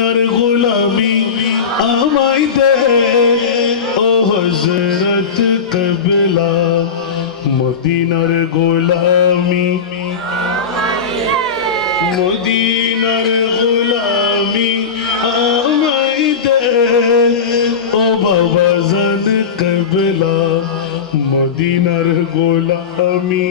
মদিনার গোলামি আমায় দে ও হযরত কিবলা মদিনার গোলামি মদিনার গোলামি আমায় দে ও বাবা জান কিবলা মদিনার গোলামি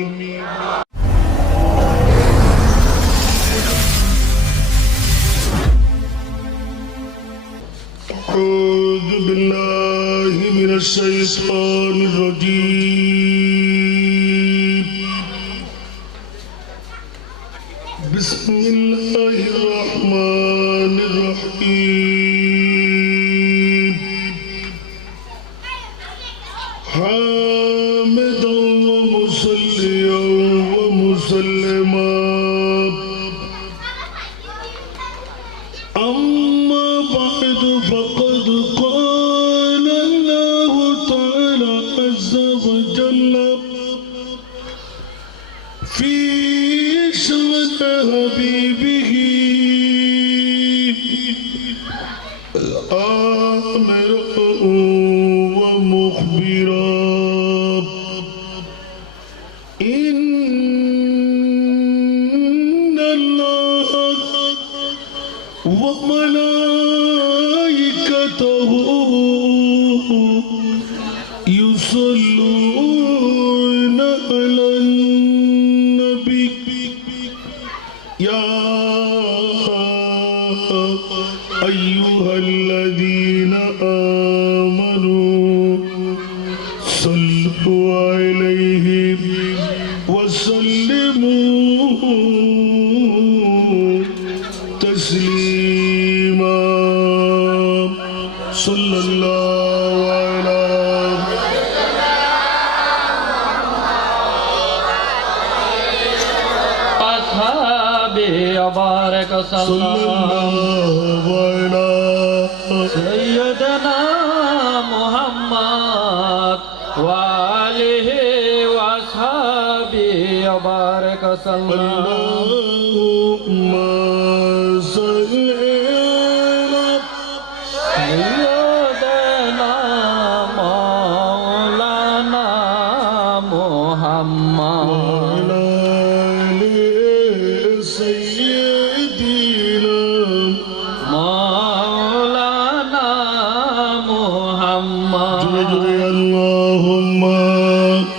أعوذ بالله من الشيطان الرجيم بسم الله الرحمن الرحيم حامدا ومصليا ومسلما أما بعد فقد قال الله تعالى عز وجل في شأن حبيبه آمرا ومخبرا إن الله وملائكته يصلون على النبي يا أيها الذين آمنوا صلوا عليه وسلموا تسليما صلى الله على أصحابه وبارك صلى الله على سيدنا محمد وآله وأصحابه وبارك وسلم اللهم صل على سيدنا مولانا محمد وعلى آل سيدنا مولانا محمد جل اللهم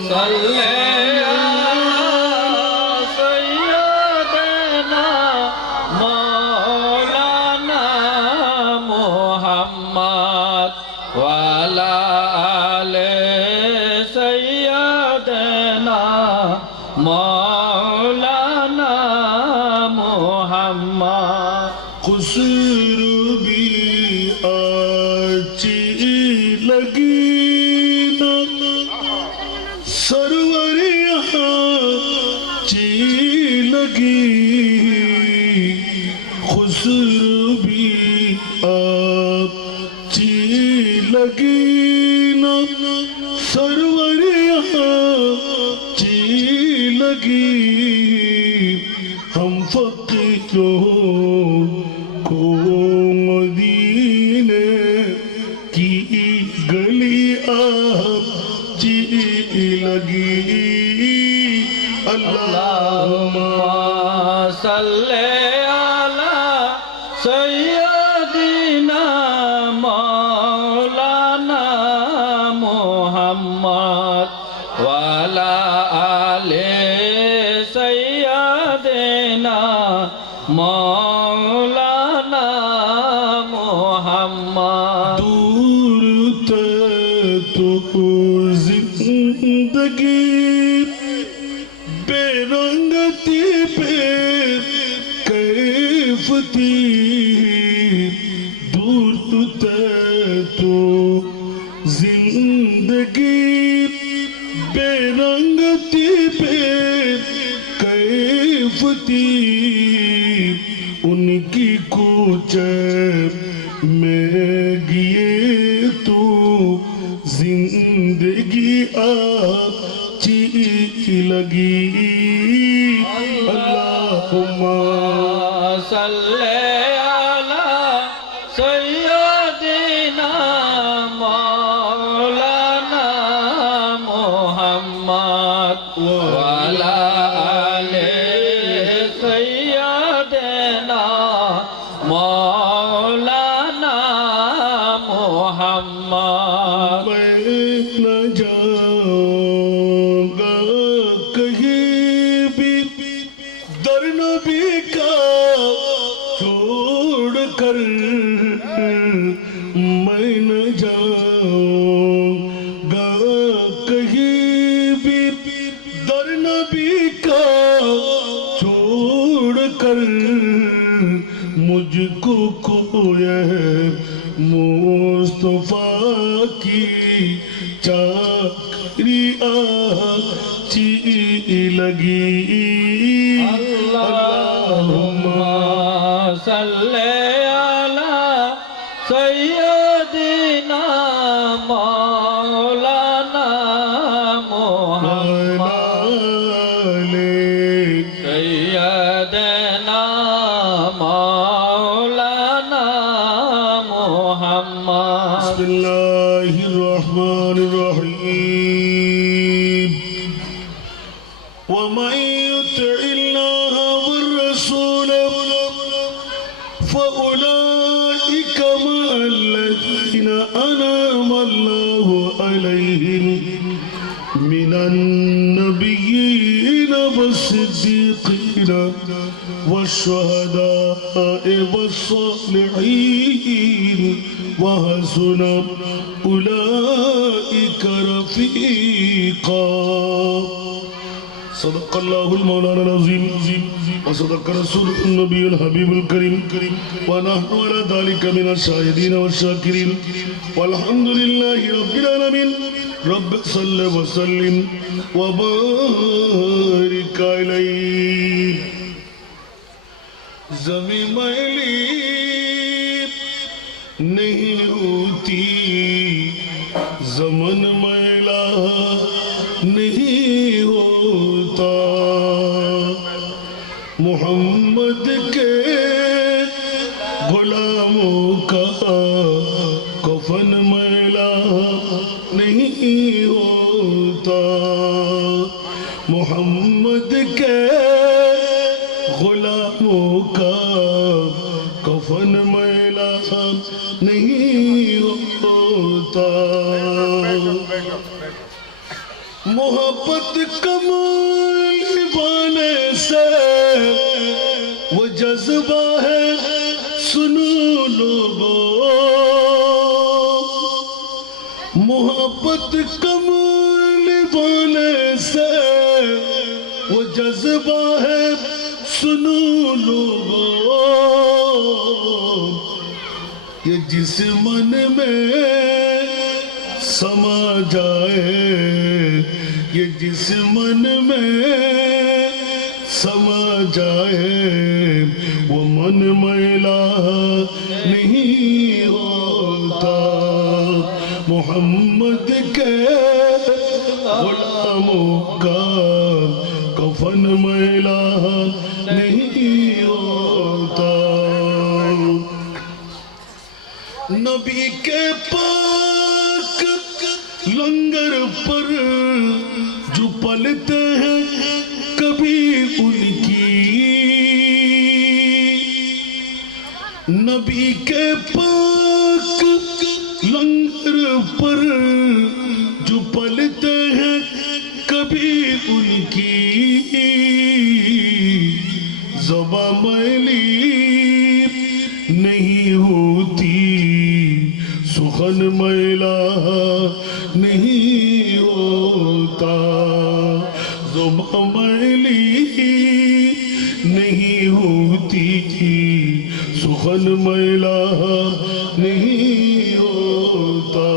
صل على سيدنا مولانا محمد وعلى آل سيدنا مولانا محمد قصور بھی آچی لگی نا سرور یہاں چی لگی قصور بھی آچی لگی نا سرور یہاں چی لگی ہم فقیروں کو مدینے کی گلی آپ جی لگی اللہم صل على سيدنا مولانا محمد وعلى آل سيدنا مولانا محمد دور تے تو زندگی بے رنگتی پہ کیف تھی دور تے تو زندگی بے رنگتی پہ کیف تھی ان کی کوچے میں گئے تو زندگی آچی لگی اللہم صل على मोहम्मद मैं न जाऊंगा कहीं भी दर नबी का छोड़ कर, मैं न जाऊंगा कहीं भी दर नबी का छोड़ कर, मुझको कोई मुस्तफा की चाकरी अच्छी लगी। अल्लाहुम्मा सल्ले अला सय्यदिना मौलाना मुहम्मद सय्यदना मौलाना मुहम्मद। बिस्मिल्लाहिर्रहमानिर्रहीम। वमन युति'िल्लाह वरसूल फउलाइका मअल्लज़ीना अनअम अल्लाहु अलैहिम मिनन नबिय्यीन वस्सिद्दीक़ीन वश्शुहदाए वस्सालिहीन वहसुन उलाइका रफ़ीक़ा। सदक़ल्लाहुल मौलाना अज़ीम व सदक़ रसूलुन नबियुल हबीबुल करीम व नहनु अला ज़ालिका मिनश शाहिदीन वश्शाकिरीन वल्हम्दुलिल्लाहि रब्बिल आलमीन। रब्बि सल्लि व सल्लिम व बारिक अलैहि। ज़मीं मैली नहीं होती, ज़मन मैला नहीं होता, मोहम्मद के गुलामों का कफन मैला नहीं होता, मोहम्मद के गुलामों का कफन मैला नहीं होता। मोहब्बत कमाल वाले से वो जज्बा है, सुनो लोगों। मोहब्बत कमाल वाले से वो जज्बा है, सुनो लोगों। ये जिस मन में समा जाए, ये जिस मन में समा जाए, वो मन मैला नहीं होता, मोहम्मद के गुलामों का कफन मैला नहीं होता। नबी के पाक लंगर पर जो पलते हैं कभी उनकी, नबी के पाक लंगर पर जो पलते हैं कभी उनकी, ज़बा मैली नहीं होती, सुखन मैला नहीं होता, ज़बा मैली नहीं होती, सुखन मैला नहीं होता,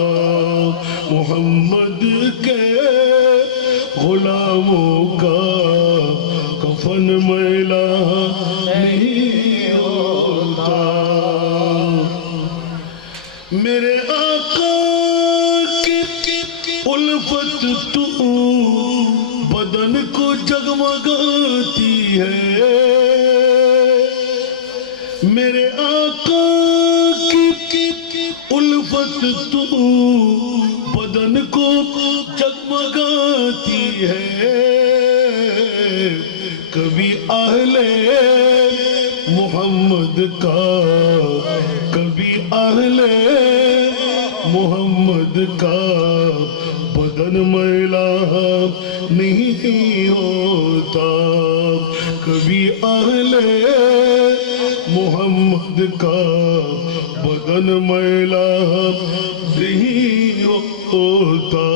मोहम्मद के गुलामों का कफन मैला नहीं होता। मेरे आका की उल्फत तू बदन को जगमगाती है, मेरे आका की उल्फत तू बदन को जगमगाती है। कभी आहले मोहम्मद का, कभी आहले मोहम्मद का बदन मैला नहीं होता कभी आहले मोहम्मद का बदन मैला नहीं होता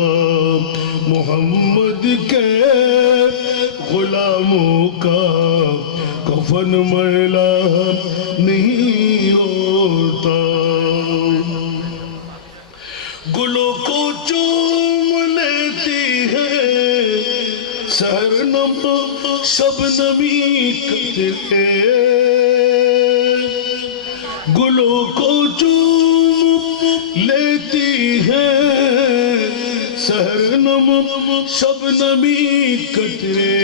मोहम्मद के गुलामों का कफन मैला नहीं होता गुलों को चूम लेती है सहरनम शबनमी कतरे गुलों को चूम लेती है सहरनम शबनमी कतरे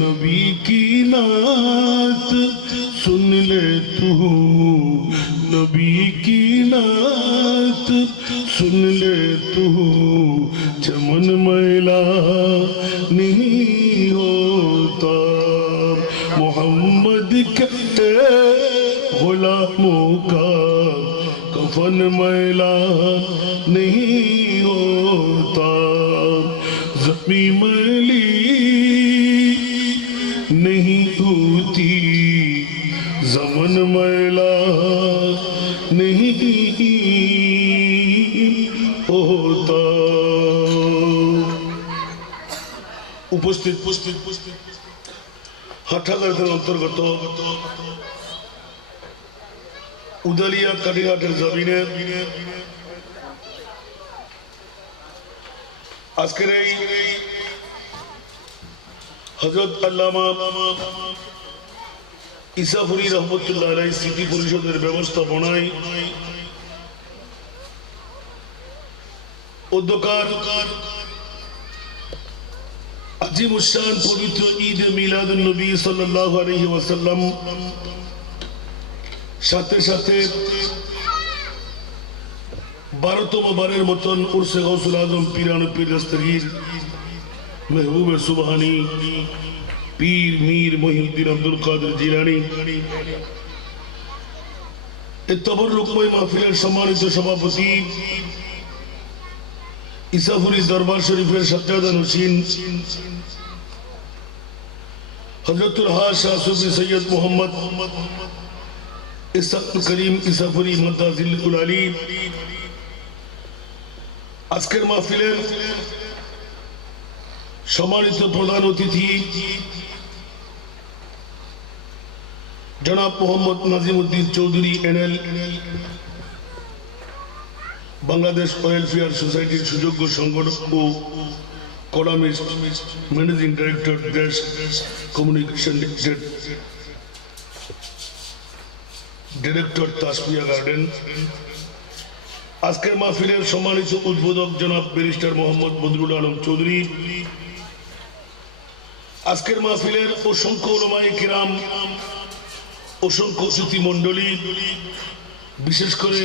नबी की नात सुन ले तू नबी की नात सुन ले तू चमन मैला नहीं होता मोहम्मद के गुलामों का कफन मैला नहीं होता ज़मी मैली नहीं होती ज़मन मैला नहीं होता উপস্থিত হাটহাজারের অন্তর্গত উদালিয়া কাটিঘাটের জমিনে আজকের এই হযরত আল্লামা ইসাফুরি রহমতুল্লাহ আলাইহি স্মৃতি পরিষদের ব্যবস্থাপনায় অধ্যকার আজিম উশান পবিত্র ঈদ মিলাদুন নবী সাল্লাল্লাহু আলাইহি ওয়াসাল্লাম সাথে সাথে 12তম বারের মতন উরসে গাউসুল আজম পীরান পীর দস্তগীর महबूब सुबहानी पीर मीर मोहिउद्दीन अब्दुल कादिर जिलानी तबरुकमय महफिलेर सम्मानित सभापति इसाफुरी दरबार शरीफेर सज्जादा नशीन हजरतुल हाज शाह सूफी सैयद मोहम्मद इसाकुल करीम इसाफुरी मद्दाजिल आली आजकेर महफिलेर सम्मानित प्रधान अतिथि जनाब मोहम्मद नाजिमुद्दीन चौधरी एनएल बांग्लादेश वेलफेयर सोसाइटीर सुयोग्य संगठक ओ कलामिस्ट मैनेजिंग डायरेक्टर देश कम्युनिकेशन लिमिटेड डायरेक्टर तासपिया गार्डन आजकेर महफिलेर सम्मानित उद्बोधक जनाब बैरिस्टार मोहम्मद बदरुल आलम चौधरी আজকের মাহফিলের অসংখ্য উলামায়ে কিরাম অসংখ্য অতিথি মণ্ডলী বিশেষ করে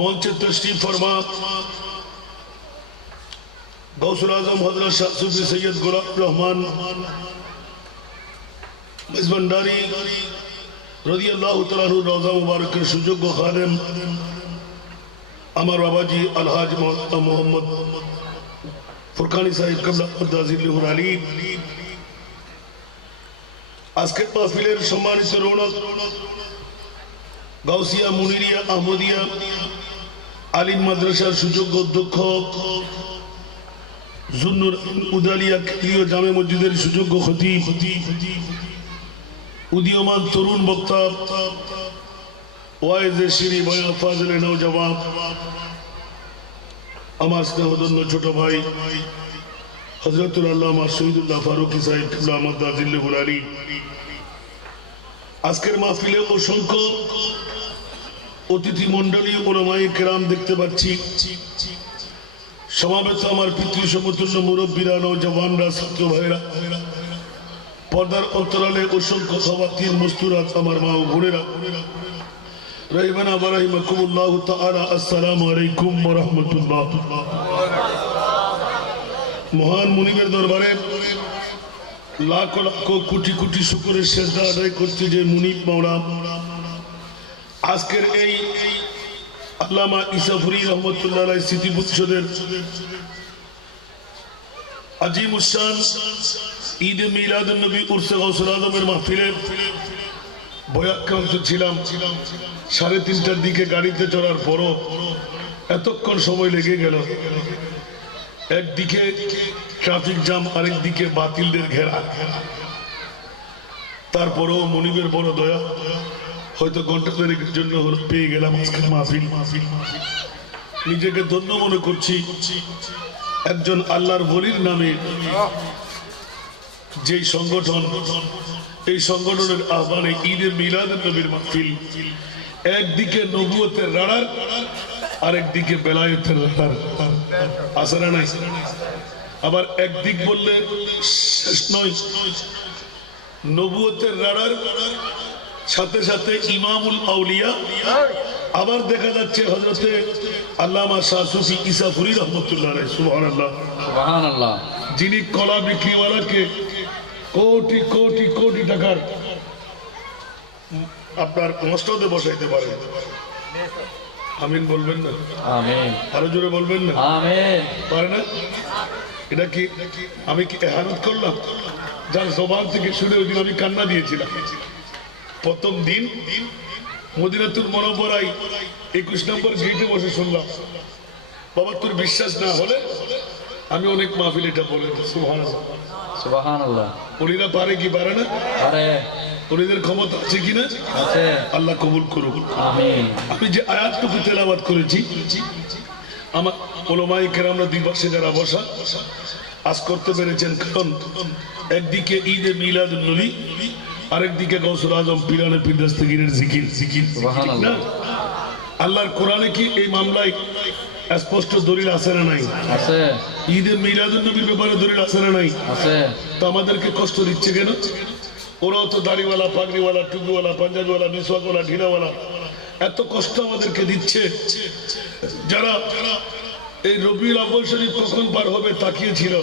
মঞ্চে তশরিফ ফরমা গাউসুল আজম হযরত শাহ সুফি সৈয়দ গোলাম রহমান মেজবান্ডারি রাদিয়াল্লাহু তাআলা আনহু রওজা মুবারকের সুযোগ্য খাদেম আমার বাবাজি আলহাজ মোহাম্মদ फुरकानी साहिब कबला मद्दाजिल आली আজকের মাহফিলের সম্মানিত রৌনক গাউসিয়া মুনিরিয়া আহমদিয়া আলিম মাদ্রাসার সুযোগ্য অধ্যক্ষ জুন্নুর উদালিয়া কেন্দ্রীয় জামে মসজিদের সুযোগ্য খতিব উদীয়মান তরুণ বক্তা ওয়াইজে শিরি বয়া ফাজলে নওজওয়ান আমার স্নেহধন্য ছোট ভাই হযরতুল আল্লামা শহীদুল্লাহ ফারুকী সাহেব কিবলা মদ্দাজিল্লাহুল আলী আজকের মাহফিলে অসংখ্য অতিথি মণ্ডলী উলামায়ে কেরাম দেখতে পাচ্ছি সমাবেত আমার পিতৃ সমতুল্য মুরব্বীরা নওজওয়ানরা ছাত্র ভাইরা পর্দার অন্তরালে অসংখ্য খাওয়াতির মস্তুরাত আমার মা ও বোনেরা রহিমানা ওয়া রাহিমাকুমুল্লাহ তাআলা আসসালামু আলাইকুম ওয়া রাহমাতুল্লাহ মহান মুনিবের দরবারে লাখ লাখ কোটি কোটি শুকরের সেজদা আদায় করতে যে মুনিব মাওলা আজকের এই আল্লামা ইসাফুরি রহমতুল্লাহ আলাইহি স্মৃতি পরিষদের আজিমুশান ঈদ মিলাদুন নবী উরসে গাউসুল আজমের মাহফিলে বয়াক্রান্ত ছিলাম। 3:30টার দিকে গাড়িতে চড়ার পরও এতক্ষণ সময় লেগে গেল। একদিকে ট্রাফিক জ্যাম, আরেকদিকে বাতিলদের ঘেরা। তারপরেও মনিবের বড় দয়া, হয়তো ঘন্টা দেড়েকের জন্য পেয়ে গেলাম আজকের মাহফিল। নিজেকে ধন্য মনে করছি একজন আল্লাহর ওলির নামে যেই সংগঠন, এই সংগঠনের আহ্বানে ঈদের মিলাদুন নবীর মাহফিল, একদিকে নবুয়তের রাডার, আরেকদিকে বেলায়েতের রাডার। আছে না নাই? আবার একদিক বললে শেষ নয়, নবুয়তের রাডার সাথে সাথে ইমামুল আউলিয়া। আবার দেখা যাচ্ছে হযরতে আল্লামা শাহ সুফি ইসাফুরি রহমতুল্লাহ আলাইহি, সুবহানাল্লাহ সুবহানাল্লাহ, যিনি কলা বিক্রিওয়ালাকে কোটি কোটি কোটি টাকার আপনার মস্তদে বসাইতে পারেন। আমিন বলবেন না? আমিন। আরো জোরে বলবেন না? আমিন। পারে না? এটা কি আমি কি এহানত করলাম? যার জবান থেকে শুনে ওই দিন আমি কান্না দিয়েছিলাম। প্রথম দিন মদিনাতুল মুনাওয়ারায় 21 নম্বর গেটে বসে শুনলাম। বাবা, তোর বিশ্বাস না হলে আমি অনেক মাহফিল এটা বলে, সুবহানাল্লাহ সুবহানাল্লাহ। ওলিরা পারে কি পারে না? আরে ওলিদের ক্ষমতা আছে কিনা? আছে। আল্লাহ কবুল করুক। আমিন। আমি যে আয়াতটুকু তেলাওয়াত করেছি, আমার উলামায়ে কেরামরা দুই পাশে যারা বসা আজ করতে পেরেছেন, কারণ একদিকে ঈদে মিলাদুন নবী, আরেকদিকে গাউসুল আজম পীরানে পীর দস্তগীরের জিকির। সুবহানাল্লাহ। আল্লাহর কোরআনে কি এই মামলায় স্পষ্ট দলিল আছে না নাই? আছে। ঈদে মিলাদুন নবীর ব্যাপারে দলিল আছে না নাই? আছে। তো আমাদেরকে কষ্ট দিচ্ছে কেন? ওরাও তো দাড়িওয়ালা, পাগড়িওয়ালা, টুপিওয়ালা, পাঞ্জাবিওয়ালা, মিসওয়াকওয়ালা, ঢিলাওয়ালা, এত কষ্ট আমাদেরকে দিচ্ছে। যারা এই রবিউল আউয়াল শরীফ কখন পার হবে তাকিয়েছিল,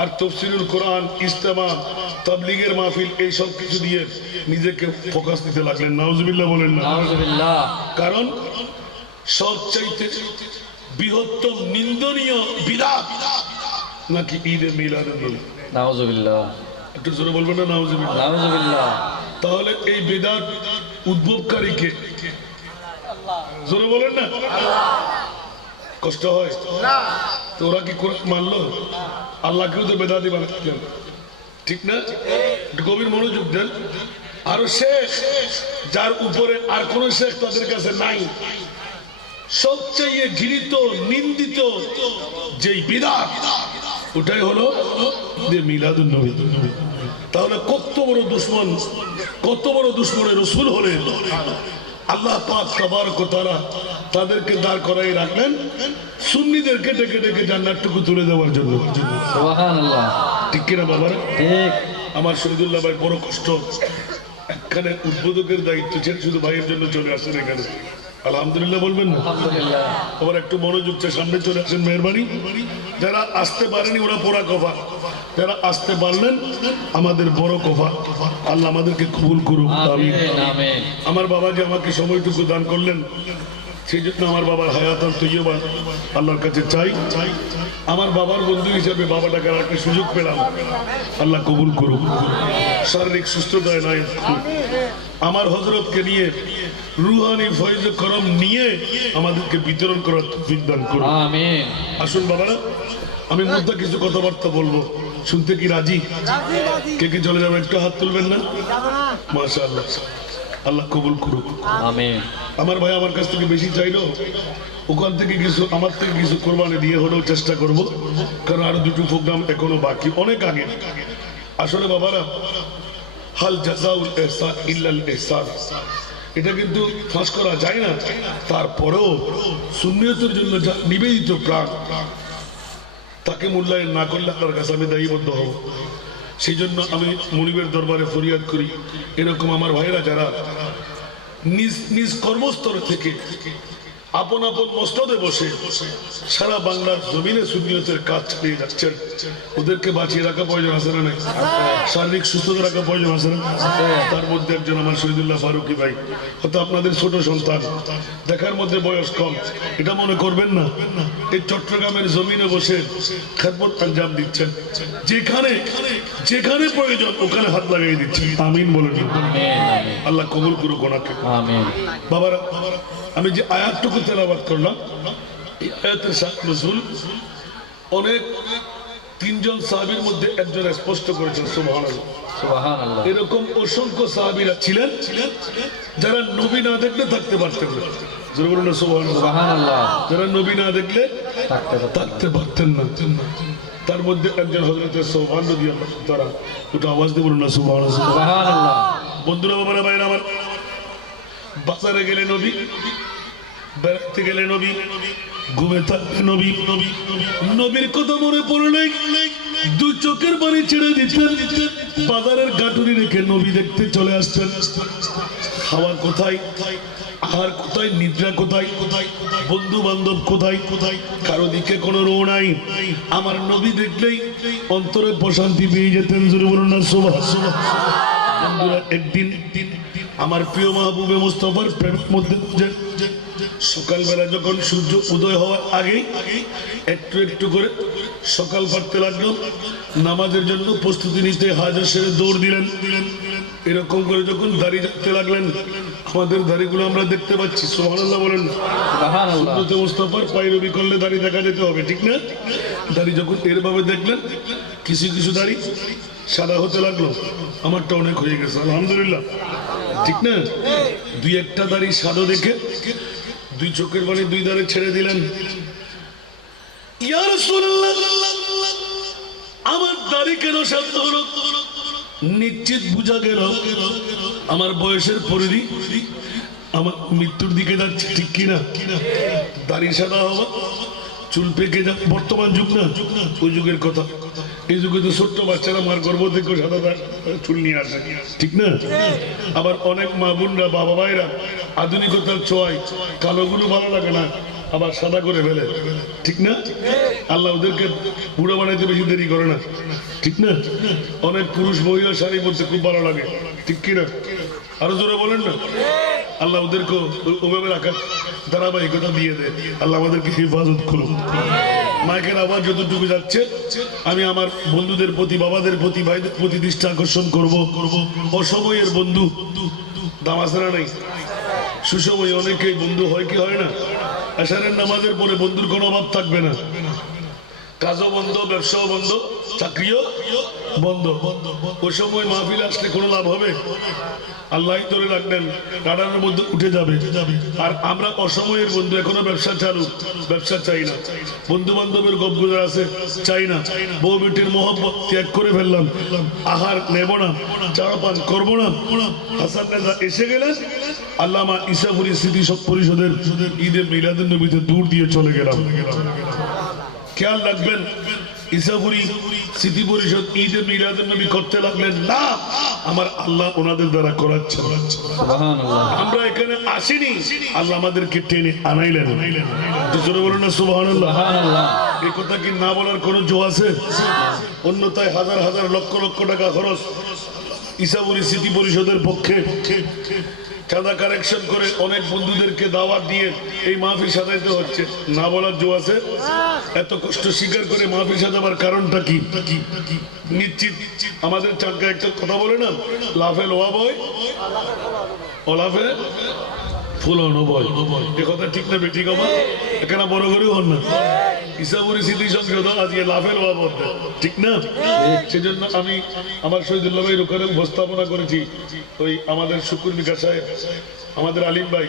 আর তাফসীরুল কোরআন, ইজতেমা, তাবলীগের মাহফিল, এই সব কিছু দিয়ে নিজেকে ফোকাস দিতে লাগলেন। নাউজুবিল্লাহ বলেন না? নাউজুবিল্লাহ। কারণ সবচাইতে বৃহত্তম নিন্দনীয় বিদআত নাকি ঈদে মিলাদুন নবী। নাউজুবিল্লাহ। একটু জোরে বলবেন না? নাউজুবিল্লাহ। নাউজুবিল্লাহ। তাহলে এই বিদআত উদ্ভবকারীকে জোরে বলেন না? কষ্ট হয় না? তো ওরা কি কোরআন মানলো? আল্লাহকেও তো বেদাতি বানাচ্ছেন, ঠিক না? একটু গভীর মনোযোগ দেন। আরো শেখ, যার উপরে আর কোন শেখ তাদের কাছে নাই, সবচেয়ে ঘৃণিত, নিন্দিত যেই বিদআত, ওটাই হলো ঈদে মিলাদুন নবী। তাহলে কত বড় দুশমন, কত বড় দুশমনের রাসূল হলেন। আল্লাহ পাক তাবারক ওয়া তাআলা তাদেরকে দাঁড় করাই রাখলেন সুন্নিদেরকে ডেকে ডেকে জান্নাতটুকু তুলে দেওয়ার জন্য। সুবহানাল্লাহ। ঠিক কিনা বাবারা? ঠিক। আমার শহীদুল্লাহ ভাই বড় কষ্ট, এখানে উদ্বোধকের দায়িত্ব ছেড়ে শুধু ভাইয়ের জন্য চলে আসেন এখানে। আলহামদুলিল্লাহ বলবেন না? আলহামদুলিল্লাহ। আবার একটু মনোযোগ চাই, সামনে চলে আসেন মেহরবানি। যারা আসতে পারেনি ওরা পোড়া কফা, যারা আসতে পারলেন আমাদের বড় কফা। আল্লাহ আমাদেরকে কবুল করুক। আমিন। আমিন। আমার বাবা যে আমাকে সময়টুকু দান করলেন, সেই জন্য আমার বাবার হায়াতান তৈয়বা আল্লাহর কাছে চাই। আমার বাবার বন্ধু হিসেবে বাবাটাকে একটা সুযোগ পেলাম, আল্লাহ কবুল করুক, শারীরিক সুস্থতায় নাই। আমার হযরতকে নিয়ে রুহানি ফয়েজ করম নিয়ে আমাদেরকে বিতরণ করার তৌফিক দান করুন। আমিন। আসুন বাবারা, আমি মধ্যে কিছু কথাবার্তা বলবো, শুনতে কি রাজি? কে কে চলে যাবে? একটু হাত তুলবেন না? মাশাআল্লাহ, আল্লাহ কবুল করুক। আমিন। আমার ভাই আমার কাছ থেকে বেশি চাইলো, ওখান থেকে কিছু আমার থেকে কিছু কোরবানি দিয়ে হলেও চেষ্টা করব, কারণ আরো দুটো প্রোগ্রাম এখনো বাকি, অনেক আগে। আসলে বাবারা, হাল জাযাউল ইহসান ইল্লাল ইহসান, এটা কিন্তু ফাঁস করা যায় না। তারপরেও সুন্নিয়তের জন্য যা নিবেদিত প্রাণ, তাকে মূল্যায়ন না করলে আপনার কাছে আমি দায়ীবদ্ধ হব। সেই জন্য আমি মনিবের দরবারে ফরিয়াদ করি, এরকম আমার ভাইরা যারা নিজ নিজ কর্মস্থল থেকে আপন আপন মসনদে বসে সারা বাংলার জমিনে সুন্নিয়তের কাজ চালিয়ে যাচ্ছেন। ওদেরকে বাঁচিয়ে রাখা প্রয়োজন আছে না নাই? শারীরিক সুস্থতা রাখা প্রয়োজন আছে না? তার মধ্যে একজন আমার শহীদুল্লাহ ফারুকী ভাই, হয়তো আপনাদের ছোট সন্তান, দেখার মধ্যে বয়স কম, এটা মনে করবেন না। এই চট্টগ্রামের জমিনে বসে খেদমত আঞ্জাম দিচ্ছেন, যেখানে যেখানে প্রয়োজন ওখানে হাত লাগিয়ে দিচ্ছেন। আমিন বলেন। আল্লাহ কবুল করুক ওনাকে। বাবারা, আমি যে আয়াতটুকু তেলাওয়াত করলাম, এই আয়াতের সাথে রাসূল অনেক তিনজন সাহাবীর মধ্যে একজন স্পষ্ট করেছেন সুবহানাল্লাহ। সুবহানাল্লাহ। এরকম অসংখ্য সাহাবীরা ছিলেন যারা নবী না দেখলে থাকতে পারতেন না। জোরে বলুন না সুবহানাল্লাহ। যারা নবী না দেখলে থাকতে পারতেন না। তার মধ্যে একজন হযরত সোবহান রাদিয়াল্লাহু তাআলা, ওটা আওয়াজ দিয়ে বলুন না সুবহানাল্লাহ। বন্ধুরা, বাবারা, ভাইরা আমার, বাজারে গেলে নবী, বেড়াতে গেলে নবী, ঘুমে থাকলে নবী, নবীর কথা মনে পড়ে নাই, দুই চোখের পানি ছেড়ে দিতেন, বাজারের গাটুরি রেখে নবী দেখতে চলে আসতেন। খাওয়া কোথায়, আহার কোথায়, নিদ্রা কোথায়, বন্ধু বান্ধব কোথায়, কারো দিকে কোনো রো নাই। আমার নবী দেখলেই অন্তরে প্রশান্তি পেয়ে যেতেন। জোরে বলুন না সুবহানাল্লাহ। বন্ধুরা, একদিন আমার প্রিয় মাহবুবে মুস্তাফার প্রেমের মধ্যে সকালবেলা যখন সূর্য উদয় হওয়ার আগেই একটু একটু করে সকাল পাড়তে লাগলো, নামাজের জন্য প্রস্তুতি নিতে হাজার সেরে দৌড় দিলেন। এরকম করে যখন দাঁড়িয়ে রাখতে লাগলেন, আমাদের দাড়িগুলো আমরা দেখতে পাচ্ছি। সুবহানাল্লাহ বলেন। সুন্নতে মুস্তাফার পায়রবি করলে দাড়ি দেখা যেতে হবে, ঠিক না? দাড়ি যখন এরভাবে দেখলেন, কিছু কিছু দাড়ি সাদা হতে লাগলো, আমারটা অনেক হয়ে গেছে আলহামদুলিল্লাহ, ঠিক না? দুই একটা দাড়ি সাদা দেখে দুই চোখের পানি দুই ধারে ছেড়ে দিলেন। ইয়া রাসূলুল্লাহ, আমার দাড়ি কেন সাদা হলো? নিশ্চিত বুঝা গেল আমার বয়সের পরিধি আমার মৃত্যুর দিকে যাচ্ছে, ঠিক কিনা? দাড়ি সাদা হওয়া, চুল পেকে যা বর্তমান যুগ না, ওই যুগের কথা। এই যুগে তো ছোট্ট বাচ্চারা মার গর্ভ থেকে সাদা চুল নিয়ে আসে, ঠিক না? আবার অনেক মা বোনরা, বাবা ভাইরা আধুনিকতার ছোঁয়ায় কালোগুলো ভালো লাগে না, আবার সাদা করে ফেলে, ঠিক না? আল্লাহ ওদেরকে বুড়ো বানাইতে বেশি দেরি করে না, ঠিক না? অনেক পুরুষ মহিলা শাড়ি পরতে খুব ভালো লাগে, ঠিক কিনা? আরো জোরে বলেন না। আল্লাহ ওদেরকে ওভাবে রাখার ধারাবাহিকতা দিয়ে দেয়। আল্লাহ আমাদেরকে হেফাজত করুন। মাইকের আওয়াজ যতটুকু যাচ্ছে, আমি আমার বন্ধুদের প্রতি, বাবাদের প্রতি, ভাইদের প্রতি দৃষ্টি আকর্ষণ করব। অসময়ের বন্ধু দামাসারা নেই, সুসময় অনেকেই বন্ধু হয় কি হয় না? এশারের নামাজের পরে বন্ধুর কোনো অভাব থাকবে না। কাজও বন্ধ, ব্যবসাও বন্ধ, চাকরিও বন্ধ। ওই সময় মাহফিল আসলে কোনো লাভ হবে? আল্লাহ ধরে রাখবেন, রাডারের মধ্যে উঠে যাবে। আর আমরা অসময়ের বন্ধু, এখনো ব্যবসা চালু, ব্যবসা চাই না, বন্ধু বান্ধবের গপ গুজর আছে, চাই না, বউ বেটির মোহব্বত ত্যাগ করে ফেললাম, আহার নেব না, চা পান করবো না। হাসান নেতা এসে গেলেন, আল্লামা ইসাফুরি স্মৃতি পরিষদের ঈদে মিলাদুন নবীতে দূর দিয়ে চলে গেলাম। খেয়াল রাখবেন, ইসাফুরি স্মৃতি পরিষদ ঈদে মিলাদুন নবী করতে লাগলেন না, আমার আল্লাহ ওনাদের দ্বারা করাচ্ছেন। আমরা এখানে আসিনি, আল্লাহ আমাদেরকে টেনে আনাইলেন। জোরে বলুন না সুবহানাল্লাহ। এই কথা কি না বলার কোন জো আছে? অন্যথায় হাজার হাজার লক্ষ লক্ষ টাকা খরচ ইসাফুরি স্মৃতি পরিষদের পক্ষে চাঁদা কালেকশন করে অনেক বন্ধুদেরকে দাওয়াত দিয়ে এই মাহফিল সাজাইতে হচ্ছে। না বলার জো আছে? এত কষ্ট স্বীকার করে মাহফিল সাজাবার কারণটা কি? নিশ্চিত আমাদের চাঁদকে একটা কথা বলে না, লাফে লোয়া বয়, অলাফে ফুলানো বয়। এ কথা ঠিক না বেঠিক? আমার এখানে বড় করেও হন না, ইসাফুরি স্মৃতি সংসদ আজকে লাফের বাবদ, ঠিক না? সেজন্য আমি আমার শহীদুল্লাহ ভাইয়ের ওখানে উপস্থাপনা করেছি। ওই আমাদের শুকুর বিকাশ সাহেব, আমাদের আলিম ভাই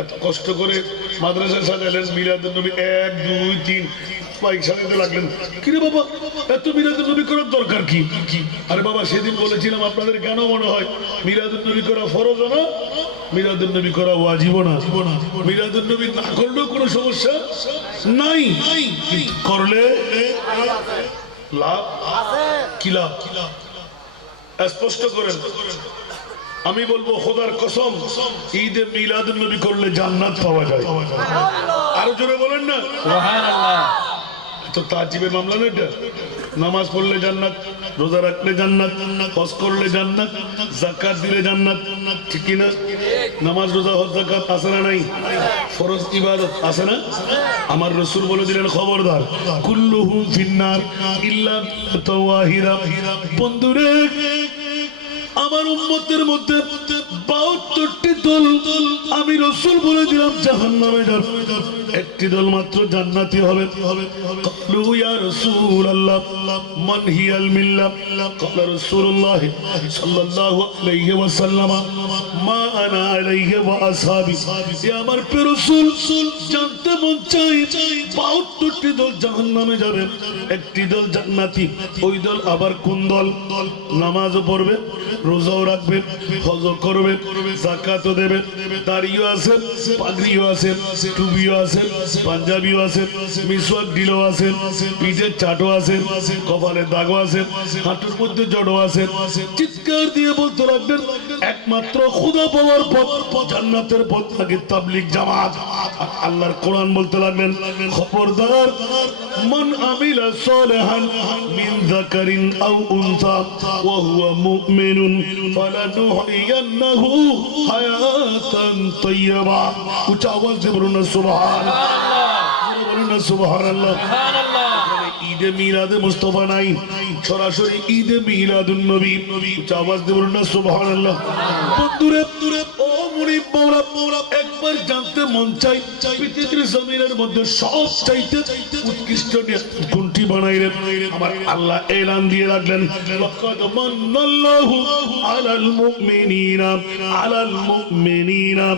এত কষ্ট করে মাদ্রাসা সাজালেন, মিলাদুন নবী 1 2 3 বাইক সাজাতে লাগলেন। কিরে বাবা, এত মিলাদুন নবী করার দরকার কি? আরে বাবা, সেদিন বলেছিলাম আপনাদের কেন মনে হয় মিলাদুন নবী করা ফরজ না, মিলাদুন নবী করা ওয়াজিব না? মিলাদুন নবী না করলেও কোনো সমস্যা নাই, করলে লাভ কি লাভ? স্পষ্ট করেন। আমি বলবো খোদার কসম, ঈদে মিলাদুন নবী করলে জান্নাত পাওয়া যায়। আরো জোরে বলেন না সুবহানাল্লাহ। তো তাজিবে মামলা না এটা। নামাজ পড়লে জান্নাত, রোজা রাখলে জান্নাত, হজ করলে জান্নাত, যাকাত দিলে জান্নাত, ঠিক কি না? নামাজ, রোজা, হজ, যাকাত আছে না নাই? ফরজ ইবাদত আছে না? আমার রাসূল বলে দিলেন খবরদার, কুল্লুহুম ফিন্নার ইল্লা তাওয়াহিরা। বন্ধুরে, আমার উম্মতের মধ্যে 72টি দল আমি রাসূল বলে দিলাম জাহান্নামে যাবে, একটি দল মাত্র জান্নাতি হবে। ক্বালু ইয়া রাসূলুল্লাহ মান হিয়াল মিল্লাহ? ক্বালা রাসূলুল্লাহ সাল্লাল্লাহু আলাইহি ওয়াসাল্লাম মা আনা আলাইহি ওয়া আসহাবি। ইয়া আমার প্রিয় রাসূল, জানতে মন চাই 72টি দল জাহান্নামে যাবে, একটি দল জান্নাতি। ওই দল আবার কোন দল? নামাজও পড়বে, রোজাও রাখবে, হজও করবে, যাকাতও দেবে, দাড়িও আছে, পাগড়িও আছে, টুপিও আছে, পাঞ্জাবিও আছে, মিসওয়াক ঢিলও আছে, পিঠের চাটও আছে, কপালে দাগও আছে, হাঁটুর মধ্যে জড়ও আছে। চিৎকার দিয়ে বলতে লাগবেন, একমাত্র খোদা পাওয়ার পথ, জান্নাতের পথ আগে তাবলীগ জামাত। আর আল্লাহর কোরআন বলতে লাগলেন, খবরদার, মান আমিলা সালিহান মিন যাকারিন আও উনসা ওয়া হুয়া মুমিনুন ফালানুহইয়ান্নাহু হায়াতান তাইয়্যিবা। উচ্চ আওয়াজ দিয়ে বলুন না সুবহানাল্লাহ, বলুন না সুবহানাল্লাহ। ঈদে মিলাদে মুস্তাফা নাই, সরাসরি ঈদে মিলাদুন নবী। উচ্চ আওয়াজ দিয়ে বলুন না সুবহানাল্লাহ। বন্ধুরে, ও মুরিদ মাওলা, একবার জানতে মন চাই পৃথিবীর জমিনের মধ্যে সবচাইতে উৎকৃষ্ট কোনটি বানাইলেন? আমার আল্লাহ এলান দিয়ে রাখলেন, লাকাদ মান্নাল্লাহু আলাল মুমিনিনা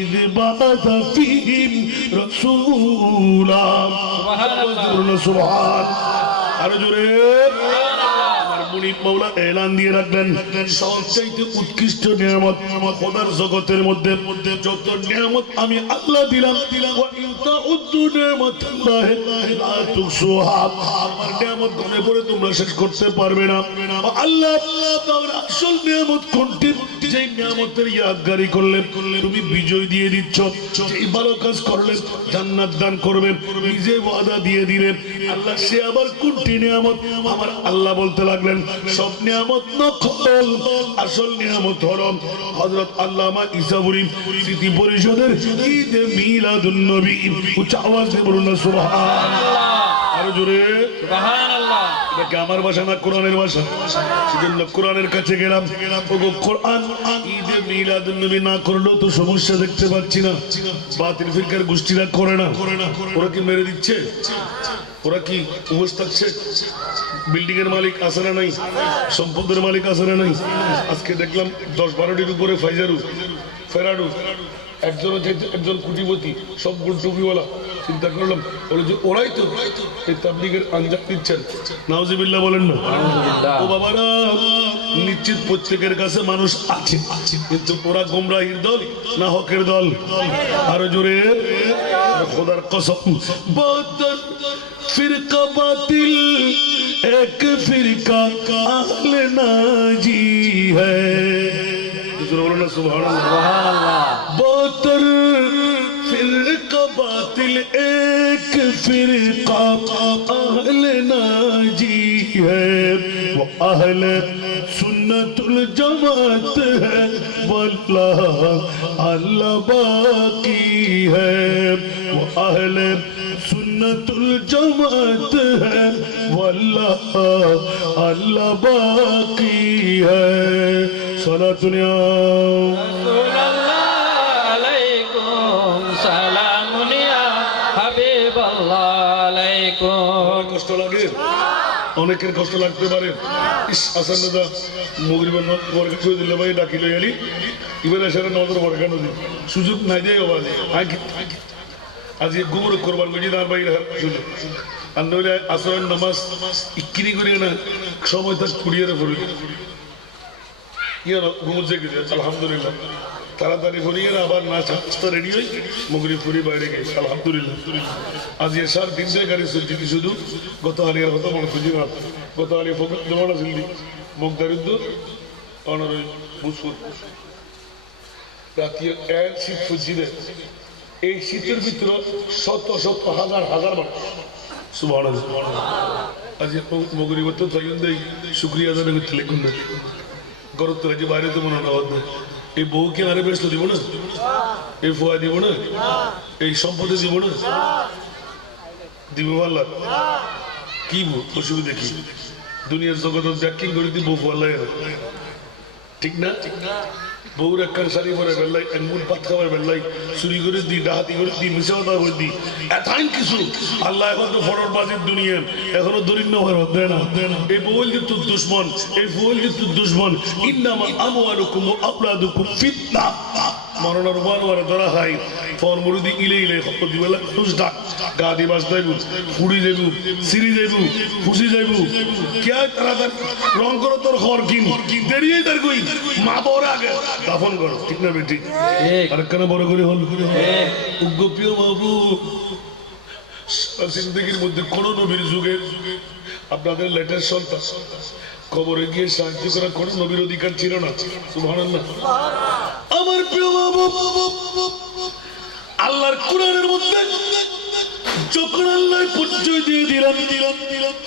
ইয বাআসা ফীহিম রাসূলা। সুবহানাল্লাহ, সুবহান। আরো জোরে। মুনিব মাওলা এলান দিয়ে রাখলেন, সবচাইতে উৎকৃষ্ট নিয়ামত খোদার জগতের মধ্যে যত নিয়ামত আমি আল্লাহ দিলাম, ওয়া ইন তাউদ্দু নিয়ামাতাল্লাহি লা তুহসুহা। আমার নিয়ামত গনে পড়ে তোমরা শেষ করতে পারবে না। আল্লাহ তাআলার আসল নিয়ামত কোনটি? যেই নিয়ামতের ইয়াদগারি করলে তুমি বিজয় দিয়ে দিচ্ছ, যেই ভালো কাজ করলে জান্নাত দান করবে, নিজে ওয়াদা দিয়ে দিলে আল্লাহ, সে আবার কোনটি নিয়ামত? আমার আল্লাহ বলতে লাগলেন, সব নিয়ামত নকল, আসল নিয়ামত হলো হযরত আল্লামা ইসাবুরী স্মৃতি পরিষদের ঈদে মিলাদুন নবী। উচ্চ আওয়াজ দিয়ে বলুন না সুবহানাল্লাহ। আরো জোরে সুবহানাল্লাহ। এটা কি আমার ভাষা না কোরআনের ভাষা? সেজন্য কোরআনের কাছে গেলাম। ওগো কোরআন, ঈদে মিলাদুন নবী না করলেও তো সমস্যা দেখতে পাচ্ছি না। বাতিল ফিরকার গোষ্ঠীরা করে না, ওরা কি মেরে দিচ্ছে? ওরা কি উপোস থাকছে? বিল্ডিং এর মালিক আছে না নাই? সম্পদের মালিক আছে না নাই? আজকে দেখলাম 10-12টির উপরে ফেরাডু একজন কোটিপতি, সবগুলো টুপিওয়ালা। চিন্তা করলাম, ওরাই তো এই তাবলীগের আঞ্জাম দিচ্ছেন। নাউজুবিল্লাহ বলেন না? ও বাবারা, নিশ্চিত প্রত্যেকের কাছে মানুষ আছে, কিন্তু ওরা গোমরাহির দল না হকের দল? আরো জোরে। খোদার কসম, বাতিল ফিরকা বাতিল, এক ফিরকা আহলে নাজি হ্যায়। বলুন না সুবহানাল্লাহ। বাতিল ফিরকা বাতিল, এক ফিরকা আহলে নাজি হ্যায়, वो अहले सुन्नतुल जमात है, वल्लाह अल्लाह बाकी है। वो अहले सुन्नतुल जमात है, वल्लाह अल्लाह बाकी है। सलातुनिया আলাইকুম সালামুনিয়া হাবিবাল্লাহ আলাইকুম। কষ্ট লাগে, অনেকের কষ্ট লাগতে পারে। আসান দাদা মগরিবের বর্গা করে দিলে ভাই ডাকি লই আলি, এবার এসারে নজর বর্গা নদী সুযোগ নাই দেয়। আজ গুমর করবার বুঝি তার বাইরে শুনে আর নইলে আসরের নামাজ ইকিনি করি না, সময় তার কুড়িয়ে পড়ি ঘুমুর জেগে যায়। আলহামদুলিল্লাহ, তাড়াতাড়ি ফুরিয়ে আবার নাস্তা রেডি হই, মগরিব ফুরি বাইরে গেছি। আলহামদুলিল্লাহ, আজ এসার 3টায় গাড়ি চলছি শুধু। গত আলিয়ার কথা মনে খুঁজি না, গত আলিয়া ফোক জমানা ছিল মুখ দারিদ্র অনার বুঝপুর রাতে এর শীত ফুজিলে এই শীতের ভিতরে শত শত হাজার হাজার মানুষ সুবহানাল্লাহ আজ মগরিব তো তৈন দেই শুকরিয়া জানা করতে লেখুন না গরত রাজি বাইরে তো মনে না হতো এই বউকে আরে ব্যস্ত দিব না এই ফুয়া দিব না এই সম্পদে দিব না দিব আল্লাহ কি অসুবিধা কি দুনিয়ার জগৎ ব্যাকিং করে দিব বউ আল্লাহ ঠিক না বউর একখান শাড়ি পরে বেল্লাই এমন পাত খাবার বেল্লাই চুরি করে দিই ডাহাতি করে দিই মিশা কথা করে দিই এথাইন কিছু আল্লাহ এখন তো ফরর বাজির দুনিয়া এখনো দরিদ্র হওয়ার দেয় না এই বউল যে তোর দুশ্মন এই বউল যে তোর দুশ্মন ইন্নামা আমওয়ালুকুম ওয়া আওলাদুকুম ফিতনা মরণের উপর ধরা হয় ফরমুরুদি ইলে ইলে দিবেলা খুশ ডাক গা দি বাস যাইব ফুড়ি যাইব সিরি যাইব খুশি যাইব কে তাড়াতাড়ি রং করো তোর ঘর কিন দেরিয়ে তার কই মা বড় আগে দাফন করো ঠিক না বেটি আর কেন বড় করে হল উগ্গপ্রিয় বাবু জিন্দগির মধ্যে কোন নবীর যুগে আপনাদের লেটেস্ট সন্তান কবরে গিয়ে সাহায্য করা কোন নবীর অধিকার ছিল না সুবহানাল্লাহ আমার প্রিয় বাবু আল্লাহর কোরআনের মধ্যে যখন আল্লাহ পরিচয় দিয়ে দিলাম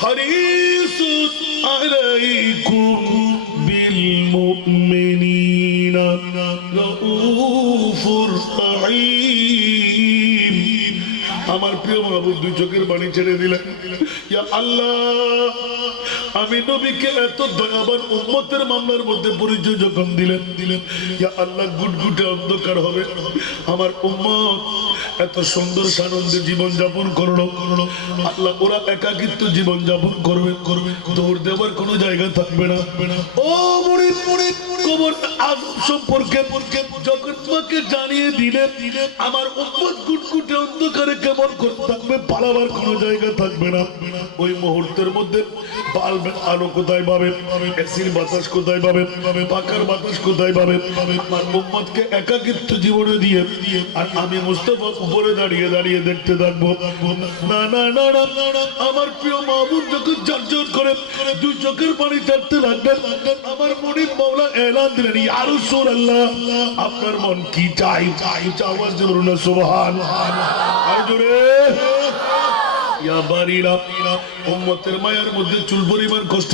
হারিসুন আলাইকুম বিল মুমিনিনা রাউফুর রহিম আমার প্রিয় মাহবুব দুই চোখের বাণী ছেড়ে দিলেন ইয়া আল্লাহ আমি নবীকে এত দয়াবান উম্মতের মামলার মধ্যে পরিচয় যখন দিলেন ইয়া আল্লাহ গুটগুটে অন্ধকার হবে আমার উম্মত এত সুন্দর সানন্দে জীবন যাপন করলো আল্লাহ ওরা একাকিত্ব জীবন যাপন করবে দৌড় দেওয়ার কোনো জায়গা থাকবে না ও মুরিদ কবর আযাব সম্পর্কে যখন তোমাকে জানিয়ে দিলে আমার উম্মত গুটগুটে অন্ধকারে কেমন করে থাকবে পালাবার কোনো জায়গা থাকবে না ওই মুহূর্তের মধ্যে বাল্বের আলো কোথায় পাবে এসির বাতাস কোথায় পাবে পাকার বাতাস কোথায় পাবে আমার উম্মতকে একাকিত্ব জীবনে দিয়ে আর আমি মুস্তাফা উপরে দাঁড়িয়ে দাঁড়িয়ে দেখতে থাকবো না না না না আমার প্রিয় মাহবুব যখন ঝরঝর করে দুই চোখের পানি ছাড়তে লাগলেন আমার মনিব মাওলা এলান দিলেন ইয়া রাসূলুল্লাহ আপনার মন কি চাই আওয়াজ দিয়ে বলুন সুবহানাল্লাহ আর জোরে ইয়া বারিরা উম্মতের মায়ার মধ্যে চুল পরিমাণ কষ্ট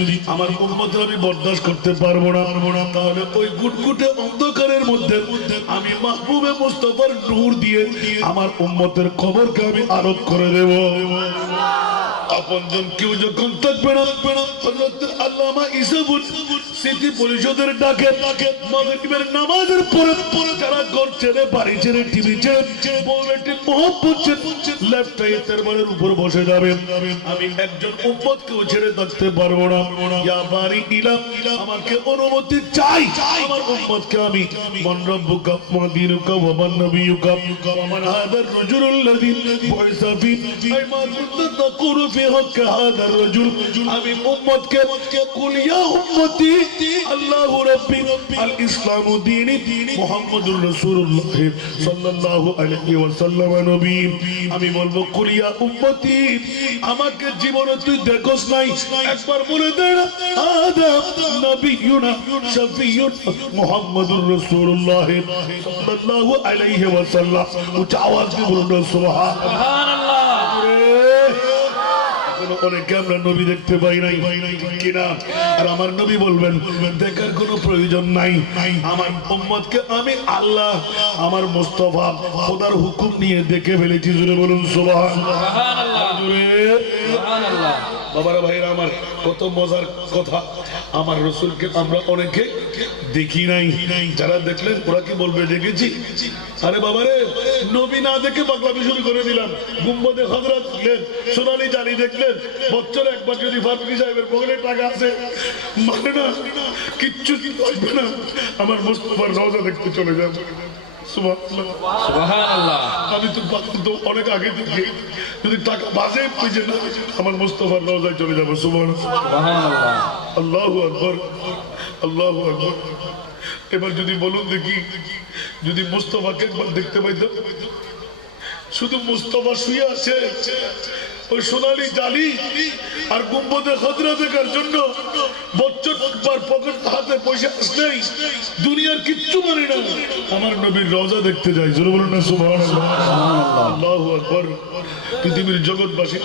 যদি আমার উম্মতের আমি বরদাস্ত করতে পারবো না তাহলে ওই গুটগুটে অন্ধকারের মধ্যে আমি মাহবুবে মুস্তাফার নূর দিয়ে আমার উম্মতের কবরকে আমি আলোক করে দেব আপনজন কেউ যখন থাকবে না হযরত আল্লামা ইসাবুল সিটি পরিষদের ডাকে মাগরিবের নামাজের পরে যারা ঘর ছেড়ে বাড়ি ছেড়ে টিভি ছেড়ে বউবেটির মোহব্বত লেফট রাইটের বারের উপর বসে যাবে আমি একজন উম্মতকেও ছেড়ে থাকতে পারবো না ইয়া বারি ইলা আমাকে অনুমতি চাই আমার উম্মতকে আমি মান রাব্বুকা ওয়া দীনুকা ওয়া মান নাবিয়ুকা ওয়া মান হাদার রাজুলুল্লাযী বুইসা ফি আই মা কুনতা তাকুরু ফি হক হাদার রাজুল আমি উম্মতকে কুল ইয়া উম্মতি আল্লাহু রাব্বি আল ইসলামু দীনি মুহাম্মাদুর রাসূলুল্লাহ সাল্লাল্লাহু আলাইহি ওয়াসাল্লাম নবী আমি বলবো কুল ইয়া উম্মতি আমাকে জীবনে তুই দেখোস নাই একবার বলে দে না আদম নবিয়ুনা শফিয়ুন মুহাম্মাদুর রাসূলুল্লাহ সাল্লাল্লাহু আলাইহি ওয়াসাল্লাম উচ্চ আওয়াজ দিয়ে বলুন সুবহানাল্লাহ অনেকে আমরা নবী দেখতে পাই নাই কিনা আর আমার নবী বলবেন দেখার কোনো প্রয়োজন নাই আমার উম্মতকে আমি আল্লাহ আমার মুস্তাফা খোদার হুকুম নিয়ে দেখে ফেলেছি জোরে বলুন সুবহানাল্লাহ সুবহানাল্লাহ বাবারা ভাইরা আমার কত মজার কথা আমার রাসূলকে আমরা অনেকে দেখি নাই যারা দেখলেন ওরা কি বলবে দেখেছি আরে বাবারে নবী না দেখে পাগলামি শুরু করে দিলাম গুম্বদে খাজরা দেখলেন সোনালী জালি দেখলেন বছর একবার যদি ফারুকী সাহেবের পকেটে টাকা আছে মানে না কিচ্ছু লাগবে না আমার মুস্তাফার রওজা দেখতে চলে যাব সুবহানাল্লাহ আমি তো অনেক আগে থেকে যদি টাকা বাজে বুঝে না আমার মুস্তাফার রওজায় চলে যাব সুবহানাল্লাহ আল্লাহু আকবার আল্লাহু আকবার এবার যদি বলুন দেখি যদি মুস্তাফাকে একবার দেখতে পাইতাম শুধু মুস্তফা শুয়ে আছে ওই সোনালী জালি আর গুম্বদে খদরা দেখার জন্য বছর পকেট হাতে পয়সা নেই, দুনিয়ার কিচ্ছু মানে না, আমার নবীর রওজা দেখতে যাই। জোরে বলুন না সুবহানাল্লাহ। আল্লাহু আকবার। পৃথিবীর জগৎবাসী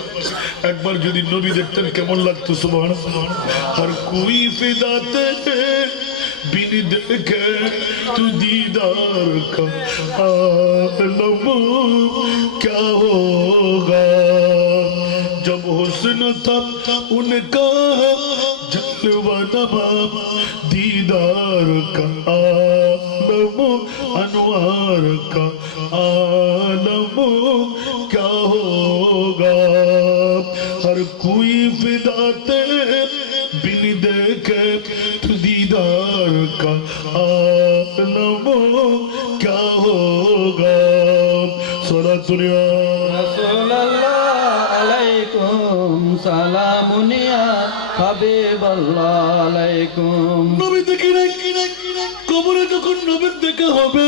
একবার যদি নবী দেখতেন কেমন লাগতো সুবহানাল্লাহ। হর কোই ফিদাতে बिन देखे तू दीदार का आलम क्या होगा, जब हुस्न था उनका जलवा नमा, दीदार का आलम अनवार का आलम क्या होगा, हर कोई फिदाते बिन देखे तू दीदार का आलम क्या होगा। सलातुल्लाह রাসূলুল্লাহ আলাইকুম সালামুনিয়া হাবিবাল্লাহ আলাইকুম। নবী দেখি নাই, কবরে যখন নবীর দেখা হবে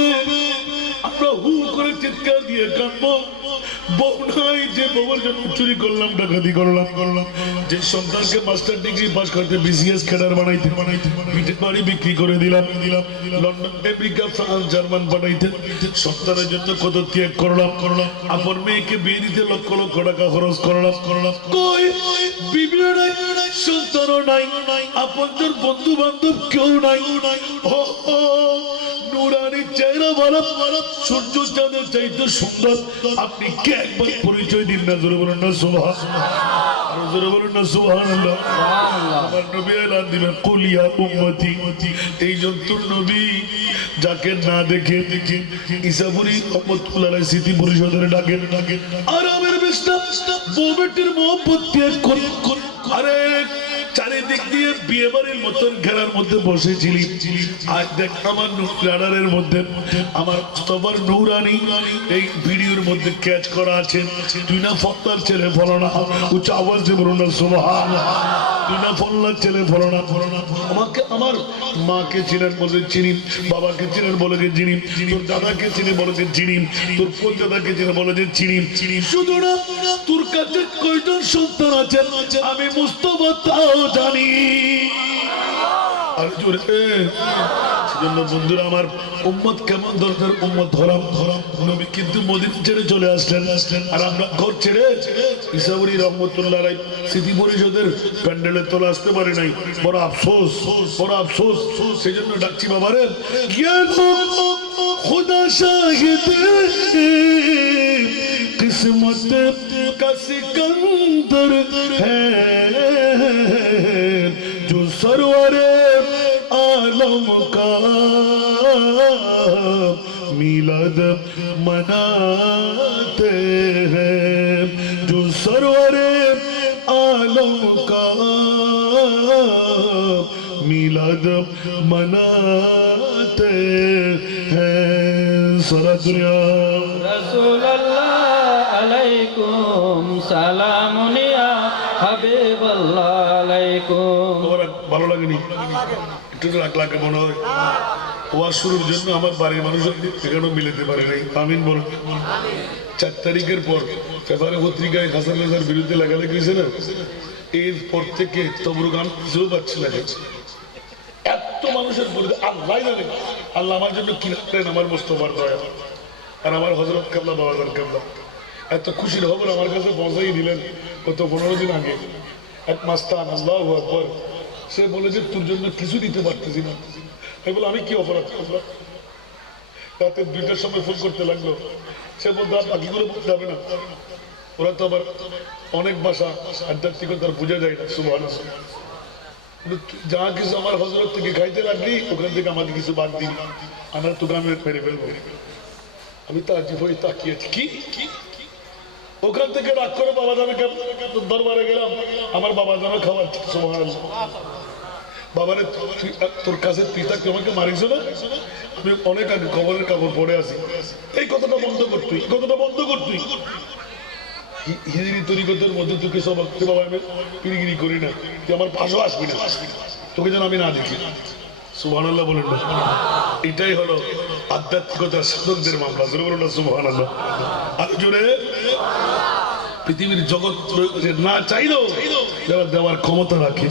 আমরা হু করে চিৎকার দিয়ে কাঁদবো। বউ নাই, যে বউয়ের জন্য চুরি করলাম, ডাকাতি করলাম, যে সন্তানকে মাস্টার ডিগ্রি পাস করতে বিসিএস ক্যাডার বানাইতে পিঠের বাড়ি বিক্রি করে দিলাম, লন্ডন আমেরিকা ফ্রান্স জার্মান পাঠাইতে সন্তানের জন্য কত ত্যাগ করলাম, আপন মেয়েকে বিয়ে দিতে লক্ষ লক্ষ টাকা খরচ করলাম, কই বিবিও নাই, সন্তানও নাই, আপনজন বন্ধু বান্ধব কেউ নাই। ও নুরানি চেহারা ভালো, সূর্য চাঁদের চাইতে সুন্দর, আপনি কে একবার পরিচয় দিন না। জোরে বলুন না সুবহানাল্লাহ, জোরে বলুন না সুবহানাল্লাহ। আমার নবী এলান দিবেন কুল ইয়া উম্মতি, এই জন্তুর নবী যাকে না দেখে ঈসাপুরি রহমাতুল্লাহ আলাইহি স্মৃতি পরিষদের ডাকেন, আরামের বিস্তার বউ বেটির মহব্বত ত্যাগ করে, আরে চারিদিক দিয়ে বিয়ে বাড়ির মতন ঘেরার মধ্যে বসেছিলি, আজ দেখ আমার রাডারের মধ্যে আমার মুস্তাফার নূরানি এই ভিডিওর মধ্যে ক্যাচ করা আছে। তুই না ফত্তার ছেলে বলো না, উচ্চ আওয়াজে বলো না সুবহানাল্লাহ। তুই না ফল্লার ছেলে বলো না। আমাকে আমার মাকে চিনেন বলে চিনি, বাবাকে চিনেন বলে যে চিনি, তোর দাদাকে চিনে বলে যে চিনি, তোর কোন দাদাকে চিনে বলে যে চিনি। শুধু না, তোর কাছে কয়জন সন্তান আছে আমি মুস্তাফা তাও জানি। আর জোরে সেজন্য বন্ধুরা আমার উম্মত কেমন দরকার, উম্মত ধরাম নবী কিন্তু মদিনা ছেড়ে চলে আসলেন, আর আমরা ঘর ছেড়ে ঈসাপুরি রহমতুল্লাহ আলাইহি স্মৃতি পরিষদের প্যান্ডেলে তোলা আসতে পারি নাই। বড় আফসোস, বড় আফসোস। সেজন্য ডাকছি বাবারে, খুদা শাহিদ किस्मत का सिकंदर है जो सरवरे आलम का मिलाद मनाते हैं, जो सरवरे आलम का मिलाद मनाते हैं। सलातुल्लाह রাসূলুল্লাহ আলাইকুম সালামুনিয়া হাবিবাল্লাহ আলাইকুম। ভালো লাগেনি? একটু লাখ লাখ মনে হয়। ওয়াজ শুরুর জন্য আমার বাড়ির মানুষ এখানেও মিলাতে পারে নাই। আমিন বল। 4 তারিখের পর পেপারে পত্রিকায় হাসান রাজার বিরুদ্ধে লেখালেখি হয়েছে না, এরপর থেকে তবরু গান কিছুও পাচ্ছে না। এত মানুষের বলে আল্লাহ জানে আল্লাহ আমার জন্য কি রাখলেন, আমার মোস্তফার দয়া আর আমার হযরত কাবলা বাবাজান কাবলা এত খুশির খবর আমার কাছে পৌঁছাই দিলেন গত 15 দিন আগে। এক মাস্তান, আল্লাহু আকবার, সে বলে যে তোর জন্য কিছু দিতে পারতেছি না। আমি বলে আমি কি অপরাধ করলাম? রাতে 2টার সময় ফোন করতে লাগলো। সে বলতে আর বাকি করে বলতে হবে না, ওরা তো আবার অনেক ভাষা আধ্যাত্মিকতার বোঝা যায় না। সুবহানাল্লাহ। যা কিছু আমার হযরত থেকে খাইতে লাগলি ওখান থেকে আমাদের কিছু বাদ দিই, আমার তো গান মেরে ফেলবো। আমি তাজিব হয়ে তাকিয়েছি, কি ওখান থেকে রাগ করে বাবা জানে দরবারে গেলাম, আমার বাবা জানো খাওয়াচ্ছি। সুবহানাল্লাহ। বাবারে তোর কাছে পিতা আমাকে মারিস না, আমি অনেক আগে খবরের কাপড় পড়ে আছি, এই কথাটা বন্ধ করতুই, কথাটা বন্ধ করতুই। হিজরি তরিকতের মধ্যে তোকে সব বাবা আমি পিরিগিরি করি না, তুই আমার পাশও আসবি না, তোকে যেন আমি না দেখি। সুবহানাল্লাহ বলেন না। এটাই হলো আধ্যাত্মিকতার সাধকদের মামলা। জোরে বলুন না সুবহানাল্লাহ। আর জোরে পৃথিবীর জগৎ না চাইলেও যারা দেওয়ার ক্ষমতা রাখে,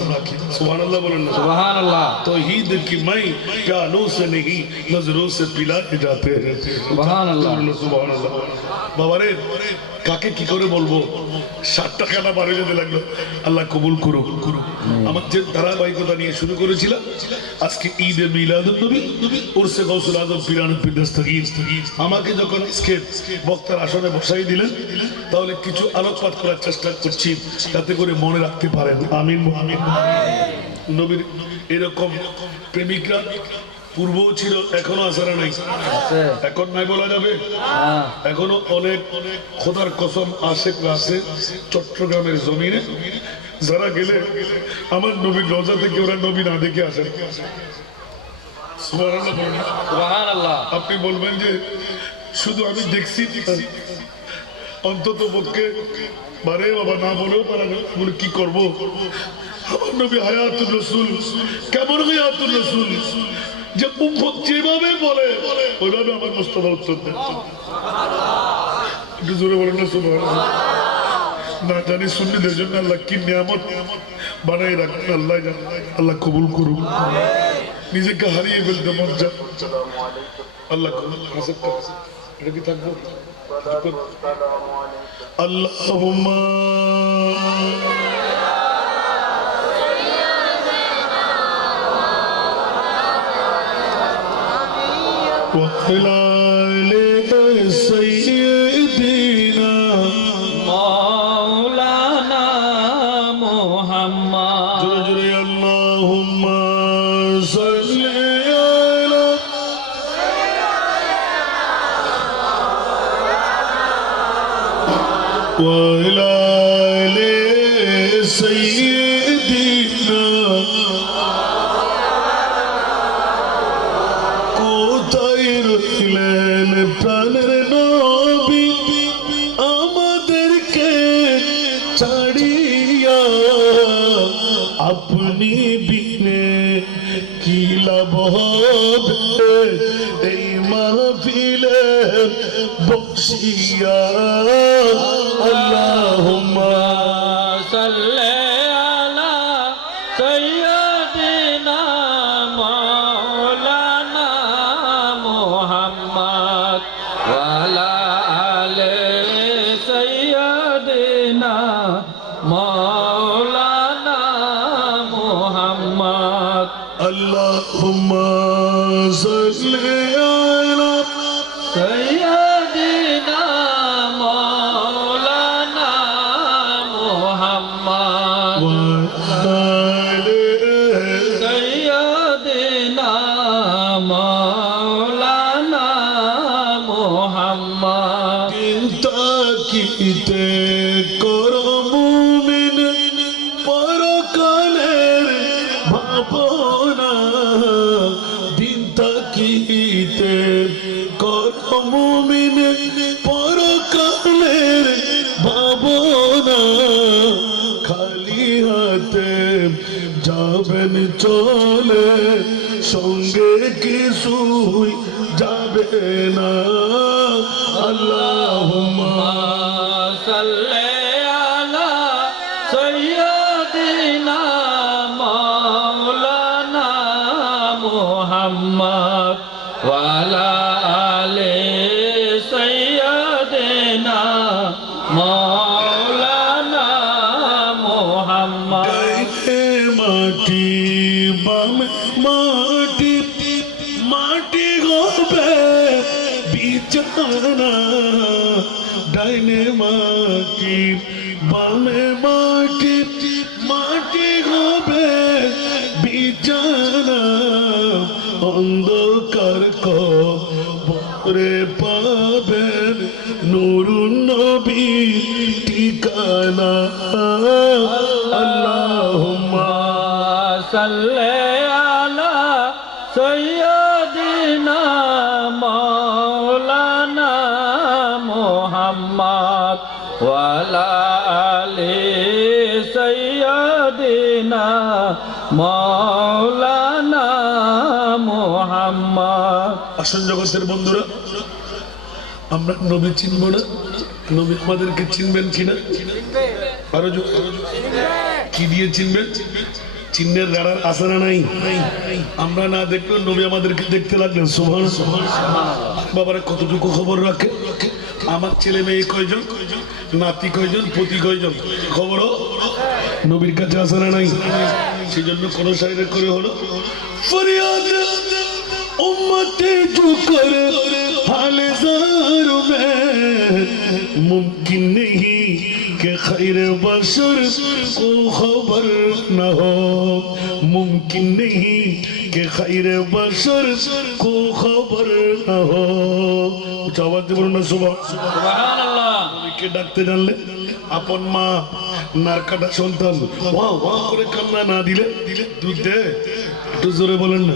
সুবহানাল্লাহ বলেন না। সুবহানাল্লাহ। तौहीद की मैं प्यालों से नहीं नजरों से पिलाए जाते हैं। সুবহানাল্লাহ। সুবহানাল্লাহ। বাবারে কাকে কি করে বলবো, 60 টাকাটা বাড়ে যেতে লাগলো। আল্লাহ কবুল করুক। আমার যে ধারাবাহিকতা নিয়ে শুরু করেছিলাম, আজকে ঈদে মিলাদুন নবী উরসে গাউসুল আজম পীরান পীর দস্তগীর, আমাকে যখন স্কেপ বক্তার আসনে বসাই দিলেন, তাহলে কিছু আলোকপাত করার চেষ্টা করছি যাতে করে মনে রাখতে পারেন। আমিন আমিন। নবীর এরকম প্রেমিকরা পূর্বও ছিল, এখনো আসারা নাই। এখন নাই বলা যাবে, এখনো অনেক খোদার কসম আশেকরা আছে চট্টগ্রামের জমিনে, যারা গেলে আমার নবীর রওজা থেকে ওরা নবী না দেখে আসেন। সুবহানাল্লাহ। আপনি বলবেন যে শুধু আমি দেখছি, অন্তত পক্ষে বারে বাবা না বলেও পারা বলে কি করবো। আমার নবী হায়াতুর রাসূল, কেমন হায়াতুর রাসূল যে উম্মত যেভাবে বলে ওইভাবে আমার মুস্তাফা উত্তর দেন। একটু জোরে বলেন না সুবহানাল্লাহ। না জানি সুন্নিদের জন্য আল্লাহ কি নিয়ামত বানাই রাখেন, আল্লাহ জানে। আল্লাহ কবুল করুন। নিজেকে হারিয়ে ফেলতে মন চায়, আল্লাহ এটা কি থাকবো। আল্লাহুম্মা وعلى آل سيدنا مولانا محمد جل اللهم صل على وعلى آل سيدنا প্রাণের নবী আমাদেরকে ছাড়িয়া আপনি বিনে কি লাভ হবে এই মাহফিলে বসিয়া। আল্লাহুম্মা সাল্লি আলা সাইয়্যিদিনা মাওলানা মুহাম্মদ ওয়া আলা আলি সাইয়্যিদিনা মাওলানা মুহাম্মদ। আল্লাহুম্মা সাল্লি আলা সাইয়্যিদিনা মাওলানা মুহাম্মদ ওয়া আলি সাইয়্যিদিনা মাওলানা মুহাম্মদ। তাকিতে করো মুমিন পরকালের ভাবনা, দিন তাকিতে করো মুমিন পরকালের ভাবনা, খালি হাতে যাবেন চলে সঙ্গে কিছুই যাবে না। আল্লাহুম্মা সাল্লি আলা সাইয়্যিদিনা মাওলানা মুহাম্মদ ওয়া আলা আলি সাইয়্যিদিনা মাওলানা মুহাম্মদ। মাটি বামে মাটি, মাটি হবে বিছানা, ডাইনে মাটি বামে মাটি, মাটি হবে বিছানা, অন্ধকার কবরে পাবেন নূরুন নবী ঠিকানা। আল্লাহুম্মা সাল্লি আলা সাইয়্যিদিনা মাওলানা মুহাম্মদ ওয়া আলা আলি সাইয়্যিদিনা মাওলানা মুহাম্মদ। প্রোডাকশন জগতের বন্ধুরা, আমরা নবী চিনব না, নবী আমাদেরকে চিনবেন কিনা? আরো কি দিয়ে চিনবেন? চিহ্নের রাডার আছে না নাই? আমরা না দেখলেও নবী আমাদেরকে দেখতে লাগলেন। সুবহানাল্লাহ। বাবারা কতটুকু খবর রাখে? আমার ছেলে মেয়ে কয়জন, নাতি কয়জন, পতি কয়জন, খবরও নবীর কাছে আছে না নাই? সেই জন্য কোন সাইডে করে হলো ফরিয়াদ উম্মতে जो करे हाल ज़ार में मुमकिन नहीं कि खैर बशर को खबर न हो, मुमकिन नहीं कि खैर बशर को खबर न हो। आवाज দিয়ে বলুন না সুবহানাল্লাহ। নবীকে ডাকতে জানলে আপন মা নারকাটা সন্তান ওয়া ওয়া করে কান্না না দিলে দুধ দে, একটু জোরে বলেন না।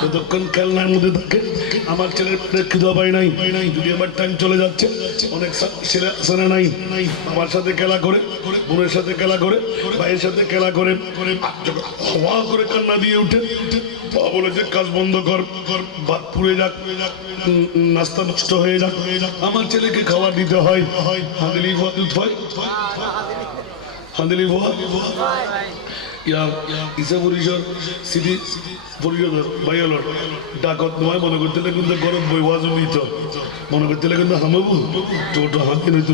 যতক্ষণ খেলনার মধ্যে থাকে, আমার ছেলের পেটে খিদা পাই নাই, যদি আমার টাইম চলে যাচ্ছে, অনেক ছেলে আছে না নাই, আমার সাথে খেলা করে, বোনের সাথে খেলা করে, ভাইয়ের সাথে খেলা করে, ওয়া করে কান্না দিয়ে উঠে, বাবা বলে যে কাজ বন্ধ কর, ভাত পুড়ে যাক, নাস্তা নষ্ট হয়ে যাক, আমার ছেলেকে খাবার দিতে হয়। হাঁদিলি ভুয়া দুধ হয়, হাঁদিলি ভুয়া ইসা পরিষদ সিটি পরিষদ বাইলর ডাকত নয় মনে করতে কিন্তু গরম বই ওয়াজ নিত মনে করতে কিন্তু হামাবু ছোট হাতি নইতো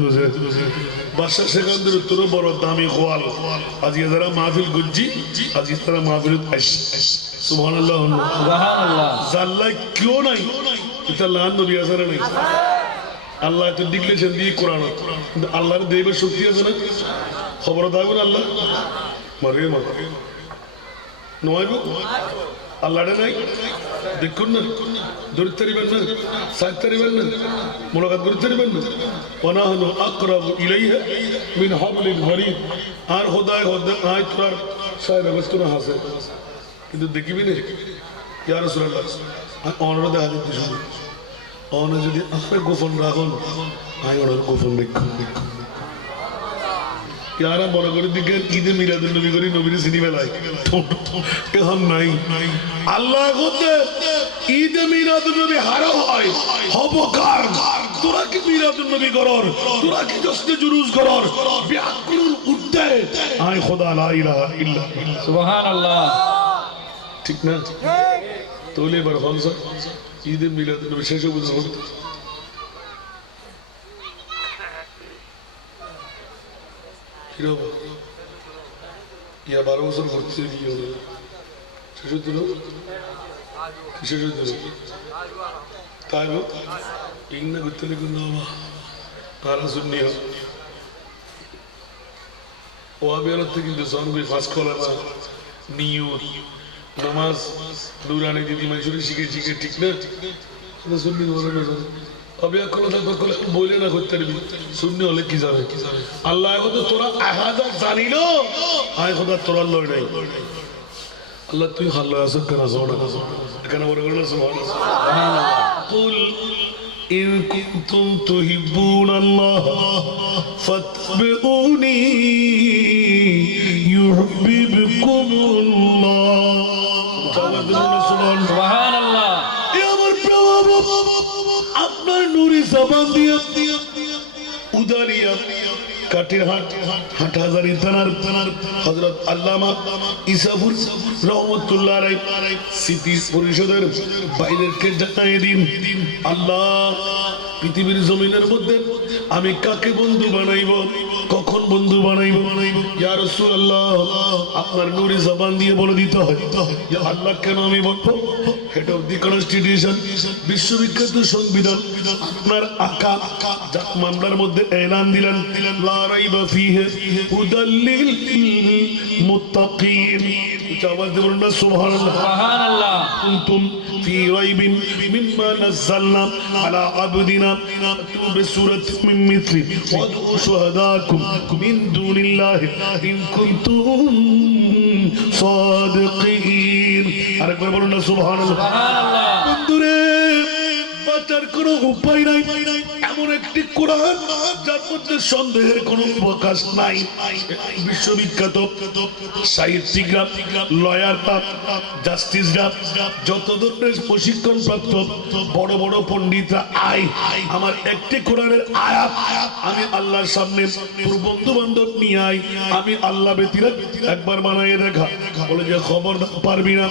বাসা সেখানদের উত্তর বড় দামি খোয়াল। আজকে যারা মাহফিল গুজ্জি, আজকে তারা মাহফিল সুবহানাল্লাহ সুবহানাল্লাহ। জাল্লা কেউ নাই, এটা লান নবী আসারে নাই। আল্লাহ তো ডিক্লেরেশন দিয়ে কোরআন, কিন্তু আল্লাহর দেবের শক্তি আছে না? খবর থাকবেন আল্লাহ মারে মা নয় আল্লাহরে নাই দেখুন না, ধরতে পারিবেন না, সাইতে পারিবেন না, মুলাকাত করতে পারিবেন না। ওয়ানাহনু আকরাবু ইলাইহা মিন হাবলিল ওয়ারিদ। আর খোদায় খোদা আয় তোর সাহেব বস্তু না হাসে, কিন্তু দেখিবি না ইয়া রাসূলুল্লাহ অনর দেখা দিতে শুরু অন যদি আপনি গোপন রাখুন, আয় ওনার গোপন দেখুন। यारा बड़ा করে দিকে ঈদে মিলাদুন নবী করি নবীর সিনি বেলায় এখন নাই। আল্লাহ কতে ঈদে মিলাদুন নবী হারা হয় হবকার, তোরা কি মিলাদুন নবী করর, তোরা কি জশ্নে জুলুস করর, ব্যাকুল উঠতে আয় খোদা লা ইলাহা ইল্লা সুবহানাল্লাহ। ঠিক না? তোলে বার খলসা ঈদে মিলাদুন নবী শেষ হবে ইয়া 12 বছর ঘুরতে গিয়ে হলো শেষ হচ্ছিল, শেষ হচ্ছিল তাই ইংনা ঘুরতে কিন্তু তারা শুনি ও আবিয়ালতে কিন্তু জনগুই ফাঁস করা না নিয়ত নামাজ নুরানি দিদি মানুষের শিখে শিখে ঠিক না শুননি বলে না अभी बोले ना करते सुनने वाले की जाने अल्लाह को तो तोरा आहाजा जानी लो आए खुदा तोरा लड़ नहीं अल्लाह तू हल्ला ऐसा करना सोना करना बोले करना सुभान अल्लाह कुल इन कुंतुम तुहिब्बून अल्लाह फत्तबिऊनी युहिब्बुकुमुल्लाह सुभान अल्लाह। আপনার নূরে জবান দিয়ে উদারিয়া কাটির হাট হাটহাজারি থানার হযরত আল্লামা ইসাফুর রহমাতুল্লাহ আলাইহি সিটি পরিষদের বাইরেরকে জানিয়ে দিন আল্লাহ পৃথিবীর জমিনের মধ্যে আমি কাকে বন্ধু বানাইব, কখন বন্ধু বানাইব, ইয়া রাসূলুল্লাহ আপনার নূরে জবান দিয়ে বলে দিতে হয়। ইয়া আল্লাহ কেন আমি বলবো? হেড অফ দি কনস্টিটিউশন বিশ্ববিখ্যাত সংবিধান আপনার আকা মামলার মধ্যে এলান দিলেন লা রাইবা ফিহি হুদাল লিল মুত্তাকিন। আওয়াজ দিয়ে বলুন না সুবহানাল্লাহ সুবহানাল্লাহ। কুনতুম ফি রাইবিন মিম্মা নাযালনা আলা আবদিনা বিসূরাতি মিন মিথলি ওয়াদউ শুহাদাকুম মিন দুনিল্লাহি ইন কুনতুম সাদিকিন। আরেকবার বলুন না সুবহানাল্লাহ সুবহানাল্লাহ। বন্ধুরে বোঝার কোনো উপায় নাই। এমন একটি কোরআন যার মধ্যে সন্দেহের কোনো অবকাশ নাই। বিশ্ববিখ্যাত সাহিত্যিকরা, লয়াররা, জাস্টিসরা, যত ধরনের প্রশিক্ষণ প্রাপ্ত বড় বড় পণ্ডিতরা আমার একটি কোরআনের আয়াত আমি আল্লাহর সামনে বন্ধু বান্ধব নিয়ে আমি আল্লাহ ব্যতীত একবার বানাইয়ে দেখা, বলে যে খবর পারবি না।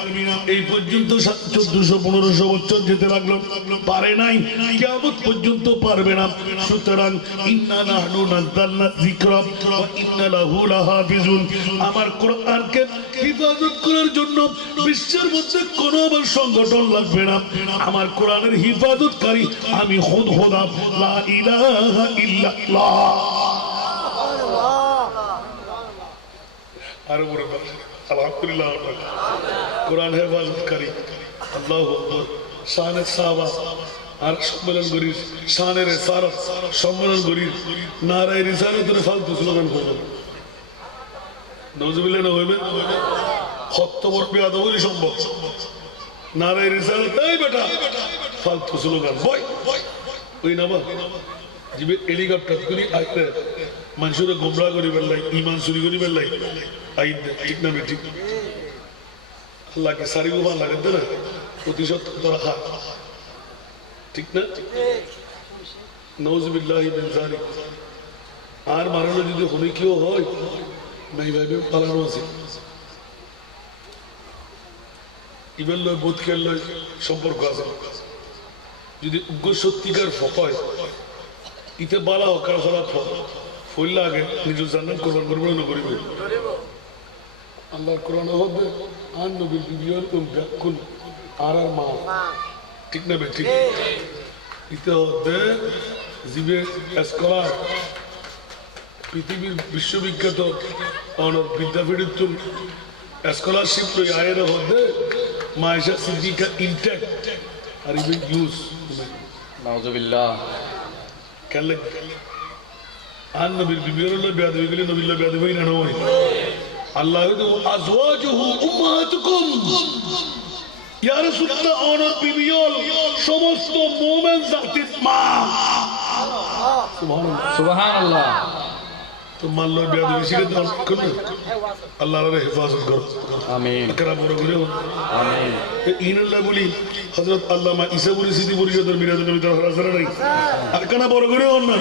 এই পর্যন্ত 1400-1500 বছর যেতে লাগলো, পারে নাই, কিয়ামত পর্যন্ত পারবে না। সুতরাং ইন্না নাহনু নাযালনা যিকরা ওয়া ইন্না লাহু লাহাফিজুন, আমার কোরআনকে হিফাজত করার জন্য বিশ্বের মধ্যে কোনো আবার সংগঠন লাগবে না। আমার কোরআনের হিফাজতকারী আমি খোদা, লা ইলাহা ইল্লাল্লাহ। আর বড় আলহামদুলিল্লাহ, কোরআন হেফাজতকারী আল্লাহু আকবার। শানের সাহাবা আর সম্মেলন করি, শানের সারা সম্মেলন করি, নারায়ে রিসালাতের ফালতু স্লোগান করবেন, নওজুবিল্লাহ না হইবে কত বড় বেয়াদব হইলে সম্ভব। নারায়ে রিসালাত এই বেটা ফালতু স্লোগান বই ওই নামা জিবে হেলিকপ্টার করি আইতে মানুষের গোমরা করি বেলাই, ইমান চুরি করি বেলাই আই, ঠিক না ঠিক? আল্লাহকে সারি গোবা লাগে না, প্রতিশোধ রাখা, ঠিক না? নাউযুবিল্লাহি মিন যালিক। আর মারানো যদি হলে কেউ হয় নাই ভাইবে পালানো আছে, ইবেল লয় বোধ খেল লয় সম্পর্ক আছে। যদি উগ্র সত্যিকার ফকায় ইতে বালা হকার ফলাত ফইল্লা আগে নিজের জান্নাত কোরবান করবে না করিবে। আল্লাহর কোরআন হবে আর নবীর বিবিয়র কুল আর মা, ঠিক না বে ঠিক? ইতে হবে জিবে স্কলার পৃথিবীর বিশ্ববিখ্যাত অনর বিদ্যাপীঠ স্কলারশিপ লই আয়ের হবে মায়েশা সিদ্দিকা ইনট্যাক্ট আর ইভেন ইউজ নাউযুবিল্লাহ। কেন আর নবীর বিবিয়র লই বেয়াদ হয়ে গেলে নবীর লই বেয়াদ হই না নয়। আল্লাহ আজওয়াজুহু উম্মাহাতুকুম, ইয়া রাসূলুল্লাহ অনর বিবিয়ল সমস্ত মুমিন জাতির মা। সুবহানাল্লাহ সুবহানাল্লাহ। তো মাল্লার বেয়াদ শিখে দাও করবে, আল্লাহর হেফাজত করো, আমিন। আকরাম বড় করে আমিন। ইনাল্লাহ বলি হযরত আল্লামা ঈসাপুরি সিদ্ধি পরিষদের মিরাজুল নবী তাআলা হাজার নাই আর কানা বড় করে হন না,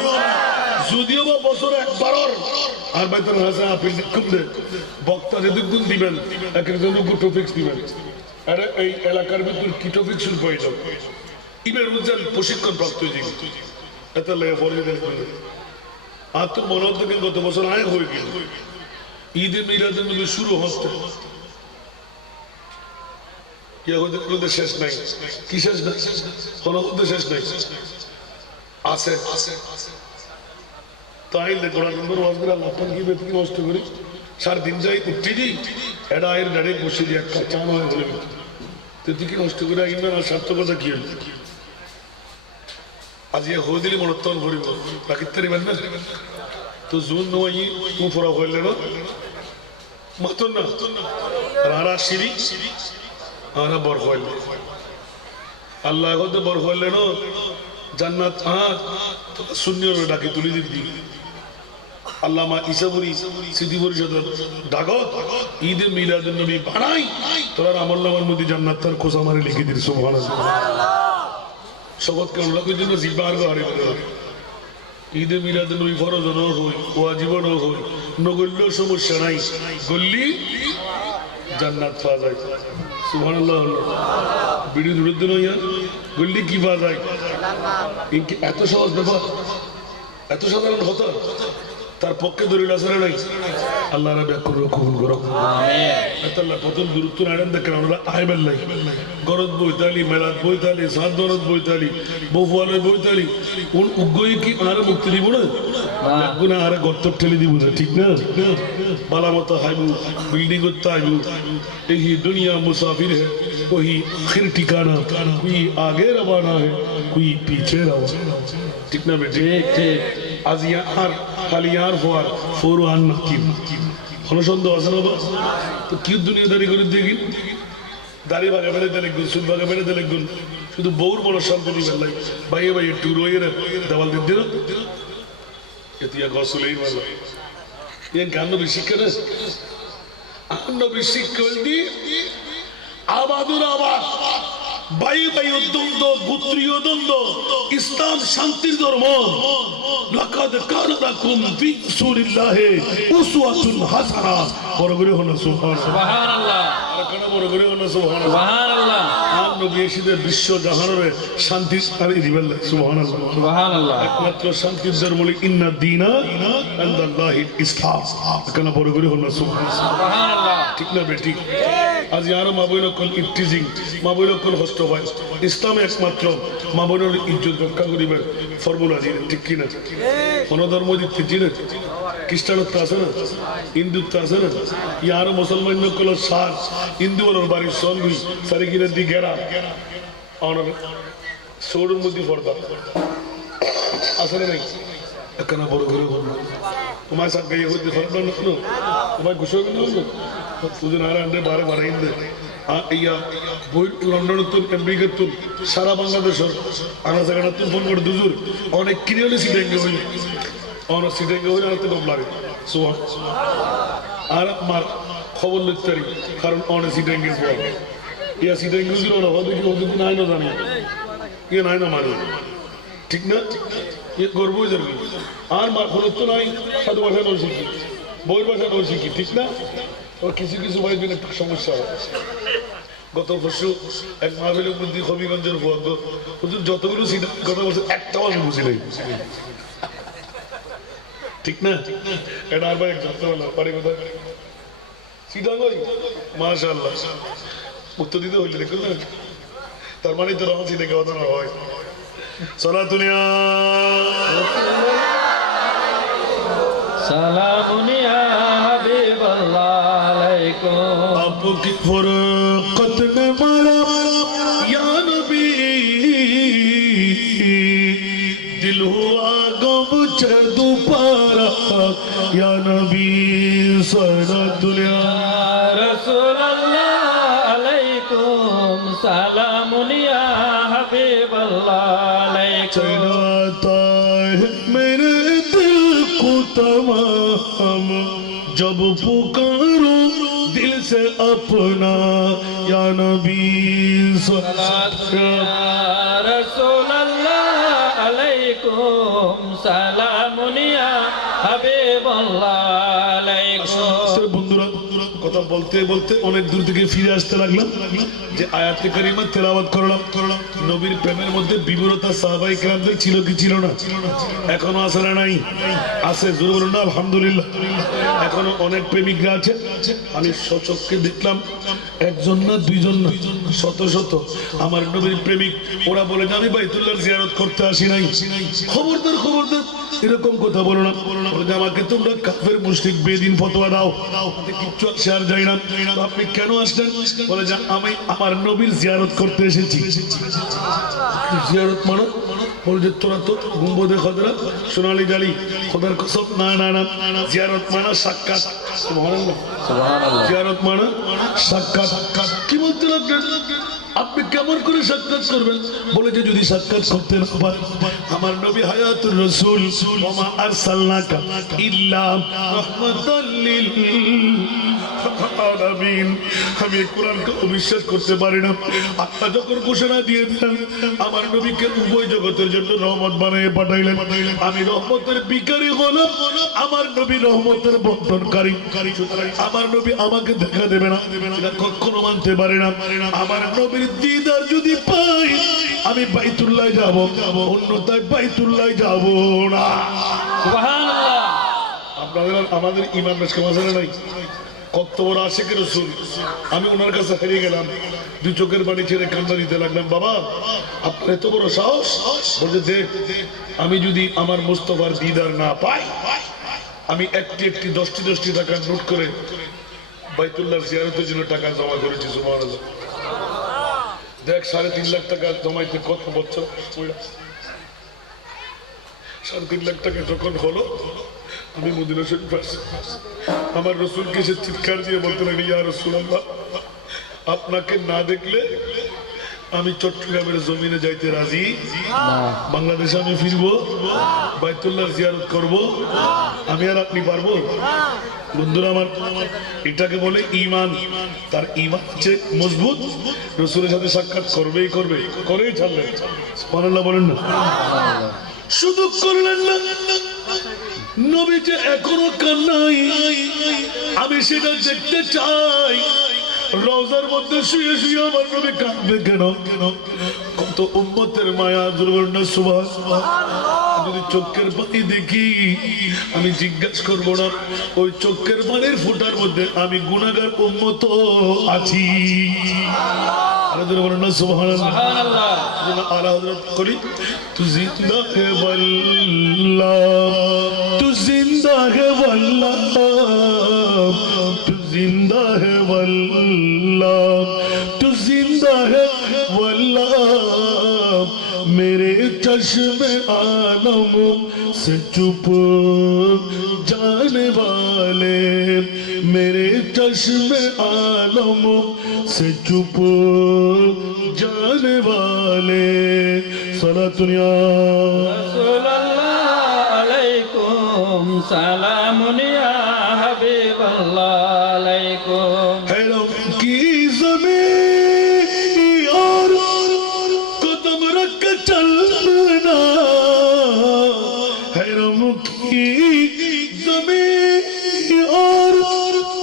যদিও বা বছরে একবারর আর বাইতুল হাসান আপনি কম দেন বক্তা যে দুগুণ দিবেন, এক একজন টপিক্স দিবেন। আরে এই এলাকার ভিতর কি টপিক শুরু হয়ে যাবে, ইবের উজ্জ্বল প্রশিক্ষণ প্রাপ্ত জীব এত লেগে পড়ে দেন। আর তোর মনে হতো কিন্তু গত বছর আয় হয়ে গেল ঈদে মিলাদুন নবী শুরু হচ্ছে, ইয়াহুদের শেষ নাই। কি শেষ নাই? কোন শেষ নাই আছে। তাই কোরআন নম্বর ওয়াজ করে আল্লাহ পাক কি বেতকি নষ্ট করি সার দিন যাই উঠি দি এটা এর গাড়ি বসে দিয়ে একটা চান হয়ে গেল, তুই কি নষ্ট করে আইন না, সার্থকতা কি হল? আজ ইয়ে হয়ে দিলি মনোত্তন করিব প্রাকৃতিক না তো জুন নয় তু ফরা হইলে না মাতন না রারা সিঁড়ি আরা বর হইলে আল্লাহ হতে বর হইলে না জান্নাত শূন্য ডাকে তুলি দিবি। আল্লামা ঈসাপুরি স্মৃতি পরিষদের ডাকত ঈদে মিলাদুন নবী বানাই তোরা আমল নামার মধ্যে জান্নাত তার খোঁজা মারে লিখে দিল। সুবহানাল্লাহ। শপথ কেন লোকের জন্য জিব্বার হারিয়ে গেল। ঈদে মিলাদুন নবী ফরজ ন হই ওয়াজিব ন হই নগল্য সমস্যা নাই, গল্লি জান্নাত পাওয়া যায়। সুবহানাল্লাহ। বিড়ি দূরের দিন হইয়া গল্লি কি পাওয়া যায়? এত সহজ ব্যাপার, এত সাধারণ কথা তার পক্ষে দলিল আছে না নাই? আল্লাহ ব্যাখ্যা কবুল করো আমিন। প্রথম গুরুত্ব নাইলেন দেখেন আমরা আইবেল নাই গরদ বইতালি মেলাদ বইতালি সাত দরদ বইতালি বফুয়ালে বইতালি কোন উগ্গই কি আরে মুক্তি দিব না, গুণা আরে গর্ত ঠেলে দিব না, ঠিক না? বালা মতো হাইবু বিল্ডিং করতে হাইবু এই দুনিয়া মুসাফির है वही आखिर ठिकाना कोई आगे रवाना है कोई पीछे रवाना, ठीक ना बेटे? ठीक। आज यार खाली यार फुआर फुरआन নাকি কোনো সন্দেহ আছে না? তো কি দুনিয়াদারি করে দেখি দাড়ি ভাগে ফেলে দিলে গুণ, চুল ভাগে ফেলে দিলে গুণ, শুধু বউর বড় শান্তি দিবেন লাই বাইয়ে বাইয়ে টুর হয়ে দেওয়াল দিন এতিয়া গসলেই ভালো ইয়ে গান নবী শিক্ষা না নবী শিক্ষা দি আবাদুর আবাদ বাইয়ে বাইয়ে দ্বন্দ্ব গোত্রীয় দ্বন্দ্ব ইসলাম শান্তির ধর্ম লাকাদ কানা লাকুম ফি রাসূলিল্লাহি উসওয়াতুন হাসানা বড় করে হন সুবহানাল্লাহ আর কেন বড় করে হন সুবহানাল্লাহ আর নবী এসে বিশ্ব জাহানের শান্তি আনি দিবেন সুবহানাল্লাহ একমাত্র শান্তির ধর্ম হলো ইন্না দীনা ইনদাল্লাহিল ইসলাম কেন বড় করে হন সুবহানাল্লাহ ঠিক না বেটি আজ আরো মা বইন কোন ইফতিজিং মা বইন কোন হস্ত হয় ইসলামে একমাত্র মা বইনের ইজ্জত রক্ষা করিবেন ফর্মুলা দিয়ে ঠিক কিনা কোন ধর্ম দিতে চিনে খ্রিস্টানত্ব আছে না হিন্দুত্ব আছে না ইয়ারও মুসলমান নকল সার হিন্দু বলার বাড়ির সঙ্গী সারি কিনে দি গেরা অনার সৌরের মধ্যে পর্দা আছে না নাই একখানা বড় করে বলবো তোমার সাথে গাইয়ে হতে ফর্দা না তোমার ঘুষো কিন্তু তুঝে না আন্ডে বারে বারে ইন্দে ইয়া বই লন্ডন তুন আমেরিকা তুন সারা বাংলাদেশের আনা জায়গাটা তুন ফোন করে দুজুর অনেক কিনে হলে সিটেঙ্গে হই অনেক সিটেঙ্গে হই আর তো ডব লাগে সোয়া আর আমার খবর লিখতে পারি কারণ অনেক সিটেঙ্গে পড়া ইয়া সিটেঙ্গে ছিল না হয়তো কি হতে নাই না জানি ইয়ে নাই না মানে ঠিক না ইয়ে গর্বই যাবে আর মার খরচ তো নাই সাধু ভাষা নয় শিখি বইয়ের ভাষা নয় শিখি ঠিক না ও কিছু কিছু ভাইয়ের জন্য একটু সমস্যা হয় গত বছর এক মাহফিলের মধ্যে হবিগঞ্জের ভুয়াগ হুজুর যতগুলো সিট কথা বলছে একটাও আমি বুঝি নাই ঠিক না এটা আর ভাই জানতে পারলাম বাড়ি কোথায় সিটাঙ্গই মাশাআল্লাহ উত্তর দিতে হইলে দেখুন না তার মানে তো রহমান সিটে কথা না হয় সালাতুনিয়া সালামুন ইয়া হাবিবাল্লাহ আলাইকুম आपकी फुरकत ने मारा या नबी दिल हुआ गम दोबारा या नबी सारा दुनिया রাসূলুল্লাহ আলাইকুম সালামুন ইয়া হাবিবাল্লাহ আলাইকুম चलाता है मेरे दिल को तमाम जब पुकारो दिल से अपना या नबी রাসূলুল্লাহ আলাইকুম সালামুন ইয়া হাবিবাল্লাহ আলাইকুম বন্ধুরা কথা বলতে বলতে অনেক দূর থেকে ফিরে আসতে লাগলাম যে আয়াতে কারিমা তেলাওয়াত করলাম নবীর প্রেমের মধ্যে বিবরতা সাহাবায়ে কেরামদের ছিল কি ছিল না এখনো আছে না নাই আছে জোরে বলুন না আলহামদুলিল্লাহ এখনো অনেক প্রেমিকরা আছে আমি সচক্ষে দেখলাম একজন না দুইজন না শত শত আমার নবীর প্রেমিক ওরা বলে যে আমি বাইতুল্লাহর জিয়ারত করতে আসি নাই খবরদার খবরদার এরকম কথা বলো না বলে যে আমাকে তোমরা কাফের মুশরিক বেদিন ফতোয়া দাও কিচ্ছু আসে আর যাই না আপনি কেন আসলেন বলে যে আমি আমার নবীর জিয়ারত করতে এসেছি জিয়ারত মানে বলে যে তোরা তো গুম্বদে খদরা সোনালী জালি খোদার কসম না না না জিয়ারত মানে সাক্ষাৎ সুবহানাল্লাহ সুবহানাল্লাহ জিয়ারত মানে সাক্ষাৎ কি বলতে লাগলেন আপনি কেমন করে সাক্ষাৎ করবেন বলে যে যদি সাক্ষাৎ করতে না পারেন আমার নবী হায়াতুর রাসূল ওয়া মা আরসালনাকা ইল্লা রাহমাতাল লিল আলামিন আমি কোরআনকে অবিশ্বাস করতে পারি না আল্লাহ যখন ঘোষণা দিয়ে দিলেন আমার নবীকে উভয় জগতের জন্য রহমত বানিয়ে পাঠাইলেন আমি রহমতের ভিখারি হলাম আমার নবী রহমতের বন্টনকারী সুতরাং আমার নবী আমাকে দেখা দেবে না এটা কখনো মানতে পারে না আমার নবীর দিদার যদি পাই আমি বাইতুল্লাহ যাব অন্যথায় বাইতুল্লাহ যাব না সুবহানাল্লাহ আপনাদের আমাদের ইমান বেশ কমাসারে নাই কত বড় আশিকের রাসূল আমি ওনার কাছে হারিয়ে গেলাম দুই চোখের পানি ছেড়ে কান্না দিতে লাগলাম বাবা আপনার এত বড় সাহস বলতে দেখ আমি যদি আমার মুস্তাফার দিদার না পাই আমি একটি একটি 10টি টাকার নোট করে বাইতুল্লাহর জিয়ারতের জন্য টাকা জমা করেছি সুবহানাল্লাহ দেখ 3.5 লাখ টাকা জমাইতে কত বছর 3.5 লাখ টাকা যখন হলো আমি মদিনা শরীফ আসছি আমার রাসূলকে সে চিৎকার দিয়ে বলতে লাগলেন ইয়া রাসূলুল্লাহ আপনাকে না দেখলে আমি চট্টগ্রামের জমিনে যাইতে রাজি, বাংলাদেশে আমি ফিরবো, বাইতুল্লাহ জিয়ারত করব, আমি আর আপনি পারবো? বন্ধুরা আমার, এটাকে বলে ঈমান। তার ঈমান হচ্ছে মজবুত, রাসূলের সাথে সাক্ষাৎ করবেই করবে, করেই ছাড়লেন। সুবহানাল্লাহ বলেন না? শুধু করলেন না, নবী যে এখনো কান্নাই, আমি সেটা দেখতে চাই। রওজার মধ্যে শুয়ে শুয়ে আমার নবী কাঁদবে কেন? কত উম্মতের মায়া, দুর্বর্ণ সুবহানাল্লাহ। যদি চোখের পানি দেখি, আমি জিজ্ঞাসা করবো না ওই চোখের পানির ফোঁটার মধ্যে আমি গুনাহগার উম্মত আছি। আরে দুর্বর্ণ সুবহানাল্লাহ। আলা হযরত করি, তু জিন্দা হে ওয়াল্লাহ, তু জিন্দা হে ওয়াল্লাহ, तू जिंदा है वल्लाह, तू जिंदा है वल्लाह। मेरे चश्मे आलम से चुप जाने वाले, मेरे चश्मे आलम से चुप जाने वाले। सलातुनिया रसूलल्लाह अलैकुम सलामुन या हबीबल्लाह अलैकुम। हैरम की ज़मीन और कदम रख चलना, हैरम की ज़मीन और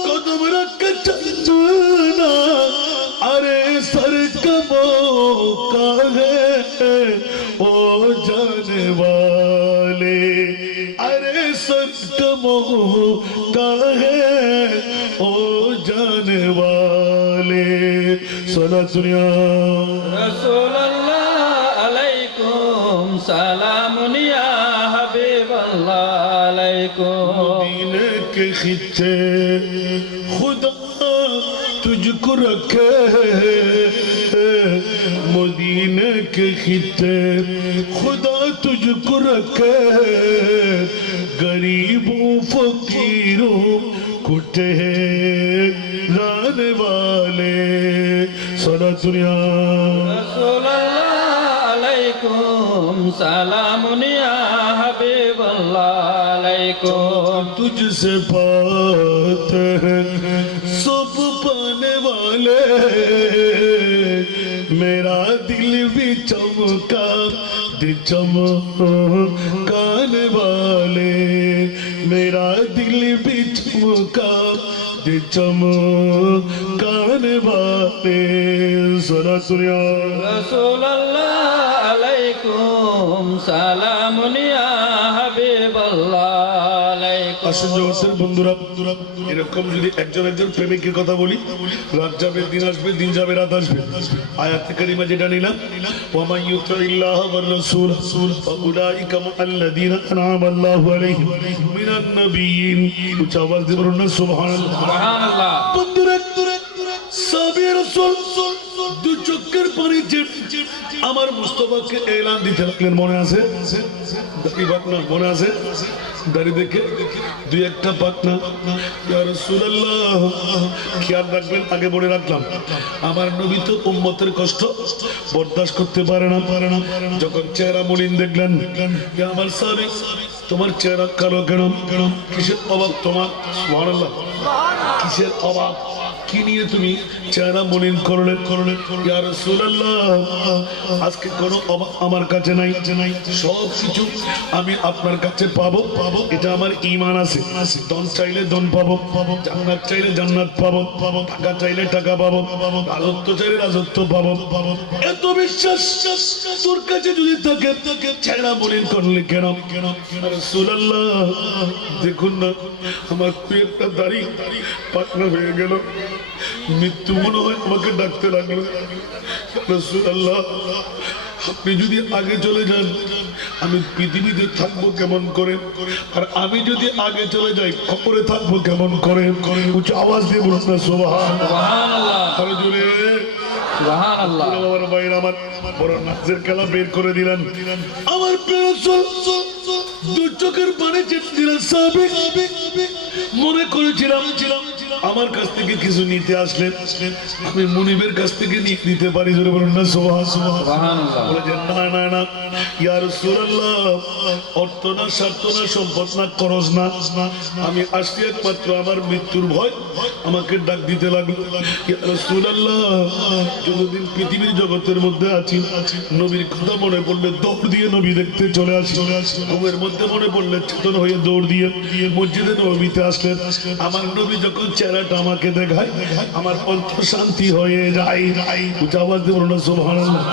कदम रख चलना। अरे सर कबो का है ओ जाने वाले, अरे सर कबो का है ओ जाने वाले। सला दुनिया रसूलल्लाह अलैकुम सलामुन या हबीबल्लाह अलैकुम। मदीने के खिच्चे खुदा तुझको रखे, मदीने के खिच्चे खुदा तुझको रखे। गरीबों फकीरों को ठहराने वाले। सदा दुनिया रसूलल्लाह अलैकुम सलामुन या हबीबल्लाह अलैकुम। तुझसे पाते हैं सब पाने वाले, मेरा दिल भी चमका दे चमकाने वाले, मेरा दिल भी चमका दे चमकाने वाले। सना सुनिया रसूलल्लाह अलैकुम सलामुन या হাবিবাল্লাহ আলাইকুম। আসুন জগতের বন্ধুরা, এরকম যদি একজন একজন প্রেমিকের কথা বলি, রাত যাবে দিন আসবে, দিন যাবে রাত আসবে। আয়াতে কারিমা যেটা নিলাম, ওয়া মান ইউতিল্লাহ ওয়ার রাসূল ফাউলাইকা মাআল্লাযীনা আনআমা আল্লাহু আলাইহিম মিনান নাবিয়্যিন। উচ্চ আওয়াজ দিয়ে বলুন না সুবহানাল্লাহ। সুবহানাল্লাহ। বন্ধুরা, সাহাবী রাসূল দু চোখের পানি আমার মুস্তাফাকে এলান দিতে লাগলেন। মনে আছে? দাড়ি বাটনা মনে আছে? দাড়ি দেখে দুই একটা বাটনা, ইয়া রাসূলুল্লাহ খেয়াল রাখবেন, আগে বলে রাখলাম আমার নবী তো উম্মতের কষ্ট বরদাস্ত করতে পারে না। যখন চেহারা মলিন দেখলেন, আমার সাহাবী তোমার চেহারা কালো কেন? কিসের অভাব তোমার? সুবহানাল্লাহ। কিসের অভাব? কি নিয়ে তুমি চেহারা মলিন করলে? ইয়া রাসূলুল্লাহ আজকে কোনো অভাব আমার কাছে নাই, সব কিছু আমি আপনার কাছে পাবো। এটা আমার ঈমান আছে। ধন চাইলে ধন পাবো, জান্নাত চাইলে জান্নাত পাবো, টাকা চাইলে টাকা পাবো, রাজত্ব চাইলে রাজত্ব পাবো। এত বিশ্বাস তোর কাছে যদি থাকে, চেহারা মলিন করলে কেন? রাসূলুল্লাহ দেখুন না, আমার খুব একটা দাড়ি পাতলা হয়ে গেল, মৃত্যু মনে হয় আমাকে ডাকতে লাগলো। রাসূলুল্লাহ আপনি যদি আগে চলে যান, আমি পৃথিবীতে থাকবো কেমন করে? আর আমি যদি আগে চলে যাই, কবরে থাকবো কেমন করে? উচ্চ আওয়াজ দিয়ে বলুন না সুবহানাল্লাহ। আরো জোরে সুবহানাল্লাহ। আমার ভাইরা, আমার বড় নাচের খেলা বের করে দিলেন। আমার প্রিয় রাসূল দু চোখের পানি চেপে দিলেন। সাহাবী মনে করেছিলাম আমার কাছ থেকে কিছু নিতে আসলে আমি মুনিবের কাছ থেকে নিতে পারি, জোরে বলুন না সুবহানাল্লাহ। বলে যে না না না ইয়া রাসূলুল্লাহ, অর্থ না স্বার্থ না সম্পদ না খরচ না, আমি আসছি একমাত্র আমার মৃত্যুর ভয় আমাকে ডাক দিতে লাগলো। ইয়া রাসূলুল্লাহ, যতদিন পৃথিবীর জগতের মধ্যে আছি নবীর কথা মনে পড়লে দৌড় দিয়ে নবী দেখতে চলে আসি, ঘুমের মধ্যে মনে পড়লে চেতন হয়ে দৌড় দিয়ে মসজিদে নবীতে আসলেন। আমার নবী যখন চেহারাটা আমাকে দেখায় আমার অন্তর শান্তি হয়ে যায়। উচ্চ আওয়াজ দিয়ে বলুন না সুবহানাল্লাহ।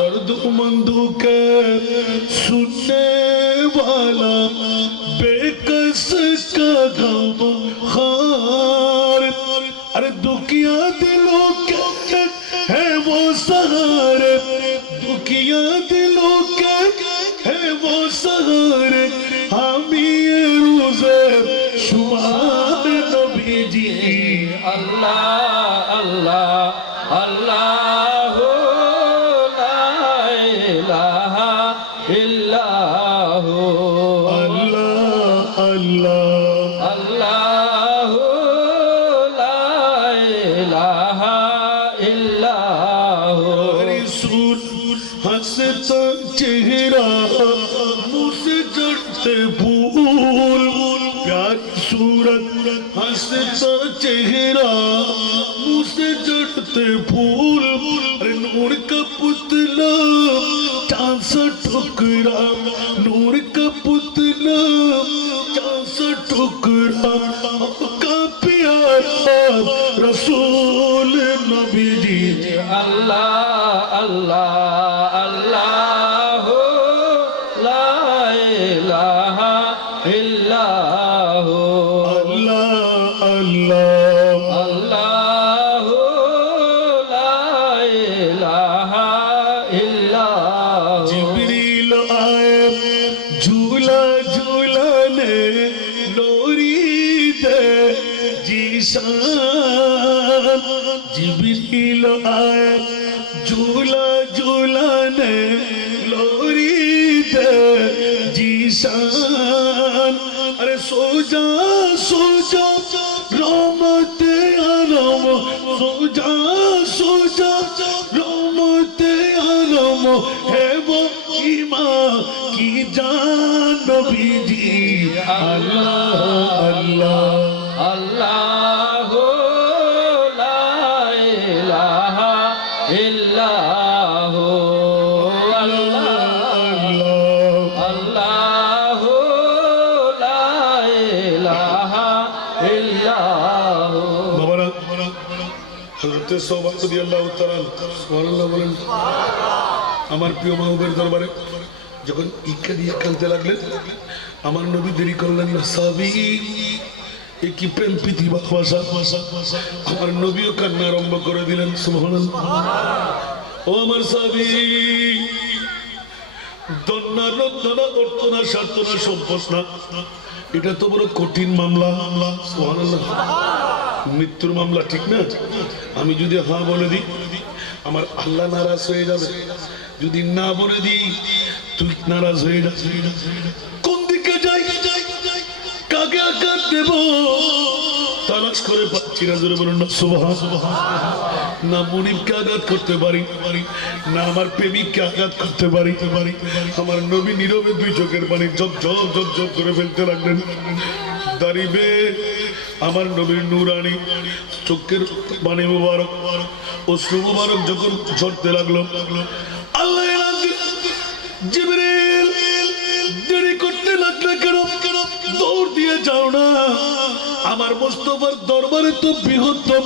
দর্দ मंदू के सुनने वाला बेकस का गम खार, अरे दुखिया दिलों के है वो सहारे, दुखिया दिलों के है वो सहारे, हामी रोज़े शुमार नबी जी। अल्लाह अल्लाह अल्लाह ला इलाहा इल्लाह अल्लाह अल्लाह अल्लाह ला इलाहा इल्लाह। सूर हंसता चेहरा मुँह से जड़ते फूल, प्यारी सूरत हंसता चेहरा मुँह से जड़ते फूल, अरे नूर का पुतला चांद सा टुकड़ा, नूर का पुतला चांद सा टुकड़ा, का प्यारा रसूल नबी जी। अल्लाह अल्लाह अल्लाह ला इलाहा इल्लाह अल्लाह अल्लाह अल्लाह ला इलाहा इल्लाह। जिब्रील आए झूला झूलाने लोरी दे जीशान, जिब्रील आए झूला झूलाने लोरी दे जीशान, अरे सो जा रहमत आलम, सो जा रहमत आलम है वो ईमान की जान नबी जी। अल्लाह अल्लाह अल्लाह ला इलाहा इल्लाह अल्लाह अल्लाह ला इलाहा इल्लाह। बाबारा হযরতে সওবা রাদিয়াল্লাহু তাআলা সুবহানাল্লাহ বলেন। আমার প্রিয় মাহবুবের দরবারে যখন ইক্কা দিয়ে কাঁদতে লাগলেন আমার নবী দেরি করলেন না। সাহাবী এ কি প্রেম প্রীতি ভালোবাসা, আমার নবীও কান্না আরম্ভ করে দিলেন। সুবহানাল্লাহ। ও আমার সাহাবী, দন্না রত্না অর্থ না স্বার্থ না সম্পদ না, এটা তো বড় কঠিন মামলা। সুবহানাল্লাহ। মৃত্যুর মামলা, ঠিক না? আমি যদি হ্যাঁ বলে দিই আমার আল্লাহ নারাজ হয়ে যাবে, যদি না বলে দিই তুই নারাজ হয়ে যাবে। কোন দিকে যাই, কাকে আঘাত দেব তালাশ করে পাচ্ছি না। জোরে বলুন না সুবহানাল্লাহ। না মুনিবকে আঘাত করতে পারি, না আমার প্রেমিককে আঘাত করতে পারি। আমার নবী নীরবে দুই চোখের পানি ঝপ করে ফেলতে লাগলেন। দাঁড়িবে আমার নবীর নূরানি চোখের পানি মুবারক অশ্রু মুবারক যখন ঝরতে লাগলো, আল্লাহ জিবরিল দেরি করতে লাগলে কেন? দৌড় দিয়ে যাও না, আমার মুস্তাফার দরবারে তো বৃহত্তম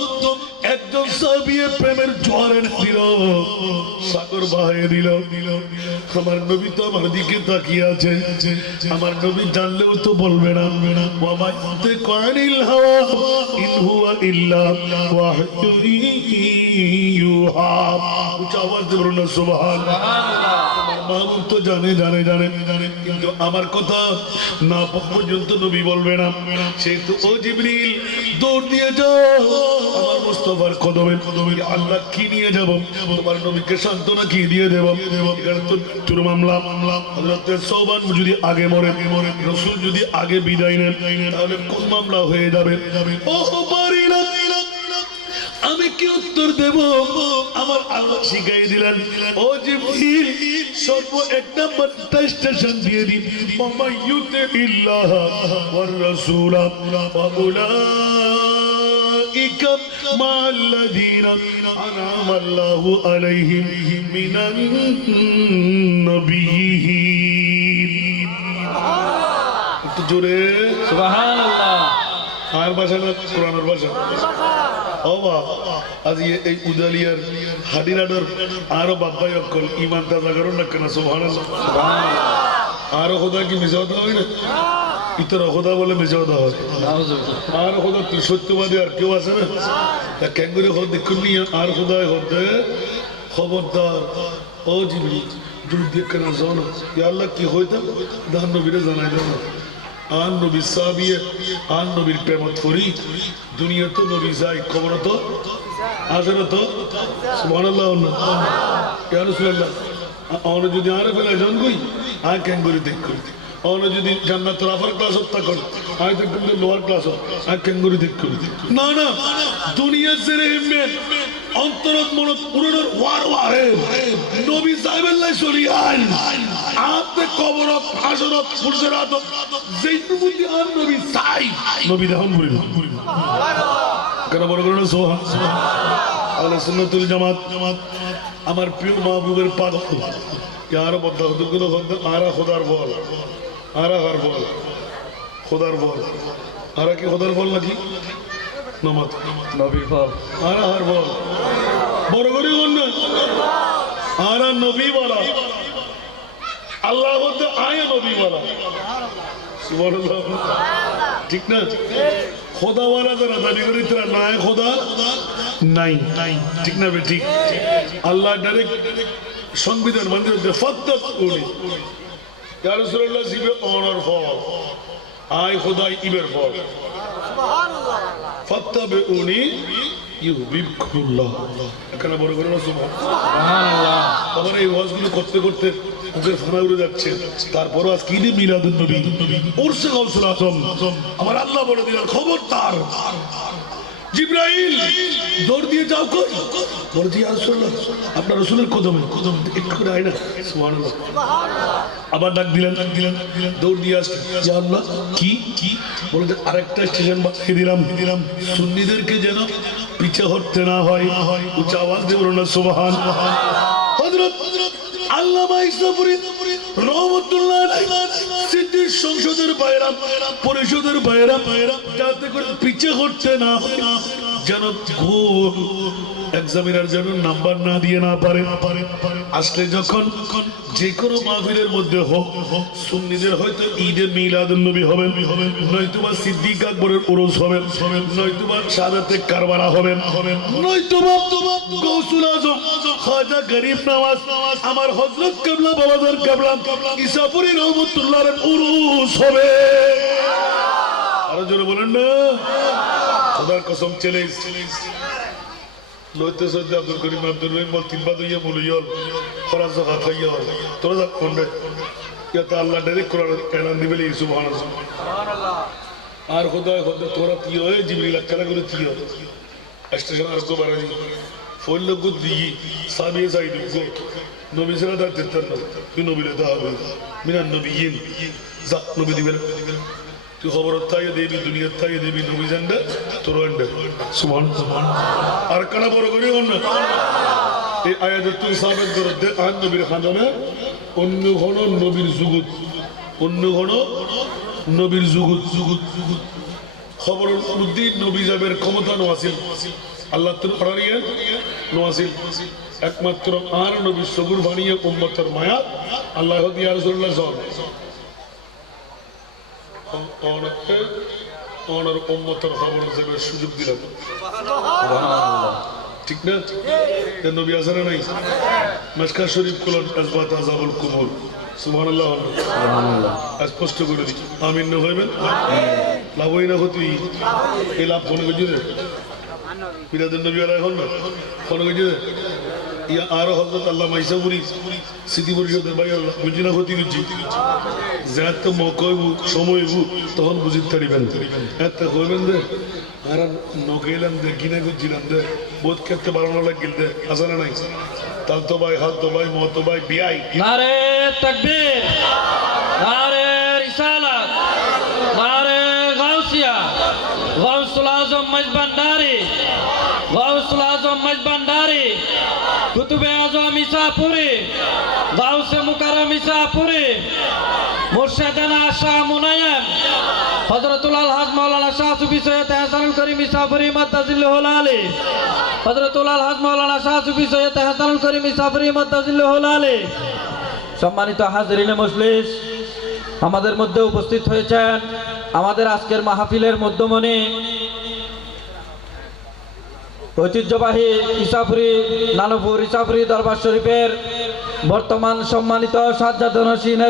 একজন সাহাবী প্রেমের জোয়ার এনে দিল, সাগর বহায়ে দিল। আমার নবী তো আমার দিকে তাকিয়ে আছে, আমার নবী জানলেও তো বলবে না। ওয়া মা ইয়ানতিকু আনিল হাওয়া ইন হুয়া ইল্লা ওয়াহয়ুন ইউহা। উচ্চ আওয়াজ দিয়ে বলুন না সুবহানাল্লাহ। মাহবুব তো জানে জানে জানে জানে, কিন্তু আমার কথা না পর্যন্ত নবী বলবে না। সেহেতু ও জিবরিল দৌড় দিয়ে যাও আমার মুস্তাফার কদমে। আল্লাহ কি নিয়ে যাব? তোমার নবীকে সান্ত্বনা কি দিয়ে দেব? এখানে তো মৃত্যুর মামলা। হযরত সওবান যদি আগে মরে, রাসূল যদি আগে বিদায় নেন, তাহলে কোন মামলা হয়ে যাবে? ও পারি না, আমি কি উত্তর দেব? আমার আল্লাহ শিখাই দিলেন, ও জিবরিল সর্ব এক নাম্বারটা স্টেশন দিয়ে দিন, ওয়া ইউতিল্লাহ ওয়ার রাসূল ফাউলাইকা মা'আল্লাযীনা আন'আমা আল্লাহু আলাইহিম মিনান নবিয়্যিন। একটু জোরে সুবহানাল্লাহ। আর ভাষা না কোরআনের ভাষা। আজ এই উদালিয়ার হাডিরাডর আরো বাব্বাই অকল ইমান তাজা করুন না কেন? সুবহানাল্লাহ। আরো খোদা কি মিজা হতে হয় না? ইতর খোদা বলে মিজা হতে হয়। আর খোদা তুই সত্যবাদী আর কেউ আছে না? তা ক্যাঙ্গুরি খোদ দেখুন নি আর খোদায় হতে খবরদার। ও জিবরিল যদি দেখে না জানো আল্লাহ কি হইতাম দান নবীরে জানাই দাও না। আন নবী সাহাবিয়ে আন নবীর প্রেমত করি দুনিয়া তো নবী যাই খবর তো আসলে তো সুবহানাল্লাহ। ইয়া রাসূলুল্লাহ আমরা যদি আরে ফেলা জন কই আর কেন করি দেখ করি আমরা যদি জান্নাতুল আফার ক্লাস হত্যা করি আই দেখুন লোয়ার ক্লাস আর কেন করি দেখ করি না না দুনিয়া ছেড়ে হিম্মেত অন্তরত মনত পুরনোর ওয়ার ওয়ারে নবী সাহেবেল্লাহ শরিয়ান আপনি কবরত হাসরত ফুরসরাত যেইটুকু মধ্যে আর নবী চাই নবী দেহন করি কেন বড় করে সুবহান আহলে সুন্নাতুল জামাত আমার প্রিয় মাহবুবের পাগল यार बंदा दुगुलो बंदा आरा खुदार बोल आरा हर बोल खुदार बोल आरा की खुदार बोल लगी नमत নবীর ফল आरा हर बोल बरगरी गन्ना आरा नबी वाला अल्लाह होते आया नबी वाला सुबहानल्लाह ठीक ना खुदा वाला जरा दानी करी तेरा ना है खुदा नहीं ठीक ना बेटी अल्लाह डायरेक्ट সংবিধান মানে ফাত্তাকুনি ইয়া রাসূলুল্লাহ জিবে অনার ফল আই খোদাই ইবের ফল সুবহানাল্লাহ ফাত্তাবিউনি ইউহিব্বুকুল্লাহ এখানে বড় করে সুবহানাল্লাহ। আবার এই ওয়াজগুলো করতে করতে মুখের ফানা উড়ে যাচ্ছে। তারপরও আজ কি মিলাদুন নবী উরসে গাউসুল আজম আমার আল্লাহ বলে দিলেন খবরদার জিবরাইল দৌড় দিয়ে যাও কই বলে দিয়ে রাসূলুল্লাহ আপনার রাসূলের কদমে একটু করে আয় না সুবহানাল্লাহ আবার ডাক দিলেন দৌড় দিয়ে আসছে ইয়া আল্লাহ কি বলে আরেকটা স্টেশন বানিয়ে দিলাম সুন্নিদেরকে যেন পিছে হটতে না হয় উচ্চ আওয়াজ দিয়ে বলুন সুবহান হযরত আল্লামা ইসলামপুরী রহমতুল্লাহ সিদ্দিক সংসদের বাইরা পরিষদের বাইরা যাতে করে পিছে হটতে না হয় যেন এক্সামিনার যেন নাম্বার না দিয়ে না পারে আসলে যখন যে কোনো মাহফিলের মধ্যে হোক সুন্নিদের হয়তো ঈদে মিলাদুন নবী হবেন নয়তোবা সিদ্দিক আকবরের উরুস হবেন নয়তোবা শাহাদাতে কারবালা হবেন নয়তোবা গৌসুল আজম খাজা গরিব নওয়াজ আমার হযরত কিবলা বাবাজান কিবলা ইসাপুরী রহমাতুল্লাহর উরুস হবে। আরো জোরে বলেন না খোদার কসম চলে নয়তো সদ্য আব্দুল করিম আব্দুল রহিম বল তিন বাদ হইয়া বলিয়ল খরাজ জাকাত খাইয়া তোরা যা কোন ইয়া তা আল্লাহ ডাইরেক্ট কোরআন এলান দিবেলি সুবহানাল্লাহ। আর খোদা তোরা কি হয় জিবরিল আকারা করে কি হয় স্টেশন আর কো বারাজি ফোন লোক দিই সাবিয়ে সাইদ গো নবী সাল্লাল্লাহু আলাইহি ওয়াসাল্লাম তুই নবীরে দাও মিনান নবিয়িন যা নবী দিবেন তুই খবর তাই দেবী দুনিয়া তাই দেবী নবী জানদা তোর আন্ডা সুবহানাল্লাহ। আর কানা বড় করে হন না এই আয়াতে তুই সাবেত করে দে আন নবীর খানদানে অন্য কোন নবীর যুগত অন্য কোন নবীর যুগত খবর উদ্দিন নবী যাবের ক্ষমতা নওয়াসিল আল্লাহ তুল ফরারিয়া নওয়াসিল একমাত্র আর নবী সবুর বানিয়ে উম্মতের মায়া আল্লাহ দিয়া রাসূলুল্লাহ ওনার উম্মতের খবর যাবে সুযোগ দিলাম সুবহানাল্লাহ। ঠিক না? তে নবী আসারা নাই মশকা শরীফ কুলন আসবাত আযাবুল কুবুর সুবহানাল্লাহ স্পষ্ট করে দিই আমিন না হইবেন লাভ হই না হতি এই লাভ কোন গজি রে বিরাদের নবী আলা এখন না কোন গজি রে ইয়া আর হযরত আল্লাহ মাইসাপুরি সিটি পরিষদের ভাই আল্লাহ বুঝি না হতি গজি যাত মকইব সময়ব তখন বুঝিতে পারিবেন এত হইবেন দে আর নগেলাম দে কিনা গজিলাম দে বহুত ক্ষেত্রে বাড়ানো লাগিল দে আসানা নাই তালতো ভাই হালতো ভাই মতো ভাই বিআই নারে তাকবীর, নারে রিসালাত, নারে গাউসিয়া, গাউসুল আজম মজবান্ডারি, গাউসুল আজম মজবান্ডারি, কুতুবে আজম ইসাপুরি, গাউসে মুকাররম ইসাপুরি, মুর্শিদানা শাহ মুনায়েম, হযরতুল আলহাজ মাওলানা শাহ সুফি সৈয়দ হাসানুল করিম ইসাপুরি মাদ্দাজিল্লাহুল আলী, হযরতুল আলহাজ মাওলানা শাহ সুফি সৈয়দ হাসানুল করিম ইসাপুরি মাদ্দাজিল্লাহুল আলী। সম্মানিত হাজিরিনে মজলিস, আমাদের মধ্যে উপস্থিত হয়েছেন আমাদের আজকের মাহফিলের মধ্যমণি ঐতিহ্যবাহী ইসাপুরি নানপুর ইসাপুরি দরবার শরীফের বর্তমান সম্মানিত সাজ্জাদ নসীন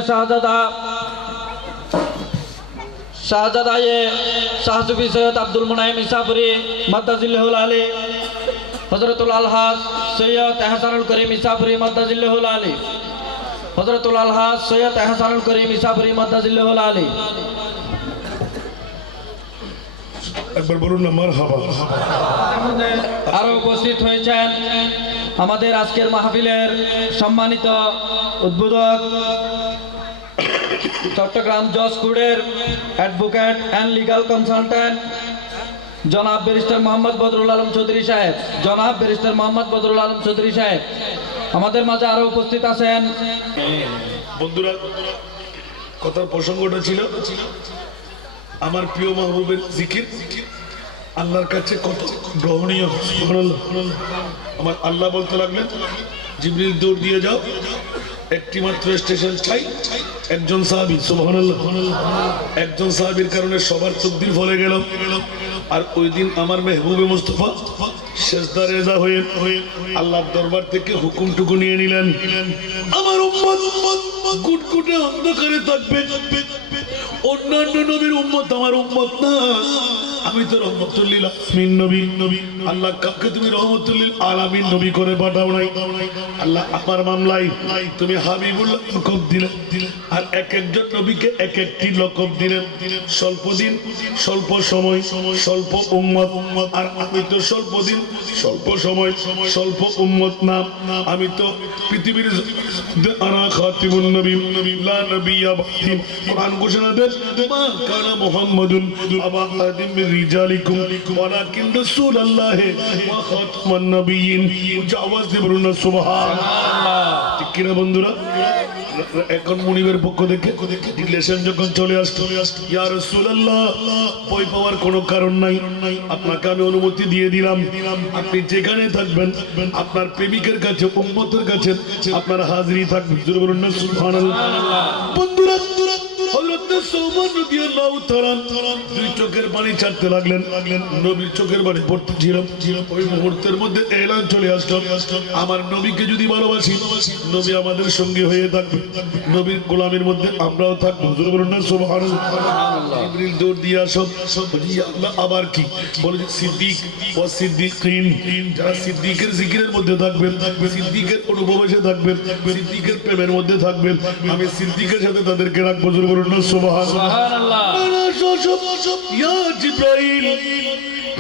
শাহজাদায়ে শাহ সুফি সৈয়দ আব্দুল মুনাইম ইসাপুরি মাদ্দাজিল্লাহুল আলী, হযরতুল আলহাজ সৈয়দ হাসানুল করিম ইসাপুরি মাদ্দাজিল্লাহুল আলী, হযরতুল আলহাজ সৈয়দ হাসানুল করিম ইসাপুরি মাদ্দাজিল্লাহুল আলী। একবার বলুন না মারহাবা। আরো উপস্থিত হয়েছেন আমাদের আজকের মাহফিলের সম্মানিত উদ্বোধক চট্টগ্রাম জজ কোর্টের অ্যাডভোকেট অ্যান্ড লিগ্যাল কনসালটেন্ট জনাব ব্যারিস্টার মোহাম্মদ বদরুল আলম চৌধুরী সাহেব, জনাব ব্যারিস্টার মোহাম্মদ বদরুল আলম চৌধুরী সাহেব। আমাদের মাঝে আরো উপস্থিত আছেন বন্ধুরা, কথার প্রসঙ্গটা ছিল আমার প্রিয় মাহবুবের জিকির আল্লাহর কাছে কত গ্রহণীয়। সুবহানাল্লাহ। আমার আল্লাহ বলতে লাগলেন জিবরিল দৌড় দিয়ে যাও, একটি মাত্র স্টেশন চাই, একজন সাহাবী। সুবহানাল্লাহ। একজন সাহাবীর কারণে সবার তকদির ফলে গেল। আর ওই দিন আমার মেহবুবে মুস্তাফা সেজদা রেজা হয়ে আল্লাহর দরবার থেকে হুকুমটুকু নিয়ে নিলেন, আমার উম্মত কুটকুটে অন্ধকারে থাকবে, অন্যান্য নবীর উম্মত আমার উম্মত না, আমি তো রহমতুল লিল আলামিন নবী। আল্লাহ কাকে তুমি রহমতুল লিল আলামিন নবী করে পাঠাও নাই? আল্লাহ আমার মামলায় তুমি হাবিবুল্লাহ লকব দিলে, আর এক একজন নবীকে এক একটি লকব দিলেন। স্বল্প দিন, স্বল্প সময়, স্বল্প উম্মত। আর আমি তো স্বল্প দিন, স্বল্প সময়, স্বল্প উম্মত না, আমি তো পৃথিবীর আনা খাতিমুন নবী লা নবিয়্যা বা'দি। কোরআন ঘোষণা দেন মা কানা মুহাম্মাদুন আবা আহাদিম মিন রিজালিকুম ওয়ালাকিন রাসূলুল্লাহ ওয়া খাতামান নবিয়্যিন। আওয়াজ দিয়ে বলুন না সুবহানাল্লাহ। ঠিক কিনা বন্ধুরা? এখন মুনিবের পক্ষ থেকে রিলেশন যখন চলে আসতো, ইয়া রাসূলুল্লাহ ভয় পাওয়ার কোনো কারণ নাই, আপনাকে আমি অনুমতি দিয়ে দিলাম, আপনি যেখানে থাকবেন আপনার প্রেমিকের কাছে, উম্মতের কাছে আপনার হাজিরি থাকবে। জোরে বলুন না সুবহানাল্লাহ। বন্ধুরা, হযরত সুবহান রাদিয়াল্লাহু তাআলা দুই চোখের পানি ছাড়তে লাগলেন, নবীর চোখের পানি পড়তে ছিল। ওই মুহূর্তের মধ্যে এলান চলে আসলো, আমার নবীকে যদি ভালোবাসি নবী আমাদের সঙ্গে হয়ে থাকবে, নবীর গোলামের মধ্যে আমরাও থাকবো। জোরে বলুন না সুবহানাল্লাহ। জিবরিল দৌড় দিয়ে আসো, বলি আল্লাহ আবার কি? বলে সিদ্দিক ও সিদ্দিকিন, যারা সিদ্দিকের জিকিরের মধ্যে থাকবেন, সিদ্দিকের অনুভবে থাকবেন, সিদ্দিকের প্রেমের মধ্যে থাকবেন, আমি সিদ্দিকের সাথে তাদেরকে রাখবো। জোরে বলুন না সুবহানাল্লাহ। ইয়া জিবরাইল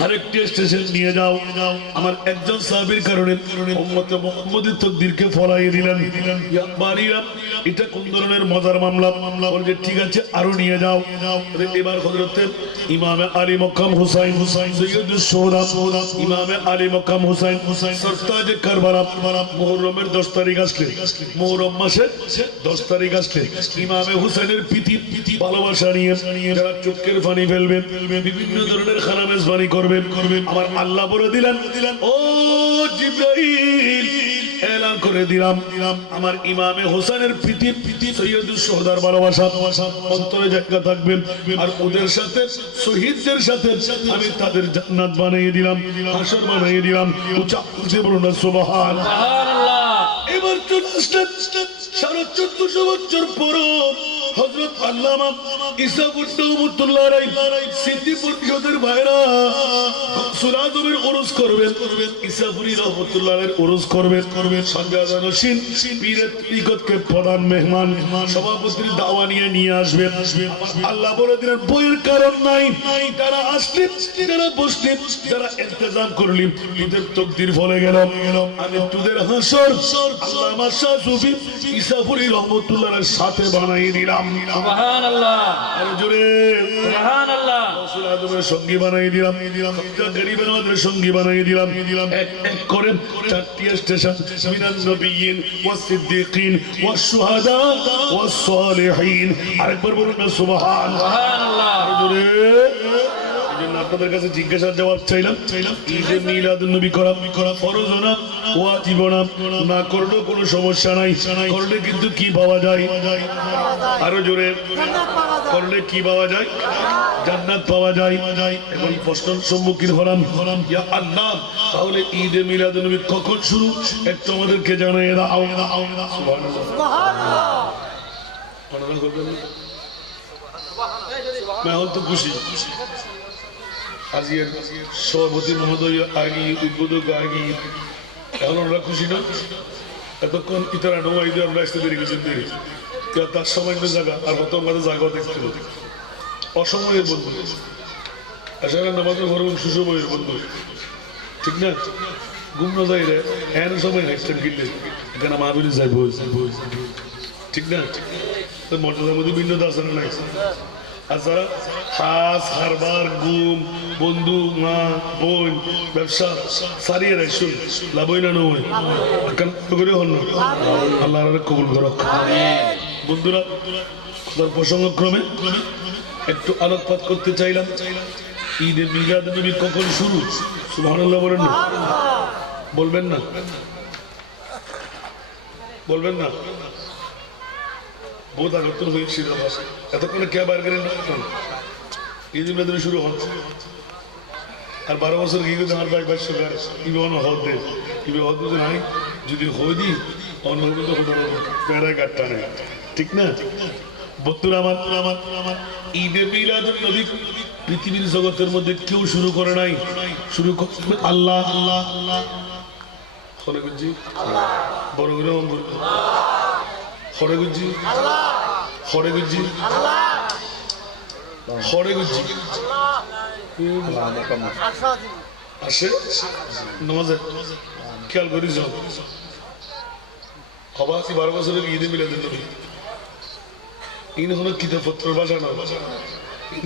আরেকটি স্টেশন নিয়ে যাও, আমার একজন সাহাবীর কারণে উম্মতে মুহাম্মদের তাকদীরকে ফলাইয়ে দিলেন। ইয়া বারিরা, এটা কোন ধরনের মজার মামলা? বলে ঠিক আছে আরো নিয়ে যাও। এবার হযরত ইমামে আলী মকাম হুসাইন সৈয়দুশ শুহাদা, ইমামে আলী মকাম হুসাইন সরতাজে কারবালা, মুহররমের 10 তারিখ আসলে, মুহররম মাসের 10 তারিখ আসলে ইমামে হুসাইনের প্রীতি ভালোবাসা নিয়ে যারা চোখের পানি ফেলবেন, বিভিন্ন ধরনের খানা মেজবানি করবেন, আমার আল্লাহ বলে দিলেন ও জিবরাইল এলান করে দিলাম আমার ইমামে হোসেনের প্রীতি সৈয়দুল সোহদার ভালোবাসা অন্তরে জায়গা থাকবে আর ওদের সাথে শহীদদের সাথে আমি তাদের জান্নাত বানিয়ে দিলাম হাসর বানিয়ে দিলাম উচ্চ বলুন না সুবহানাল্লাহ সুবহানাল্লাহ। এবার চলে আসলেন 1450 বছর পর হযরত আল্লামা ইসাফুর রহমাতুল্লাহ আলাইহি সিদ্ধি পরিষদের ভাইরা সুরাজমের ওরস করবেন ইসাফুরি রহমাতুল্লাহ আলাইহির ওরস করবেন সঞ্জয় নসীন পীরের তরিকতকে প্রধান মেহমান সভাপতির দাওয়া নিয়ে আসবেন আল্লাহ বলে দিলেন বইয়ের কারণ নাই যারা আসলেন যারা বসলেন যারা ইন্তজাম করলেন তোদের তকদির ফলে গেল আমি তোদের হাসর আল্লামা শাহ সুফি ইসাফুরি রহমাতুল্লাহ আলাইহির সাথে বানাই দিলাম সুবহানাল্লাহ আর জোরে সুবহানাল্লাহ। রাসূল আদমের সঙ্গী বানাই দিলাম গরিবের আমাদের সঙ্গী বানাই দিলাম এক এক করে 4টি স্টেশন মিনান নবিয়িন ওয়াস সিদ্দিকিন ওয়াস শুহাদা ওয়াস সালিহিন আরেকবার বলুন না সুবহানাল্লাহ সুবহানাল্লাহ। আর জোরে এইজন্য আপনাদের কাছে জিজ্ঞাসার জবাব চাইলাম ঈদে মিলাদুন নবী করা ফরজ না ওয়াজিব না করলেও কোনো সমস্যা নাই করলে কিন্তু কি পাওয়া যায় আরো জোরে করলে কি পাওয়া যায় জান্নাত পাওয়া যায় এখন প্রশ্নের সম্মুখীন হলাম ইয়া আল্লাহ তাহলে ঈদে মিলাদুন নবী কখন শুরু একটু আমাদেরকে জানিয়ে দাও সুবহানাল্লাহ मैं तो खुशी আজিয়ের সভাপতি মহোদয় আগে উদ্বোধক আগে এখন আমরা খুশি না এতক্ষণ ইতারা নোয়াই দিয়ে আমরা আসতে দেরি গেছেন দেরি তার সামান্য জায়গা আর কত আমাদের জায়গা দেখতে হবে অসময়ের বন্ধু আসলে নামাজের ঘর সুসময়ের বন্ধু ঠিক না ঘুম না যাই রে হ্যাঁ সময় হাইস্টেন কিনলে এখানে মাহবিল যাই ঠিক না মর্যাদার মধ্যে ভিন্নতা আছে না নাই আর যারা হাস হারবার গুম বন্ধু মা বোন ব্যবসা সারিয়ে রাখছুন লাভই না নয় করে হন না আল্লাহ কবুল করক বন্ধুরা তার প্রসঙ্গক্রমে একটু আলোকপাত করতে চাইলাম ঈদে মিলাদ নবী কখন শুরু সুবহানাল্লাহ বলেন না বলবেন না বলবেন না বহুত আগতন হয়েছিল এতক্ষণে কে বাইর করেন ঈদ মিলাদ শুরু হচ্ছে আর 12 বছর গিয়ে আমার ভাই ভাষ্যকার ইবেন হদে ইবে হদ নাই যদি হই দি অনবরত প্যারা গাট্টা নেই ঠিক না বন্ধুরা আমার ঈদে মিলাদুন নবী পৃথিবীর জগতের মধ্যে কেউ শুরু করে নাই শুরু করবে আল্লাহ আল্লাহ আল্লাহ হরে গুজি আল্লাহ বড় করে হরে গুজি আল্লাহ হরে গুজি আল্লাহ হরে গুজি আসে নমাজে খেয়াল করি যাও হবা 12 বছরের ঈদে মিলাদুন নবী ইন হলো কিতাবপত্র ভাষা না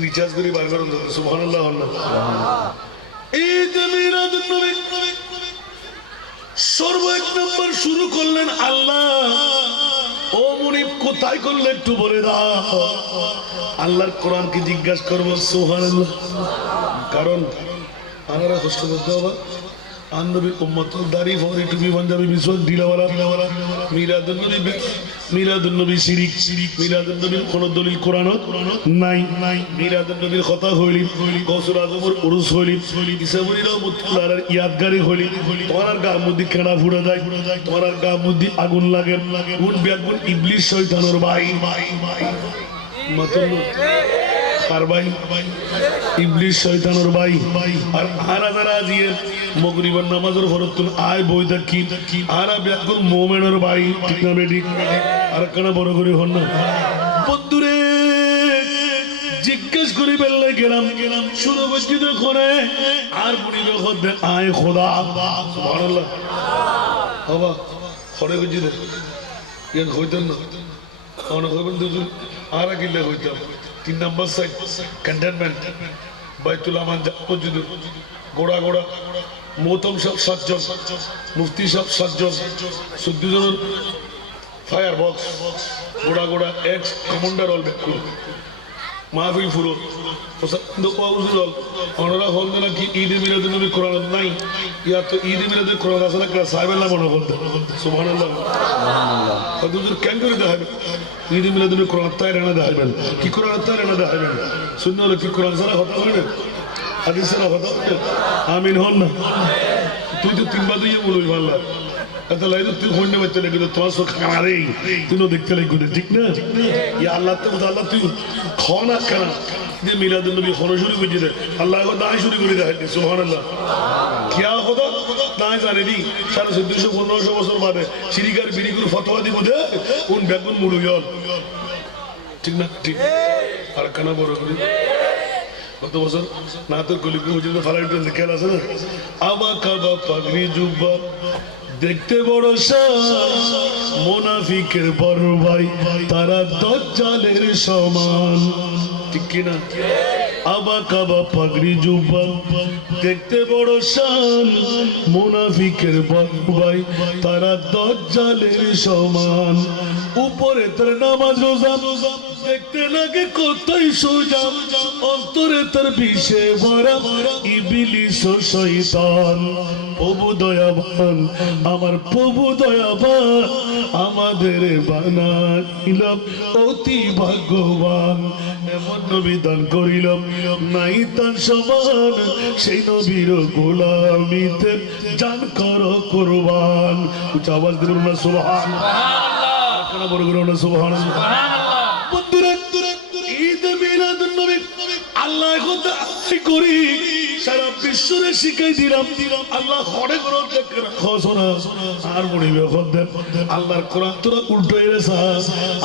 রিচার্জ করে বার করেন সুবহানাল্লাহ ঈদ মিলাদুন নবী সর্ব এক নম্বর শুরু করলেন আল্লাহ ও মুনিব কোথায় করলে একটু বলে দাও আল্লাহর কোরআনকে জিজ্ঞাসা করবো সুবহানাল্লাহ কারণ আনারা কষ্ট করতে হবে আনবী উম্মতুল দারি ফরি টুপি পাঞ্জাবি বিশ্বক ঢিলাওয়ালা মিলাদুন নবী শিরিক মিলাদুন নবীর কোন দলিল কোরআনত নাই মিলাদুন নবীর কথা হইলি গৌসুল আজমের উরুস হইলি ইসাবুরি রহমাতুল্লাহর ইয়াদগারি হইলি তোমার গা মধ্যে কেনা ফুড়ে যায় তোমার গা মধ্যে আগুন লাগে উঠ ব্যাগুন ইবলিস শয়তানের ভাই মাতুল আর ভাই ইবলিস শয়তানের ভাই আর আরা যারা দিয়ে মগরিবের নামাজের ফরতুন আয় বই দেখি আরা ব্যাকুল মোমেনের ভাই ঠিক না বেটি আর কেন বড় করে হন না বন্ধুরে জিজ্ঞেস করি বেললে গেলাম শুরু মসজিদ করে আর বুড়ি যখন আয় খোদা সুবহানাল্লাহ বাবা খড়ে মসজিদ ইয়ান হইতেন না অনেক হইবেন দুজন আর কিনলে হইতাম 3 নম্বর সাইড ক্যান্টনমেন্ট বাইতুল আমান মসজিদ গোড়া গোড়া মোহতম সব 7 জন মুফতি সব 7 জন 14 জনের ফায়ার বক্স গোড়া গোড়া এক্স কমান্ডার অল ব্যাক মাহফিল ফুরো ওনারা হল না কি ঈদে মিলাদে নবী কোরআন নাই ইয়া তো ঈদে মিলাদে কোরআন আছে না সাহেবের না মনে করতে সুবহানাল্লাহ হুজুর কেন করে দেখাবেন ঈদে মিলাদে নবী কোরআন তাই রানা দেখাবেন কি কোরআন তাই রানা দেখাবেন শুনলে হলো কি কোরআন ছাড়া কথা বলবেন হাদিস ছাড়া কথা বলবেন আমিন হন না তুই তো তিনবার দিয়ে বলবি ভাল্লা এত লাইতো তুই হন্যে বাচ্চা নাকি তোমার সব খামারে তুইও দেখতে লাগবে ঠিক না ইয়া আল্লাহ তো আল্লাহ তুই খাওয়া কেনা যে মিলাদুল নবী খানো শুরু করে দে আল্লাহ को दाएं शुरू করে দেয় সুবহান আল্লাহ क्या होता दाएं जाने दी 1450 বছর বাদে শিরিকার বিরিগুর ফতোয়া দিব দে কোন বেগুন মুড়ু ইয়ল ঠিক না ঠিক আর কানা বড় করে কত বছর না তোর কলিকু হুজুর ফালাইতে খেলা আছে না আবা কাবা পাগড়ি জুব্বা দেখতে বড় মুনাফিকের বড় ভাই তারা দাজ্জালের সমান ঠিক কি না আবা কাবা পাগড়ি জুব্বা দেখতে বড় শান মুনাফিকের বড় ভাই তারা দাজ্জালের সমান উপরে তার নামাজ রোজা দেখতে লাগে কতই সোজা অন্তরে তার বিষে ভরা ইবলিস ও শয়তান প্রভু দয়াবান আমার প্রভু দয়াবান আমাদের বানাইল অতি ভাগ্যবান এমন নবী দান করিল নাই তার সমান সেই নবীর গোলামিতে জান করো কুরবান উচ্চ আওয়াজ দিল না সুবহানাল্লাহ কেন বড় করো না সুবহানাল্লাহ ঈদ মিলাদুন নবী আল্লাহ কথা করি সারা বিশ্বরে শিখাই দিলাম আল্লাহ ঘরে ঘরে দেখে রাখো শোনা আর মনিবে খোদেন আল্লাহর কোরআন তোরা উল্টো এসা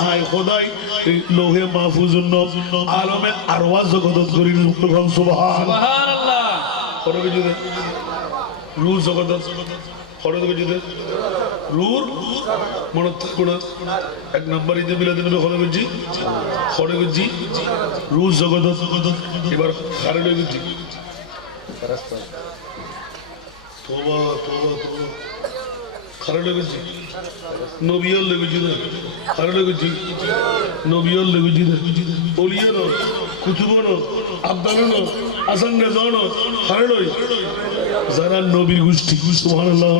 আয় খোদাই লোহে মাহফুজুন আলমে আরওয়া জগত করি সুবহানাল্লাহ করে বুঝে রূহ জগত করে বুঝে রূহ মনে থাকো না এক নাম্বার ঈদে মিলাদুন নবী খড়ে গুজি রূহ জগত এবার খারে লই গুজি তোবা তোবা তোবা খারে লই গুজি নবীর লই গুজি না খারে লই গুজি নবীর লই গুজি না ওলিয়া না কুতুব না আব্দাল না আসান রেজা না খারে লই যারা নবীর গোষ্ঠী সুবহানাল্লাহ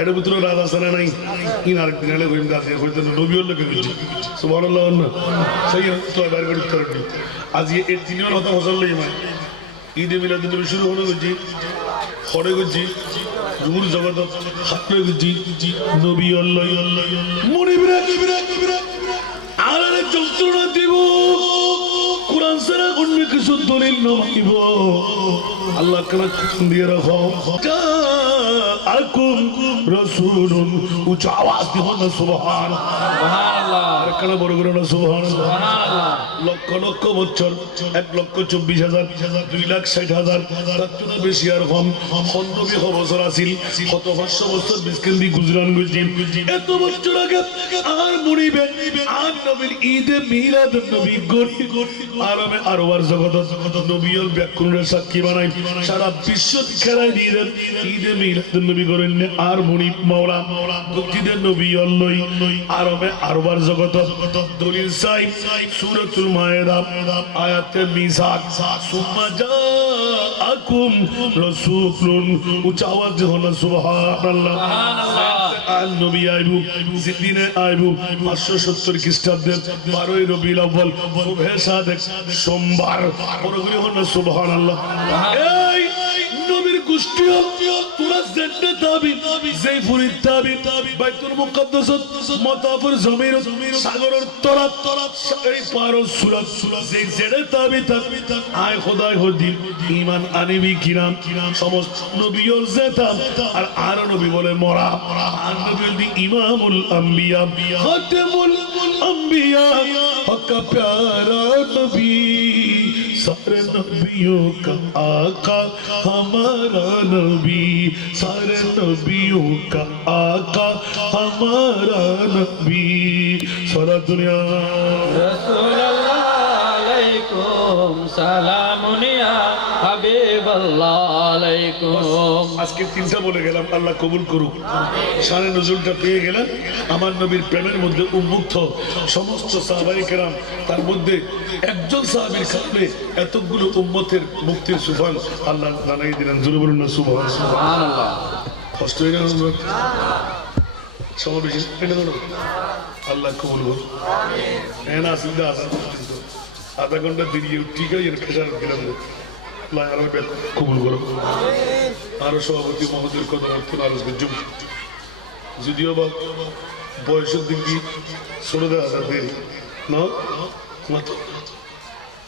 এর ভিতরে রাজা সারা নাই ইন আরেক দিন আলে কইম দাসে কইতে নবীর লোকে গোষ্ঠী সুবহানাল্লাহ না সেই তো বাইরে করে উত্তর দি আজ এই তিনজন কথা ফসল লই মা ঈদে মিলাদুন নবী শুরু হলো গোষ্ঠী খড়ে গোষ্ঠী রূহ জগত হাতে গোষ্ঠী নবী আল্লাহ মুনিবরা আর আরে যন্ত্রণা দিব কোরআন ছাড়া অন্য কিছু দলিল নমাইব আল্লাহ কালা দিয়ে রাখো আকুম রাসূলুন উচ্চ আওয়াজ দিব না সুবহানাল্লাহ আর কালা বড় করে না সুবহানাল্লাহ লক্ষ লক্ষ বছর 1,24,000 2,60,000 তার তো বেশি আর কম নবী বছর আছিল কত 500 বছর বিস্কেন্দি গুজরান গুজি এত বছর আগে আর মুনিবে আর নবীর ঈদে মিলাদুন নবী গরি আরবে আরওয়ার জগত নবীর ব্যাকরণের সাক্ষী বানাই সারা বিশ্ব খেলাই দিয়ে দেন ঈদে মিলাদুন নবী করেন আর মুনিব মাওলা গতিদের নবী আল্লাহ আরবে আরওয়ার জগত দলিল সাই সূরাতুল মায়েদা আয়াতে মিসাক সুম্মা জাআকুম রাসূলুন উচ্চ আওয়াজ হল সুবহানাল্লাহ আর নবী আইবু জিদিনে আইবু 570 খ্রিস্টাব্দে 12ই রবিউল আউয়াল সুবহে সাদেক সোমবার পরগুলি হল সুবহানাল্লাহ এই নবীর গোষ্ঠী তোরা জেন্নাত দাবি জাইফুরিত দাবি বাইতুল মুকদ্দাসত মাতাফুর জমির সাগরের তরাত এই পারো সুরাত যে জেনে দাবি আয় খোদাই হদি ঈমান আনিবি কিরাম সমস্ত নবীর জেতাম আর নবী বলে মরা আর নবী বলি ইমামুল আম্বিয়া খাতামুল আম্বিয়া হক প্যারা নবী सारे नबियों का आका हमारा नबी सारे नबियों का आका हमारा नबी सारा दुनिया रसूलुल्लाह अलैकुम सलामुन या हबीबल्लाह अलैकुम আজকে তিনটা বলে গেলাম, আল্লাহ কবুল করুক। শানে নজরুলটা পেয়ে গেলেন। আমার নবীর প্রেমের মধ্যে উন্মুক্ত সমস্ত সাহাবায়ে কেরাম, তার মধ্যে একজন সাহাবীর কারণে এতগুলো উম্মতের মুক্তির সুফল আল্লাহ জানাই দিলেন। জোরে বলুন না সুবহানাল্লাহ। সুবহানাল্লাহ। কষ্ট হয়ে গেল সময় বেশি আল্লাহ কবুল করুন। হ্যাঁ না আসলে আধা ঘন্টা দিরিয়ে ঠিক আছে খেসার দিলাম আল্লাহ আরো কবুল করো। আরো সভাপতি মহোদয়ের কদমর্থন আরো যুগ, যদিও বা বয়সের দিক দিয়ে ছোট দেওয়া যায় না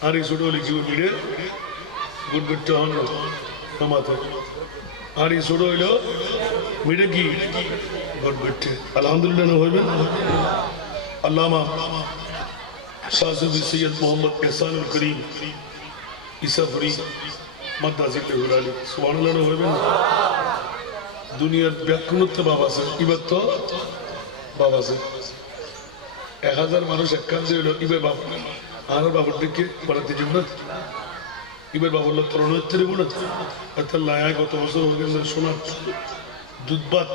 আর এই ছোট হলে কি মিলে গুড করতে হন না মাথা আর এই ছোট হইল মিলে কি গুড করতে আলহামদুলিল্লাহ হইবে। আল্লামা শাহ সৈয়দ মোহাম্মদ এহসানুল করিম ইসাফরি মাদ্রাজিল্লাহুল আলী সুবহানাল্লাহ হইবে না। দুনিয়ার ব্যাকুণত্ব বাবা আছে, এবার তো বাবা আছে 1000 মানুষ এক কান্দে হইল ইবার বাবা আর বাবার দিকে পড়াতে যাব না, এবার বাবার লোক তরুণ হতে দেবো না। এত লায়া গত বছর হয়ে গেল সোনার দুধবাত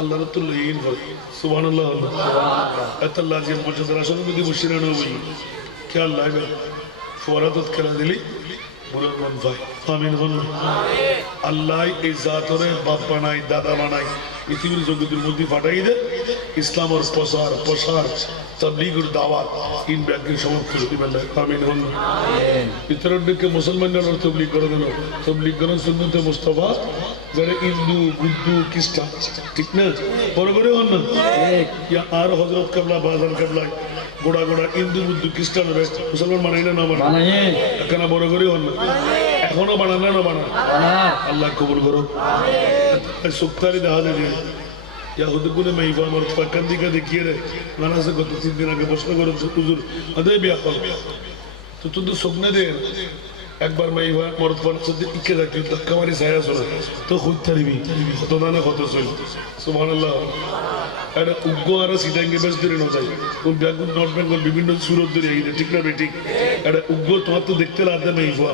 আল্লাহ তো লইন হয় সুবহানাল্লাহ। এত লাজিম পর্যন্ত আসলে যদি বসে না বলি খেয়াল লাগবে ফোয়ারা দুধ খেলা দিলি বলে মন ভাই আমিন হন। আল্লাহ এই জাতরে বাপ বানাই দাদা বানাই পৃথিবীর জগতের মধ্যে ফাটাই দে ইসলামের প্রসার তাবলীগের দাওয়াত ইন ব্যাগের সমর্থ দিবেন আমিন হন। ইতরের দিকে মুসলমানরা তবলীগ করে দিল, তবলীগ করেন সুন্নতে মুস্তাফা যারা হিন্দু বুদ্ধ খ্রিস্টান ঠিক না বড় করে হন না। আর হযরত কাবলা বাজার কাবলায় গোড়া গোড়া হিন্দু বুদ্ধ খ্রিস্টান মুসলমান বানাই না বানাই এখানে বড় করে হন না, এখনো বানান না বানান আল্লাহ কবুল করো। সুক্তারি দেখা যায় ইয়াহুদুগুনে মাইফা আমার পাকান দিকে দেখিয়ে রে নানাসে গত 3 দিন আগে প্রশ্ন করো হুজুর আদে বিয়া কর তো তুই স্বপ্নে দে একবার মাইফা মরদ পান সদ্য ইকে রাখি ধাক্কা মারি ছায়া শোনা তো খুঁজ থাকবি কত দানা কত চল সুবহানাল্লাহ। এটা উগ্র আর সিটাঙ্গে বেশ ধরে না যায় কোন ব্যাগুন নর্থ বেঙ্গল বিভিন্ন সুরত ধরে আইলে ঠিক না বেঠিক এটা উগ্র তোমার তো দেখতে লাগবে মাইফা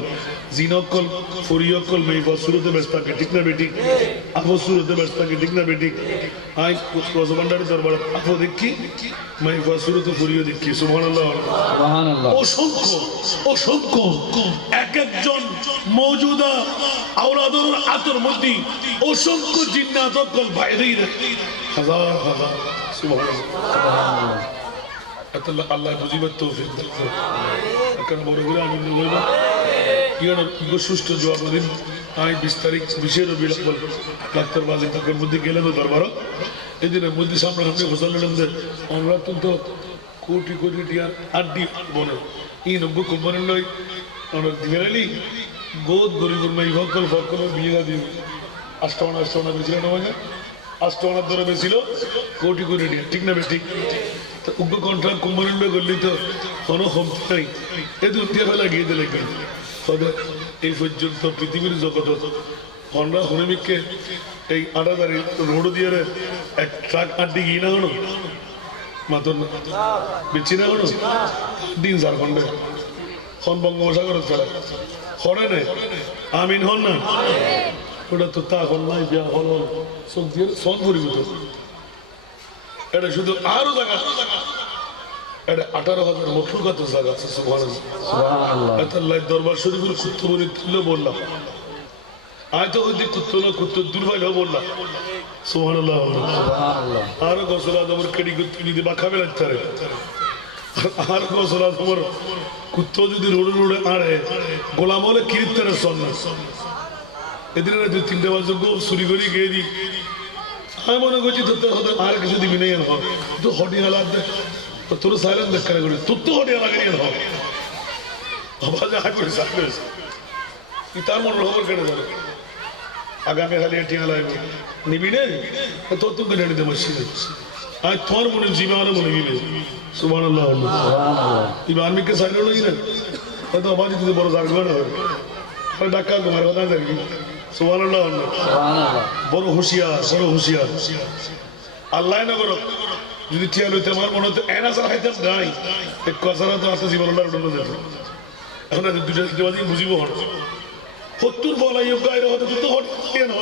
জিনকল ফরিয়কল মাইফা সুরতে ব্যস্ত থাকে ঠিক না বেঠিক আফো সুরতে ব্যস্ত থাকে ঠিক না বেঠিক আই রসমান্ডারের দরবার আফো দেখি মাইফা সুরতে ফরিয় দেখি সুবহানাল্লাহ সুবহানাল্লাহ। অসংখ্য এক একজন মওজুদা আওলাদুর আতর মধ্যে অসংখ্য জিন্নাত কল বাইরেই হাজার হাজার সুবহানাল্লাহ। আল্লাহ আল্লাহ বুঝিবার তৌফিক দান করুন। এখন বড় করে আমি বলবো ইয়ার সুষ্ঠু জবাব দিন। আমি 20 তারিখ 20 রবিউল আউয়াল ডাক্তার বাজি তখন মধ্যে গেলেন দরবার এদিনের মধ্যে সামনে সামনে ফসলেন যে আমরা তো কোটি কোটি টিয়ার আড্ডি বনে এই নব্য কোম্পানির লই অনেক দিবেলি বহুত গরিবের মাই ভক্কল ফক্কলের বিয়ে দিয়ে আষ্টমানা বেছিল না মানে আষ্টমানার ধরে বেছিল কোটি কোটি টিয়া ঠিক না ঠিক তো উগ্র কন্ট্রাক্ট কোম্পানির লই করলি তো কোনো কমতি নাই এই দুটিয়া ফেলা গিয়ে দিলে কেন তবে এই পর্যন্ত পৃথিবীর জগৎ হন্ডা হনিমিককে এই 8,000 রোড দিয়ে এক ট্রাক আড্ডি গিয়ে না হলো মাত্র বেচি না হলো দিন 4 ঘন্টা খন বঙ্গোপসাগর ফেরা হরে নে আমিন হন না ওটা তো তা হল নাই বিয়া হল চোখ দিয়ে সন পরিবর্ত এটা শুধু আরো জায়গা এটা 18,000 মখলুকাত জায়গা আছে সুবহানাল্লাহ। আল্লাহ দরবার শরীফের কুতুবনি তুলে বললাম আয়তো যদি কুত্ত দুর্ভাগ্য বললাম সুবহানাল্লাহ সুবহানাল্লাহ। আর গোসল আদমের কেডি কুত্তি দি বাখাবে লাগতারে আর গোসল আদমের কুত্ত যদি রোডে আড়ে গোলাম হলে কিরিতের সন্না এদিন 2-3টা বাজে গো চুরি করে গিয়ে দি আমি মনে করছি তোর হতে আর কিছু দিবি নেই হয় তো হটি হালাত দে তোর সাইলেন্ট দেখা করি তোর তো হটি হালা গিয়ে হয় আবার যা করে সাকবে তার মনে খবর কেটে যাবে আগামী খালি এটি হালাইবে নিবি নে তোর তো কেটে নিতে মসজিদে আজ তোর মনে জীবে আমার মনে গিয়ে সুবহানাল্লাহ সুবহানাল্লাহ। এই বার্মিককে সাইলেন্ট হলো না হয়তো আবার যদি বড় জাগবে না হবে ডাক্কা তোমার কথা দেখবি সুবহানাল্লাহ সুবহানাল্লাহ। বড় হুঁশিয়ার আল্লাহ না করো যদি ঠিয়া লইতে আমার মনে হতো এনা সারা খাইতাম নাই এক কথাটা তো আসতে জীবনটা উঠে যেত এখন 2টা বাজে বুঝিব সত্তর বলাই গায়ের হতে তুই তো হটিয়ে না